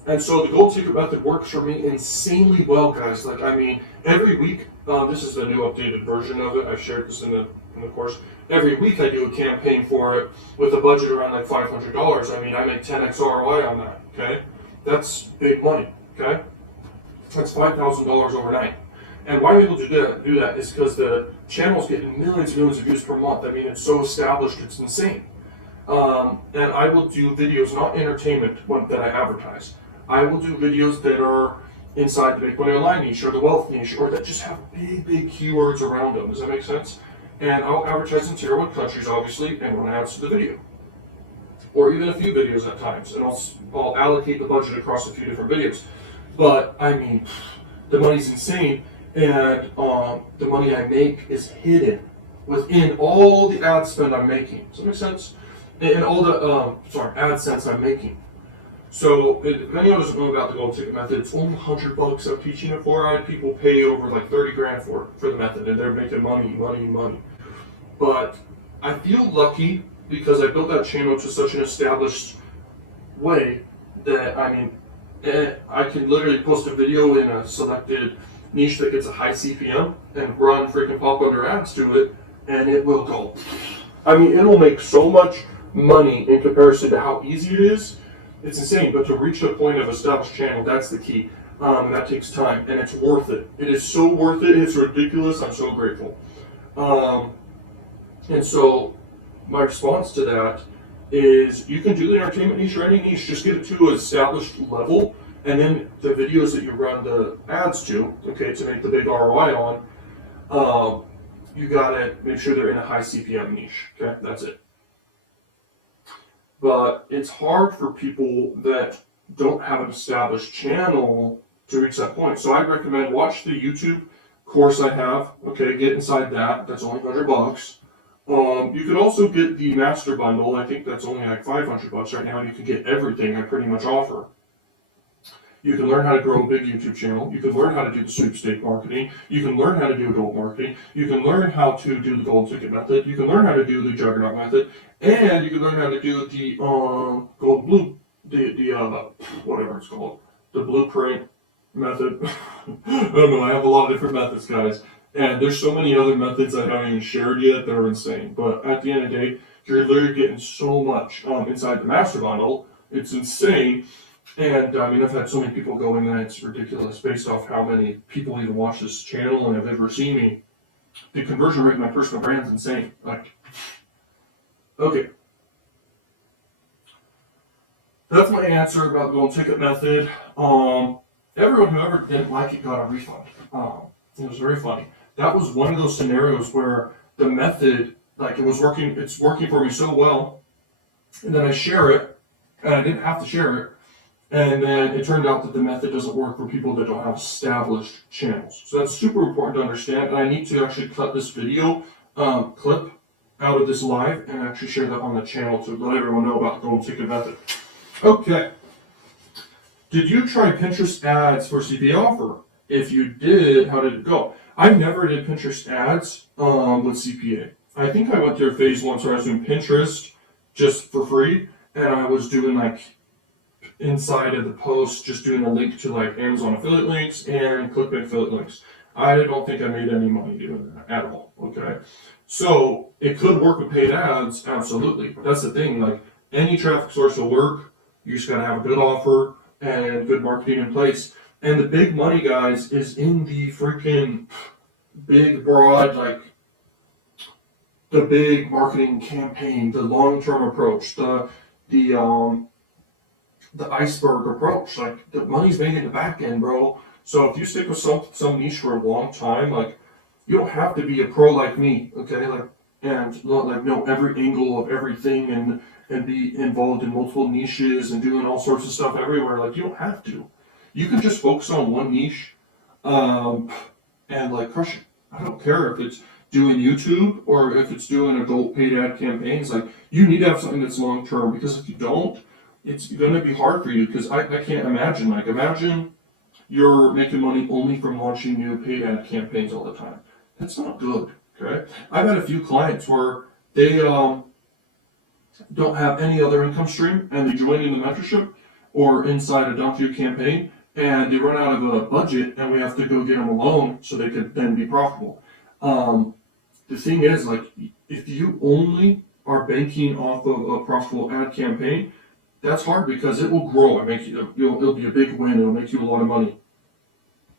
And so the golden ticket method works for me insanely well, guys. Like, I mean, every week, this is the new updated version of it. I shared this in the course. Every week I do a campaign for it with a budget around like $500. I mean, I make 10x ROI on that, okay? That's big money, okay? That's $5,000 overnight. And why I'm able to do that is because the channel's getting millions and millions of views per month. I mean, it's so established, it's insane. And I will do videos, not entertainment that I advertise. I will do videos that are inside the Make Money Online niche or the wealth niche, or that just have big keywords around them. Does that make sense? And I'll advertise in tier 1 countries, obviously, and run ads to the video. Or even a few videos at times, and I'll allocate the budget across a few different videos. But, I mean, the money's insane, and the money I make is hidden within all the ad spend I'm making. Does that make sense? And all the, AdSense I'm making. So, if anyone doesn't know about the golden ticket method, it's only $100 I'm teaching it for. I had people pay over like 30 grand for the method, and they're making money. But I feel lucky because I built that channel to such an established way that, I mean, I can literally post a video in a selected niche that gets a high CPM and run freaking pop under ads to it, and it will go. I mean, it'll make so much money in comparison to how easy it is. It's insane, but to reach the point of established channel, that's the key. That takes time, and it's worth it. It is so worth it. It's ridiculous. I'm so grateful. And so my response to that is you can do the entertainment niche or any niche, just get it to an established level, and then the videos that you run the ads to, okay, to make the big ROI on, you gotta make sure they're in a high CPM niche, okay, that's it. But it's hard for people that don't have an established channel to reach that point. So I'd recommend watch the YouTube course I have, okay, get inside that, that's only $100. You could also get the master bundle. I think that's only like $500 right now, and you can get everything I pretty much offer. You can learn how to grow a big YouTube channel. You can learn how to do the sweepstake marketing. You can learn how to do adult marketing. You can learn how to do the golden ticket method. You can learn how to do the juggernaut method, and you can learn how to do the whatever it's called, the blueprint method. I don't know. I have a lot of different methods, guys. And there's so many other methods I haven't even shared yet that are insane. But at the end of the day, you're literally getting so much inside the master bundle. It's insane. And I mean, I've had so many people go in that it's ridiculous based off how many people even watch this channel and have ever seen me. The conversion rate in my personal brand is insane. Like, okay. That's my answer about the golden ticket method. Everyone who ever didn't like it got a refund. It was very funny. That was one of those scenarios where the method, like it's working for me so well, and then I share it, and I didn't have to share it, and then it turned out that the method doesn't work for people that don't have established channels. So that's super important to understand, and I need to actually cut this video clip out of this live and actually share that on the channel to let everyone know about the golden ticket method. Okay. Did you try Pinterest ads for CPA offer? If you did, how did it go? I never did Pinterest ads with CPA. I think I went through a phase once where I was doing Pinterest just for free, and I was doing like inside of the post, just doing a link to like Amazon affiliate links and ClickBank affiliate links. I don't think I made any money doing that at all, okay? So it could work with paid ads, absolutely. That's the thing, like any traffic source will work. You just gotta have a good offer and good marketing in place. And the big money, guys, is in the freaking big, broad, like the big marketing campaign, the long-term approach, the iceberg approach. Like the money's made in the back end, bro. So if you stick with some niche for a long time, like you don't have to be a pro like me, okay? Like and like know every angle of everything and be involved in multiple niches and doing all sorts of stuff everywhere. Like, you don't have to. You can just focus on one niche, and like crush it. I don't care if it's doing YouTube or if it's doing adult paid ad campaigns. Like, you need to have something that's long term, because if you don't, it's going to be hard for you. Because I can't imagine. Like, imagine you're making money only from launching new paid ad campaigns all the time. That's not good. Okay, I've had a few clients where they don't have any other income stream, and they join in the mentorship or inside a donkey campaign, and they run out of a budget, and we have to go get them a loan so they could then be profitable. The thing is, like, if you only are banking off of a profitable ad campaign, that's hard, because it will grow and make you, it'll be a big win. It'll make you a lot of money.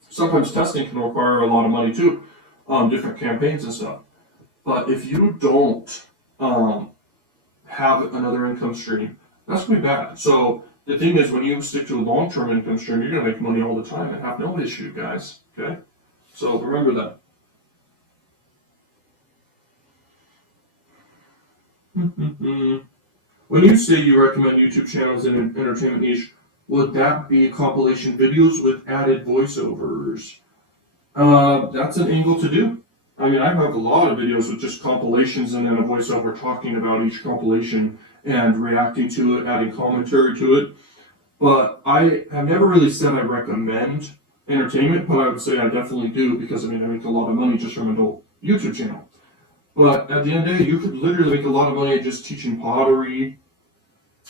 Sometimes testing can require a lot of money too, different campaigns and stuff. But if you don't have another income stream, that's going to be bad. So the thing is, when you stick to a long-term income stream, you're going to make money all the time and have no issue, guys. Okay? So remember that. When you say you recommend YouTube channels in an entertainment niche, would that be compilation videos with added voiceovers? That's an angle to do. I mean, I have a lot of videos with just compilations and then a voiceover talking about each compilation and reacting to it, adding commentary to it. But I have never really said I recommend entertainment, but I would say I definitely do, because I mean, I make a lot of money just from an adult YouTube channel. But at the end of the day, you could literally make a lot of money just teaching pottery,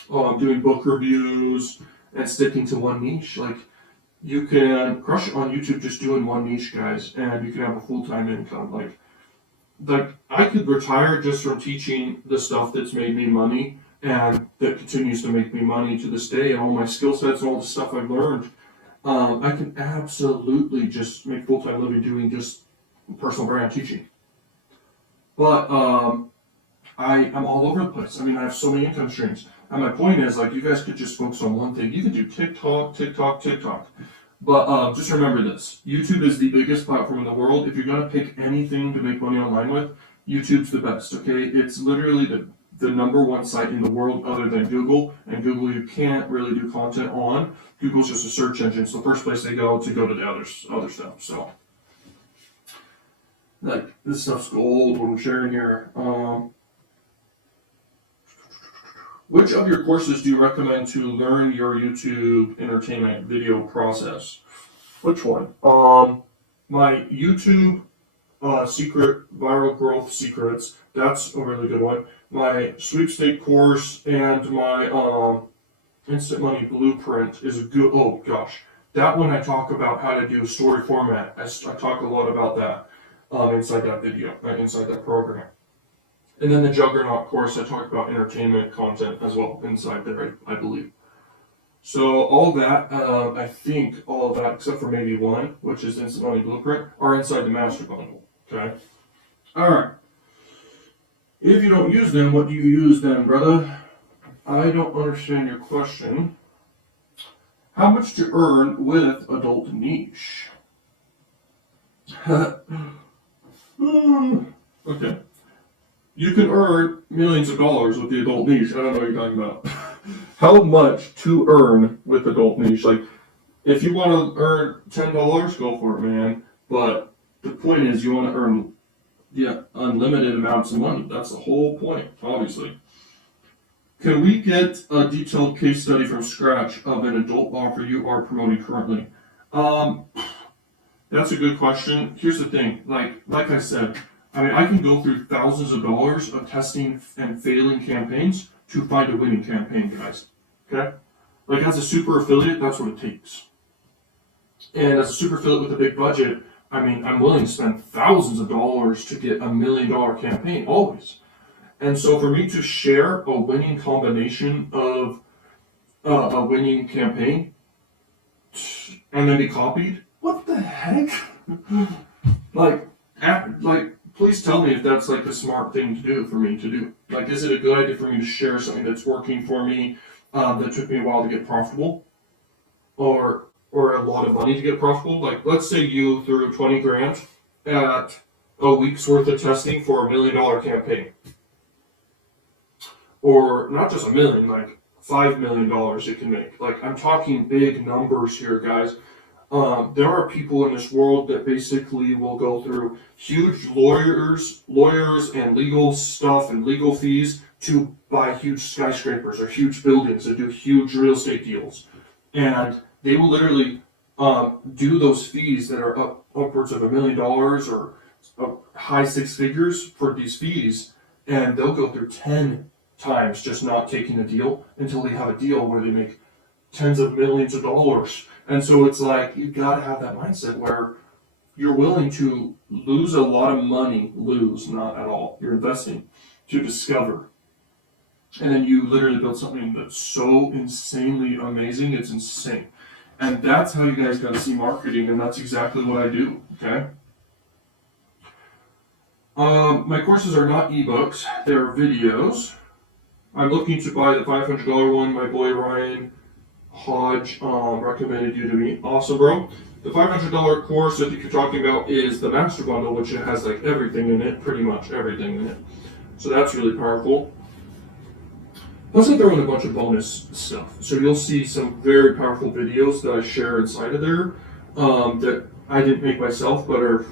doing book reviews, and sticking to one niche. Like, you can crush it on YouTube just doing one niche, guys, and you can have a full-time income. Like I could retire just from teaching the stuff that's made me money and that continues to make me money to this day, and all my skill sets and all the stuff I've learned. I can absolutely just make full-time living doing just personal brand teaching. But I'm all over the place. I mean, I have so many income streams. And my point is, like, you guys could just focus on one thing. You could do TikTok. But just remember this. YouTube is the biggest platform in the world. If you're going to pick anything to make money online with, YouTube's the best, okay? It's literally the number one site in the world other than Google. And Google, you can't really do content on. Google's just a search engine. It's the first place they go to the other stuff. So, like, this stuff's gold, what I'm sharing here. Which of your courses do you recommend to learn your YouTube entertainment video process? Which one? My YouTube secret viral growth secrets. That's a really good one. My sweepstake course and my instant money blueprint is a good. Oh gosh, that one I talk about how to do story format. I talk a lot about that inside that video, inside that program. And then the Juggernaut course, I talk about entertainment content as well inside there, I believe. So all that, I think all of that, except for maybe one, which is Instant Money Blueprint, are inside the Master Bundle. Okay? All right. If you don't use them, what do you use then, brother? I don't understand your question. How much to earn with adult niche? Okay. You can earn millions of dollars with the adult niche. I don't know what you're talking about. How much to earn with adult niche? Like, if you want to earn $10, go for it, man. But the point is, you want to earn unlimited amounts of money. That's the whole point, obviously. Can we get a detailed case study from scratch of an adult offer you are promoting currently? That's a good question. Here's the thing. Like I said, I mean, I can go through thousands of dollars of testing and failing campaigns to find a winning campaign, guys. Okay? Like, as a super affiliate, that's what it takes. And as a super affiliate with a big budget, I mean, I'm willing to spend thousands of dollars to get $1 million campaign, always. And so for me to share a winning combination of a winning campaign and then be copied, what the heck? like, please tell me if that's like the smart thing to do for me to do. Like, is it a good idea for me to share something that's working for me that took me a while to get profitable, or a lot of money to get profitable? Like, let's say you threw 20 grand at a week's worth of testing for $1 million campaign. or not just $1 million, like $5 million you can make. Like, I'm talking big numbers here, guys. There are people in this world that basically will go through huge lawyers and legal stuff and legal fees to buy huge skyscrapers or huge buildings and do huge real estate deals. And they will literally do those fees that are upwards of $1 million or high six figures for these fees, and they'll go through 10 times just not taking a deal until they have a deal where they make tens of millions of dollars. And so it's like, you gotta have that mindset where you're willing to lose a lot of money, not at all, you're investing, to discover. And then you literally build something that's so insanely amazing, it's insane. And that's how you guys gotta see marketing, and that's exactly what I do, okay? My courses are not ebooks, they're videos. I'm looking to buy the $500 one. My boy Ryan Hodge recommended you to me. Awesome, bro. The $500 course I think you're talking about is the Master Bundle, which has like everything in it, pretty much everything in it. So that's really powerful. Plus I throw in a bunch of bonus stuff. So you'll see some very powerful videos that I share inside of there that I didn't make myself, but are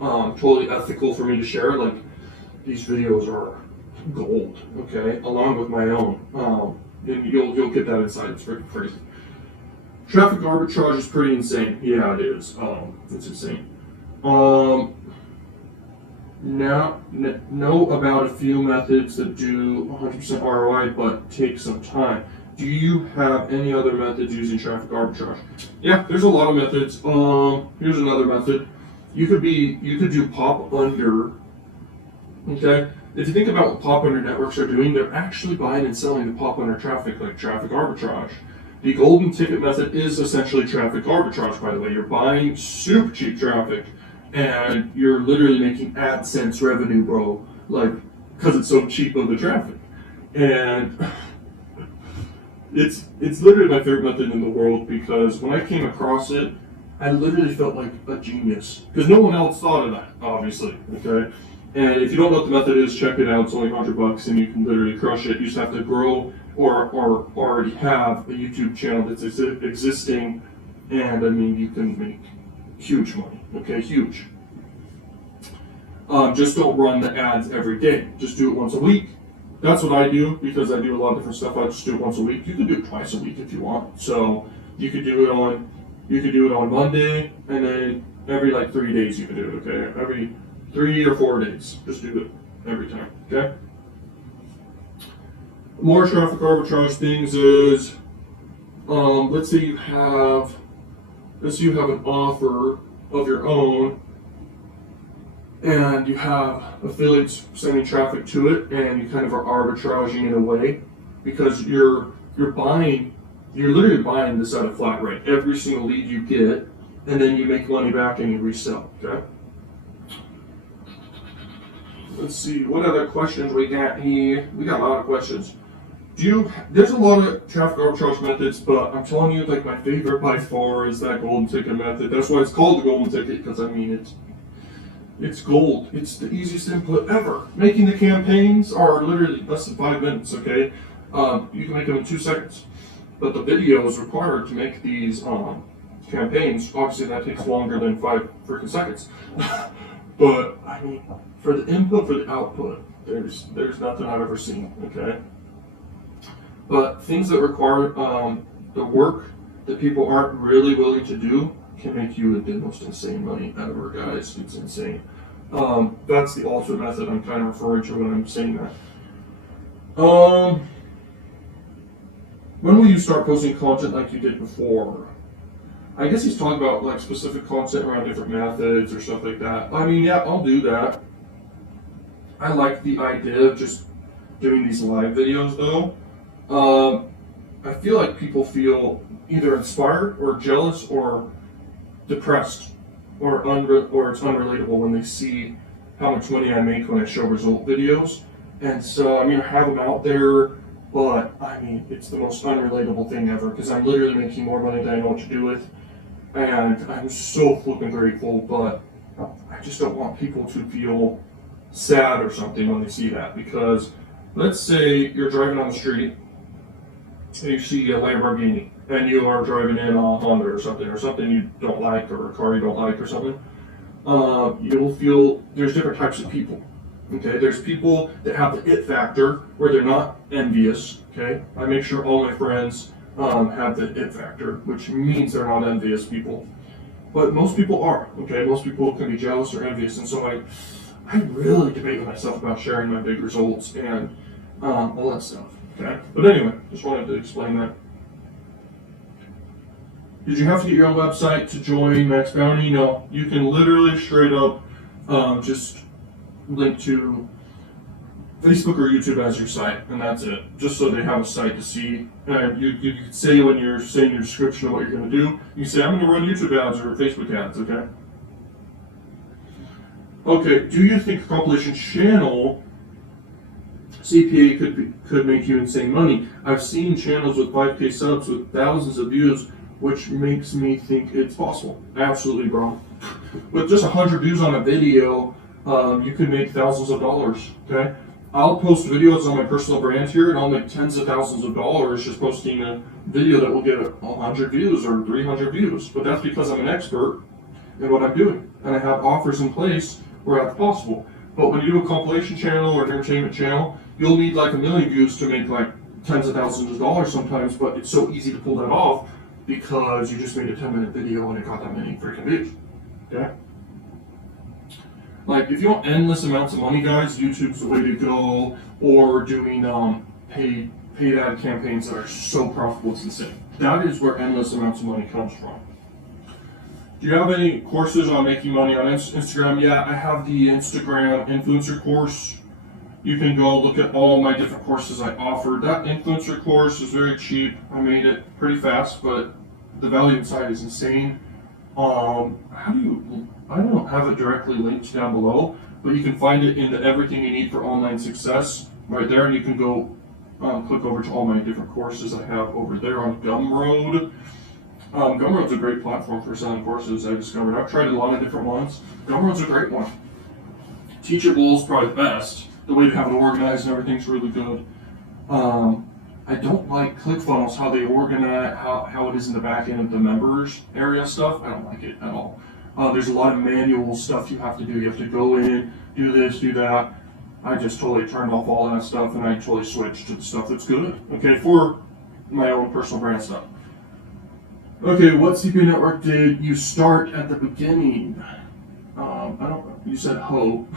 totally ethical for me to share. Like, these videos are gold, okay, along with my own. And you'll get that inside. It's pretty crazy. Traffic arbitrage is pretty insane. Yeah, it is. It's insane. Now know about a few methods that do 100% ROI but take some time. Do you have any other methods using traffic arbitrage? Yeah, there's a lot of methods. Here's another method. You could do pop under. Okay. If you think about what pop under networks are doing, they're actually buying and selling the pop under traffic, like traffic arbitrage. The golden ticket method is essentially traffic arbitrage, by the way. You're buying super cheap traffic and you're literally making AdSense revenue, bro, like, because it's so cheap of the traffic. And it's literally my favorite method in the world, because when I came across it, I literally felt like a genius, because no one else thought of that, obviously, okay? And if you don't know what the method is, check it out. It's only $100 and you can literally crush it. You just have to grow or already have a YouTube channel that's existing, and I mean, you can make huge money, okay, huge. Just don't run the ads every day. Just do it once a week. That's what I do, because I do a lot of different stuff. I just do it once a week. You can do it twice a week if you want. So you could do it on Monday, and then every like 3 days you can do it, okay? Every 3 or 4 days. Just do it every time, okay? More traffic arbitrage things is, let's say you have an offer of your own, and you have affiliates sending traffic to it, and you kind of are arbitraging in a way, because you're literally buying this at a flat rate. Every single lead you get, and then you make money back and you resell, okay? Let's see, what other questions we got here? We got a lot of questions. There's a lot of traffic arbitrage methods, but I'm telling you, like, my favorite by far is that golden ticket method. That's why it's called the golden ticket, because I mean, it's gold. It's the easiest input ever. Making the campaigns are literally less than 5 minutes, okay? You can make them in 2 seconds. But the video is required to make these campaigns. Obviously, that takes longer than 5 freaking seconds. But, I mean, for the input, for the output, there's nothing I've ever seen, okay? But things that require the work that people aren't really willing to do can make you the most insane money ever, guys. It's insane. That's the ultimate method I'm kind of referring to when I'm saying that. When will you start posting content like you did before? I guess he's talking about like specific content around different methods or stuff like that. I mean, yeah, I'll do that. I like the idea of just doing these live videos though. I feel like people feel either inspired or jealous or depressed or it's unrelatable when they see how much money I make when I show result videos. And so, I mean, I have them out there, but I mean, it's the most unrelatable thing ever, because I'm literally making more money than I know what to do with. And I'm so flipping grateful, but I just don't want people to feel sad or something when they see that, because let's say you're driving on the street and you see a Lamborghini and you are driving in a Honda or something you don't like, or a car you don't like or something. You'll feel there's different types of people. Okay, there's people that have the it factor where they're not envious. Okay, I make sure all my friends have the it factor, which means they're not envious people. But most people are. Okay, most people can be jealous or envious, and so I really debate with myself about sharing my big results and all that stuff. Okay, but anyway, just wanted to explain that. Did you have to get your own website to join Max Bounty? No, you can literally straight up just link to Facebook or YouTube as your site, and that's it. Just so they have a site to see. You can say when you're saying your description of what you're going to do, you say, I'm going to run YouTube ads or Facebook ads, okay? Okay, do you think a compilation channel CPA could make you insane money? I've seen channels with 5K subs with thousands of views, which makes me think it's possible. Absolutely, bro. With just 100 views on a video, you can make thousands of dollars, okay? I'll post videos on my personal brand here, and I'll make tens of thousands of dollars just posting a video that will get 100 views or 300 views. But that's because I'm an expert in what I'm doing, and I have offers in place where that's possible. But when you do a compilation channel or an entertainment channel, you'll need like 1 million views to make like tens of thousands of dollars sometimes, but it's so easy to pull that off because you just made a 10-minute video and it got that many freaking views, okay? Like, if you want endless amounts of money, guys, YouTube's the way to go, or doing paid ad campaigns that are so profitable it's insane. That is where endless amounts of money comes from. Do you have any courses on making money on Instagram? Yeah, I have the Instagram influencer course. You can go look at all my different courses I offer. That influencer course is very cheap. I made it pretty fast, but the value inside is insane. I don't have it directly linked down below, but you can find it in the Everything You Need for Online Success right there, and you can go click over to all my different courses I have over there on Gumroad. Gumroad's a great platform for selling courses, I discovered. I've tried a lot of different ones. Gumroad's a great one. Teachable is probably the best. The way to have it organized and everything's really good. I don't like ClickFunnels, how they organize, how it is in the back end of the members area stuff. I don't like it at all. There's a lot of manual stuff you have to do. You have to go in, do this, do that. I just totally turned off all that stuff and I totally switched to the stuff that's good, okay, for my own personal brand stuff. Okay, what CPA network did you start at the beginning? I don't know. You said Ho.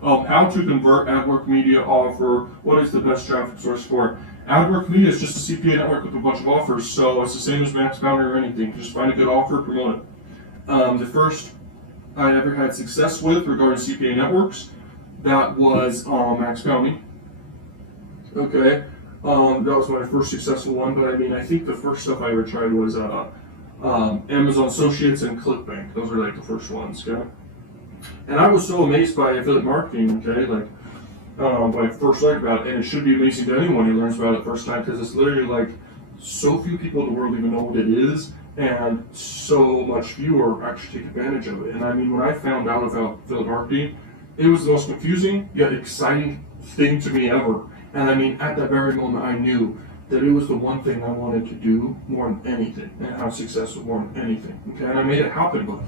How to convert AdWork Media offer. What is the best traffic source for it? AdWork Media is just a CPA network with a bunch of offers, so it's the same as Max Bounty or anything. Just find a good offer, promote it. The first I ever had success with regarding CPA networks, that was Max Bounty. Okay, that was my first successful one, but I mean, I think the first stuff I ever tried was Amazon Associates and ClickBank. Those were like the first ones, okay? And I was so amazed by affiliate marketing, okay, like when I first learned about it, and it should be amazing to anyone who learns about it first time, because it's literally like so few people in the world even know what it is, and so much fewer actually take advantage of it. And I mean, when I found out about affiliate marketing, it was the most confusing yet exciting thing to me ever. And I mean, at that very moment, I knew that it was the one thing I wanted to do more than anything, and have success with more than anything. Okay, and I made it happen, but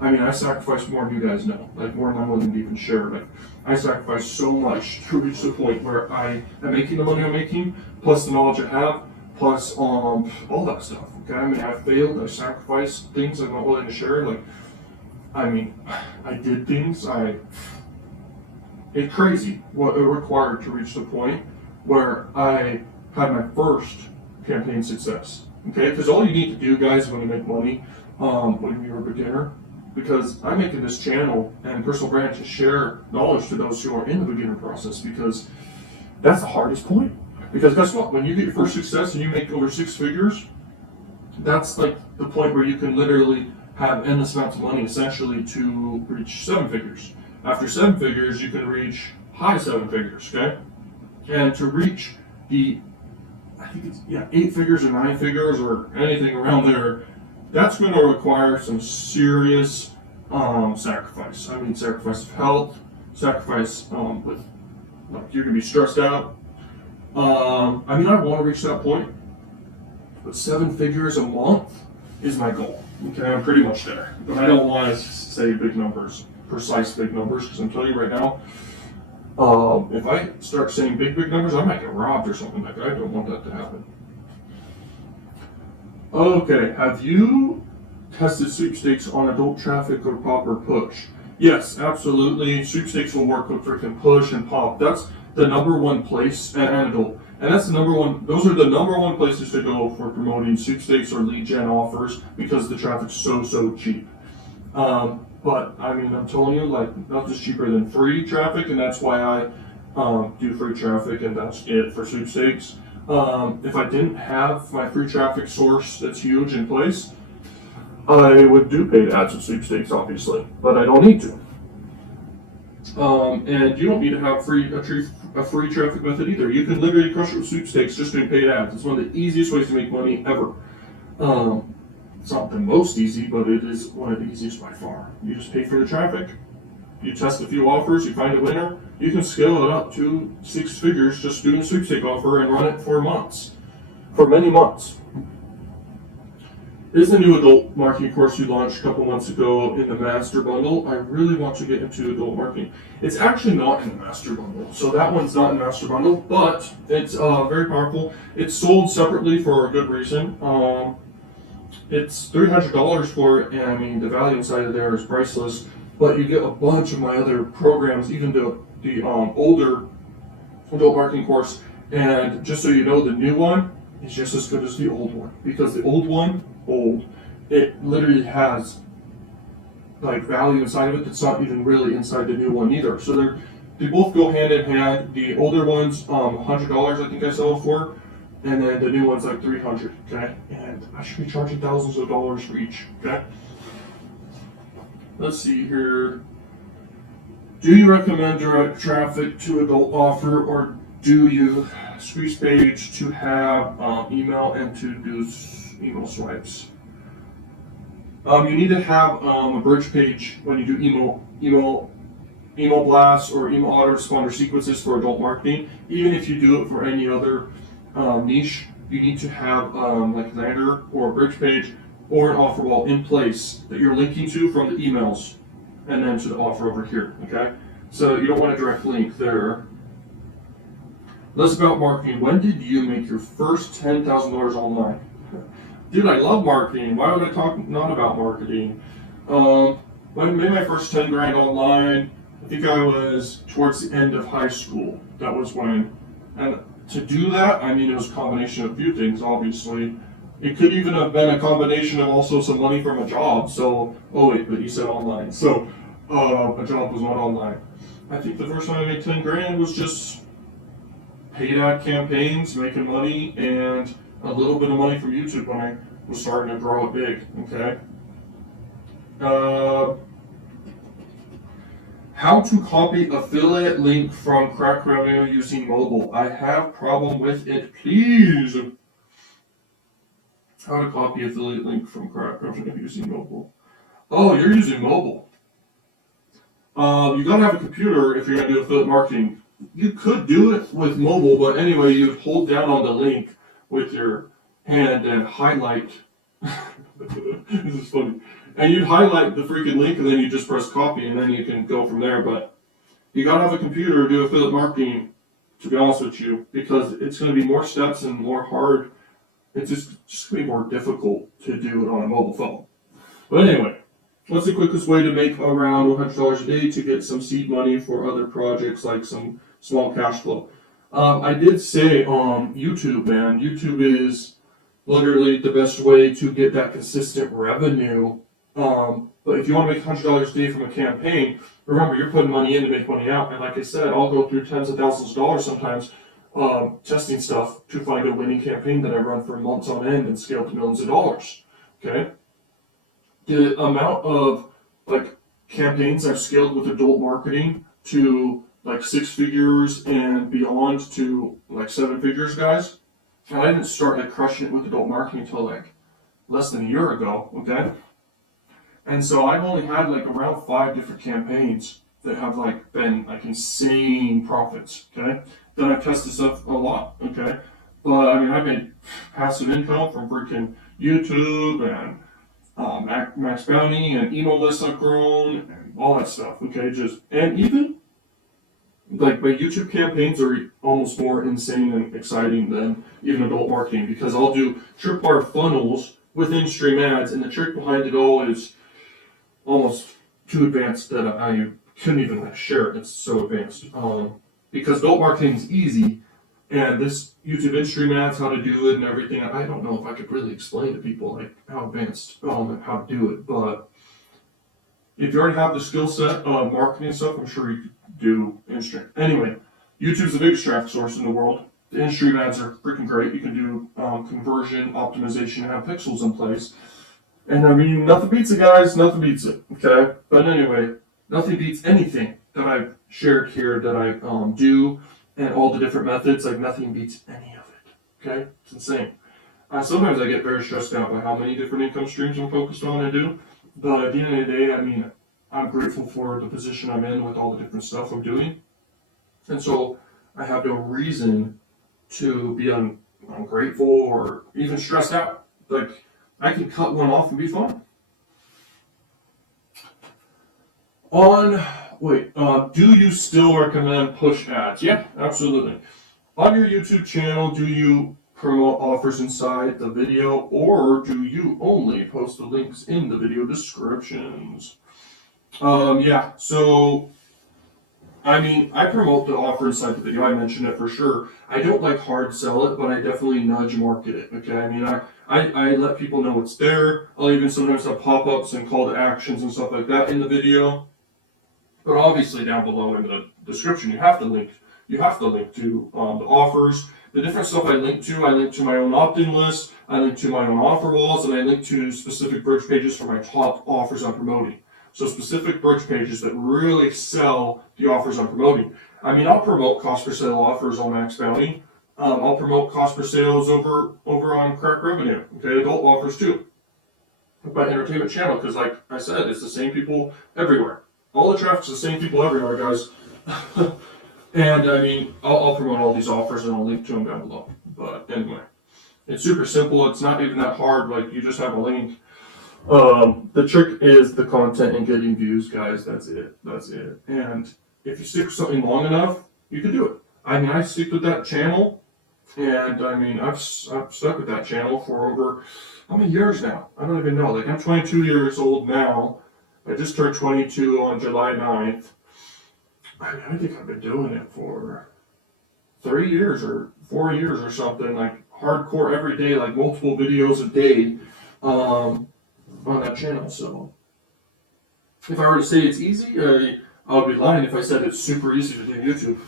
I mean, I sacrificed more than you guys know, like more than I'm willing to even share. Like, I sacrificed so much to reach the point where I am making the money I'm making, plus the knowledge I have, plus all that stuff. Okay, I mean, I failed, I sacrificed things I'm not willing to share. Like, I mean, I did things, it's crazy what it required to reach the point where I had my first campaign success. Okay, because all you need to do, guys, when you make money, when you're a beginner, because I'm making this channel and personal brand to share knowledge to those who are in the beginner process, because that's the hardest point. Because guess what? When you get your first success and you make over 6 figures, that's like the point where you can literally have endless amounts of money essentially to reach 7 figures. After 7 figures, you can reach high 7 figures, okay? And to reach I think it's 8 figures or 9 figures or anything around there, that's going to require some serious sacrifice. I mean, sacrifice of health, sacrifice with Like you're gonna be stressed out. I mean, I want to reach that point, but 7 figures a month is my goal. Okay, I'm pretty much there, but I don't want to say big numbers, precise big numbers, because I'm telling you right now, if I start saying big numbers, I might get robbed or something like that. I don't want that to happen. Okay, have you tested sweepstakes on adult traffic or pop or push? Yes, absolutely. Sweepstakes will work with freaking push and pop. That's the number one place, and adult. And that's the number one, those are the number one places to go for promoting sweepstakes or lead gen offers because the traffic's so cheap. But I mean, I'm telling you, like, nothing's cheaper than free traffic, and that's why I do free traffic, and that's it for sweepstakes. If I didn't have my free traffic source that's huge in place, I would do paid ads with sweepstakes, obviously, but I don't need to. And you don't need to have a free traffic method either. You can literally crush it with sweepstakes just doing paid ads. It's one of the easiest ways to make money ever. It's not the most easy, but it is one of the easiest by far. You just pay for the traffic, you test a few offers, you find a winner, you can scale it up to 6 figures just doing a sweepstake offer and run it for months, for many months. This is the new adult marketing course we launched a couple months ago in the master bundle. I really want to get into adult marketing. It's actually not in the master bundle, so that one's not in the master bundle, but it's very powerful. It's sold separately for a good reason. It's $300 for it, and I mean the value inside of there is priceless. But you get a bunch of my other programs, even the older adult marketing course. And just so you know, the new one is just as good as the old one, because the old one, it literally has like value inside of it that's not even really inside the new one either. So they both go hand in hand. The older one's $100, I think I sell it for, and then the new one's like $300. Okay, and I should be charging thousands of dollars for each. Okay. Let's see here. Do you recommend direct traffic to adult offer, or do you squeeze page to have email and to do email swipes? You need to have a bridge page when you do email blasts or email autoresponder sequences for adult marketing. Even if you do it for any other niche, you need to have like lander or a bridge page or an offer wall in place that you're linking to from the emails and then to the offer over here, okay? So you don't want a direct link there. Less about marketing. When did you make your first $10,000 online? Dude, I love marketing. Why would I talk not about marketing? When I made my first 10 grand online, I think I was towards the end of high school. That was when, and to do that, I mean, it was a combination of a few things, obviously. It could even have been a combination of also some money from a job. So, oh wait, but you said online. So, a job was not online. I think the first time I made 10 grand was just paid ad campaigns, making money, and a little bit of money from YouTube when I was starting to grow it big, okay? How to copy affiliate link from Crack Revenue using mobile. I have problem with it, please. How to copy affiliate link from Crack Revenue using mobile. Oh, you're using mobile. You gotta have a computer if you're gonna do affiliate marketing. You could do it with mobile, but anyway, you'd hold down on the link with your hand and highlight. This is funny. And you'd highlight the freaking link and then you just press copy and then you can go from there. But you gotta have a computer to do affiliate marketing, to be honest with you, because it's gonna be more steps and more hard. It's just gonna be more difficult to do it on a mobile phone. But anyway, what's the quickest way to make around $100 a day to get some seed money for other projects, like some small cash flow? I did say YouTube, man. YouTube is literally the best way to get that consistent revenue. But if you want to make $100 a day from a campaign, remember, you're putting money in to make money out. And like I said, I'll go through tens of thousands of dollars sometimes testing stuff to find a winning campaign that I run for months on end and scale to millions of dollars. Okay? The amount of like campaigns I've scaled with adult marketing to like 6 figures and beyond to like 7 figures, guys. And I didn't start like crushing it with adult marketing until like less than a year ago, okay? And so I've only had like around 5 different campaigns that have like been like insane profits. Okay, then I've tested stuff a lot. Okay, but I mean I've made passive income from freaking YouTube and Max Bounty and email lists I've grown and all that stuff. Okay, just and even like my YouTube campaigns are almost more insane and exciting than even adult marketing because I'll do tripwire funnels within stream ads, and the trick behind it all is almost too advanced that I couldn't even like share it. It's so advanced. Because adult marketing is easy, and this YouTube in-stream ads, how to do it and everything. I don't know if I could really explain to people like how advanced, how to do it. But if you already have the skill set of marketing stuff, I'm sure you could do in-stream. Anyway, YouTube's the biggest traffic source in the world. The in-stream ads are freaking great. You can do conversion optimization, have pixels in place. And I mean, nothing beats it, guys. Nothing beats it. Okay? But anyway, nothing beats anything that I've shared here that I do and all the different methods. Like, nothing beats any of it. Okay? It's insane. Sometimes I get very stressed out by how many different income streams I'm focused on and do. But at the end of the day, I mean, I'm grateful for the position I'm in with all the different stuff I'm doing. And so I have no reason to be ungrateful or even stressed out. Like, I can cut one off and be fine. Do you still recommend push ads? Yeah, absolutely. On your YouTube channel, do you promote offers inside the video, or do you only post the links in the video descriptions? Yeah, so I mean, I promote the offer inside the video. I mentioned it for sure. I don't like hard sell it, but I definitely nudge market it. Okay, I mean, I let people know it's there. I'll even sometimes have pop-ups and call to actions and stuff like that in the video. But obviously, down below in the description, you have to link. You have to link to the offers. The different stuff I link to my own opt-in list. I link to my own offer walls, and I link to specific bridge pages for my top offers I'm promoting. So specific bridge pages that really sell the offers I'm promoting. I mean, I'll promote cost per sale offers on Max Bounty. I'll promote cost per sales over on Crack Revenue. Okay, adult offers too. My entertainment channel, because like I said, it's the same people everywhere. All the traffic's the same people everywhere, guys. And I mean, I'll promote all these offers and I'll link to them down below. But anyway, it's super simple. It's not even that hard. Like, you just have a link. The trick is the content and getting views, guys. That's it. That's it. And if you stick with something long enough, you can do it. I mean, I stick with that channel, and I mean, I've stuck with that channel for over how many years now? I don't even know. Like, I'm 22 years old now. I just turned 22 on July 9th. I mean, I think I've been doing it for 3 years or 4 years or something, like hardcore every day, like multiple videos a day. On that channel. So if I were to say it's easy, I would be lying if I said it's super easy to do YouTube.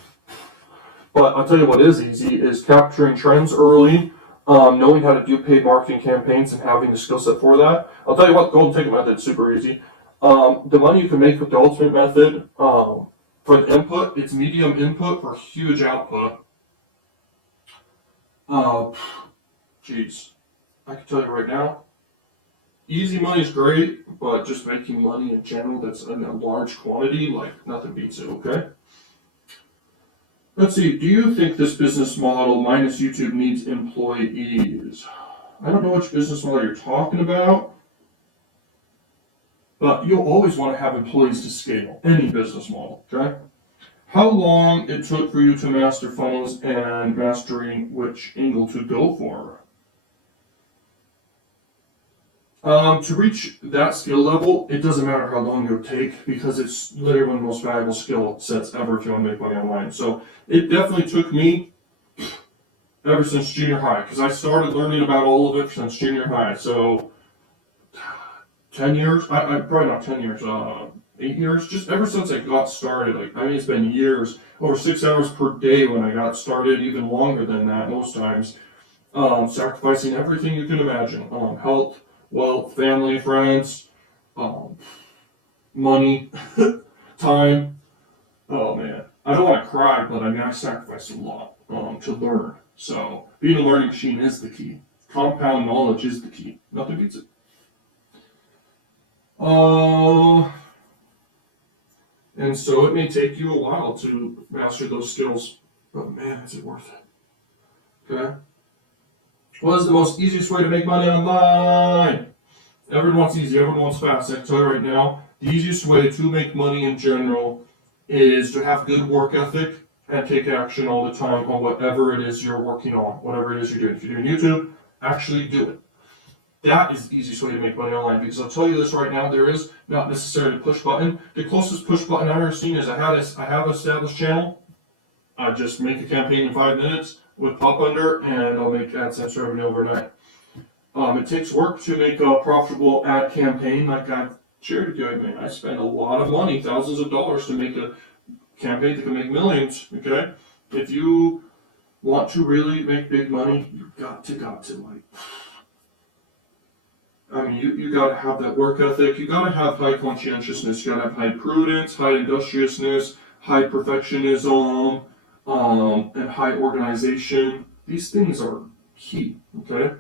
But I'll tell you what is easy is capturing trends early, knowing how to do paid marketing campaigns and having the skill set for that. I'll tell you what, golden ticket method is super easy. The money you can make with the ultimate method, for the input, it's medium input for huge output. Geez, I can tell you right now, easy money is great, but just making money in general that's in a large quantity, like, nothing beats it, okay? Let's see, do you think this business model minus YouTube needs employees? I don't know which business model you're talking about, but you'll always want to have employees to scale any business model, okay? How long it took for you to master funnels and mastering which angle to go for? To reach that skill level, it doesn't matter how long it would take because it's literally one of the most valuable skill sets ever if you want to make money online. So it definitely took me ever since junior high because I started learning about all of it since junior high. So 10 years, I probably not 10 years, 8 years, just ever since I got started. Like, I mean, it's been years, over 6 hours per day when I got started, even longer than that most times. Sacrificing everything you can imagine, health, wealth, family, friends, money, time. Oh man, I don't want to cry, but I mean, I sacrificed a lot to learn. So being a learning machine is the key. Compound knowledge is the key. Nothing beats it. And so it may take you a while to master those skills, but man, is it worth it. Okay? What is the most easiest way to make money online? Everyone wants easy, everyone wants fast. I can tell you right now, the easiest way to make money in general is to have good work ethic and take action all the time on whatever it is you're working on, whatever it is you're doing. If you're doing YouTube, actually do it. That is the easiest way to make money online, because I'll tell you this right now, there is not necessarily a push button. The closest push button I've ever seen is I have an established channel. I just make a campaign in 5 minutes with Pop Under, and I'll make AdSense revenue overnight. It takes work to make a profitable ad campaign like I've shared with you. I mean, I spend a lot of money, thousands of dollars, to make a campaign that can make millions. Okay, if you want to really make big money, you've got to like. I mean, you got to have that work ethic. You got to have high conscientiousness. You got to have high prudence, high industriousness, high perfectionism, and high organization. These things are key. Okay.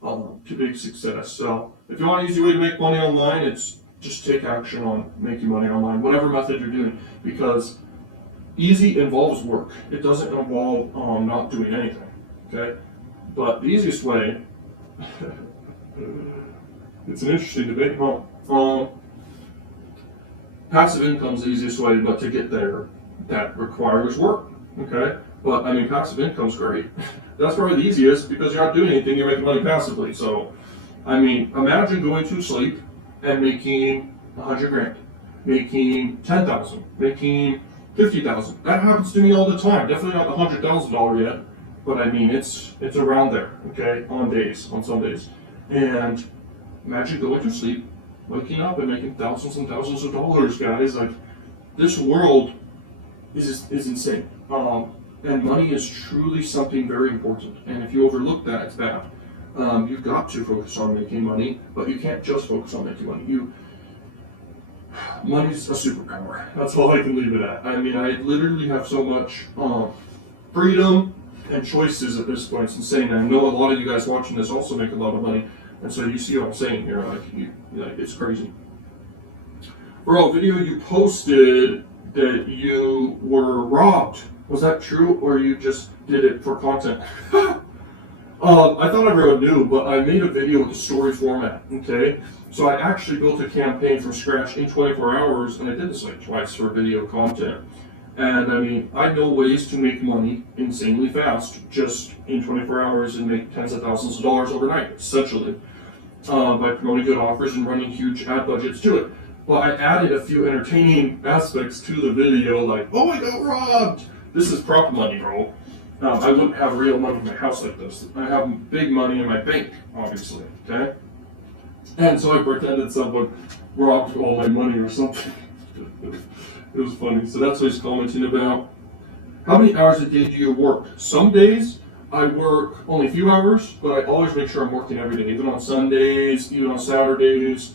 To big success. So if you want an easy way to make money online, it's just take action on making money online, whatever method you're doing, because easy involves work. It doesn't involve not doing anything. Okay, but the easiest way, it's an interesting debate. Passive income is the easiest way, but to get there, that requires work. Okay, but I mean, passive income's great. That's probably the easiest, because you're not doing anything, you're making money passively. So, I mean, imagine going to sleep and making 100 grand, making 10,000, making 50,000. That happens to me all the time. Definitely not the $100,000 yet, but I mean, it's around there. Okay, on some days, and imagine going to sleep, waking up, and making thousands and thousands of dollars, guys. Like, this world is insane. And money is truly something very important. And if you overlook that, it's bad. You've got to focus on making money, but you can't just focus on making money. Money's a superpower. That's all I can leave it at. I mean, I literally have so much freedom and choices at this point. It's insane. And I know a lot of you guys watching this also make a lot of money, and so you see what I'm saying here. Like it's crazy. Bro, video you posted that you were robbed. Was that true, or you just did it for content? I thought everyone knew, but I made a video with a story format, okay? So I actually built a campaign from scratch in 24 hours, and I did this like twice for video content. And I mean, I know ways to make money insanely fast, just in 24 hours, and make tens of thousands of dollars overnight, essentially, by promoting good offers and running huge ad budgets to it. But I added a few entertaining aspects to the video, like, oh, I got robbed! This is prop money, bro. I wouldn't have real money in my house like this. I have big money in my bank, obviously, okay? And so I pretended someone robbed all my money or something. It was funny. So that's what he's commenting about. How many hours a day do you work? Some days I work only a few hours, but I always make sure I'm working every day, even on Sundays, even on Saturdays.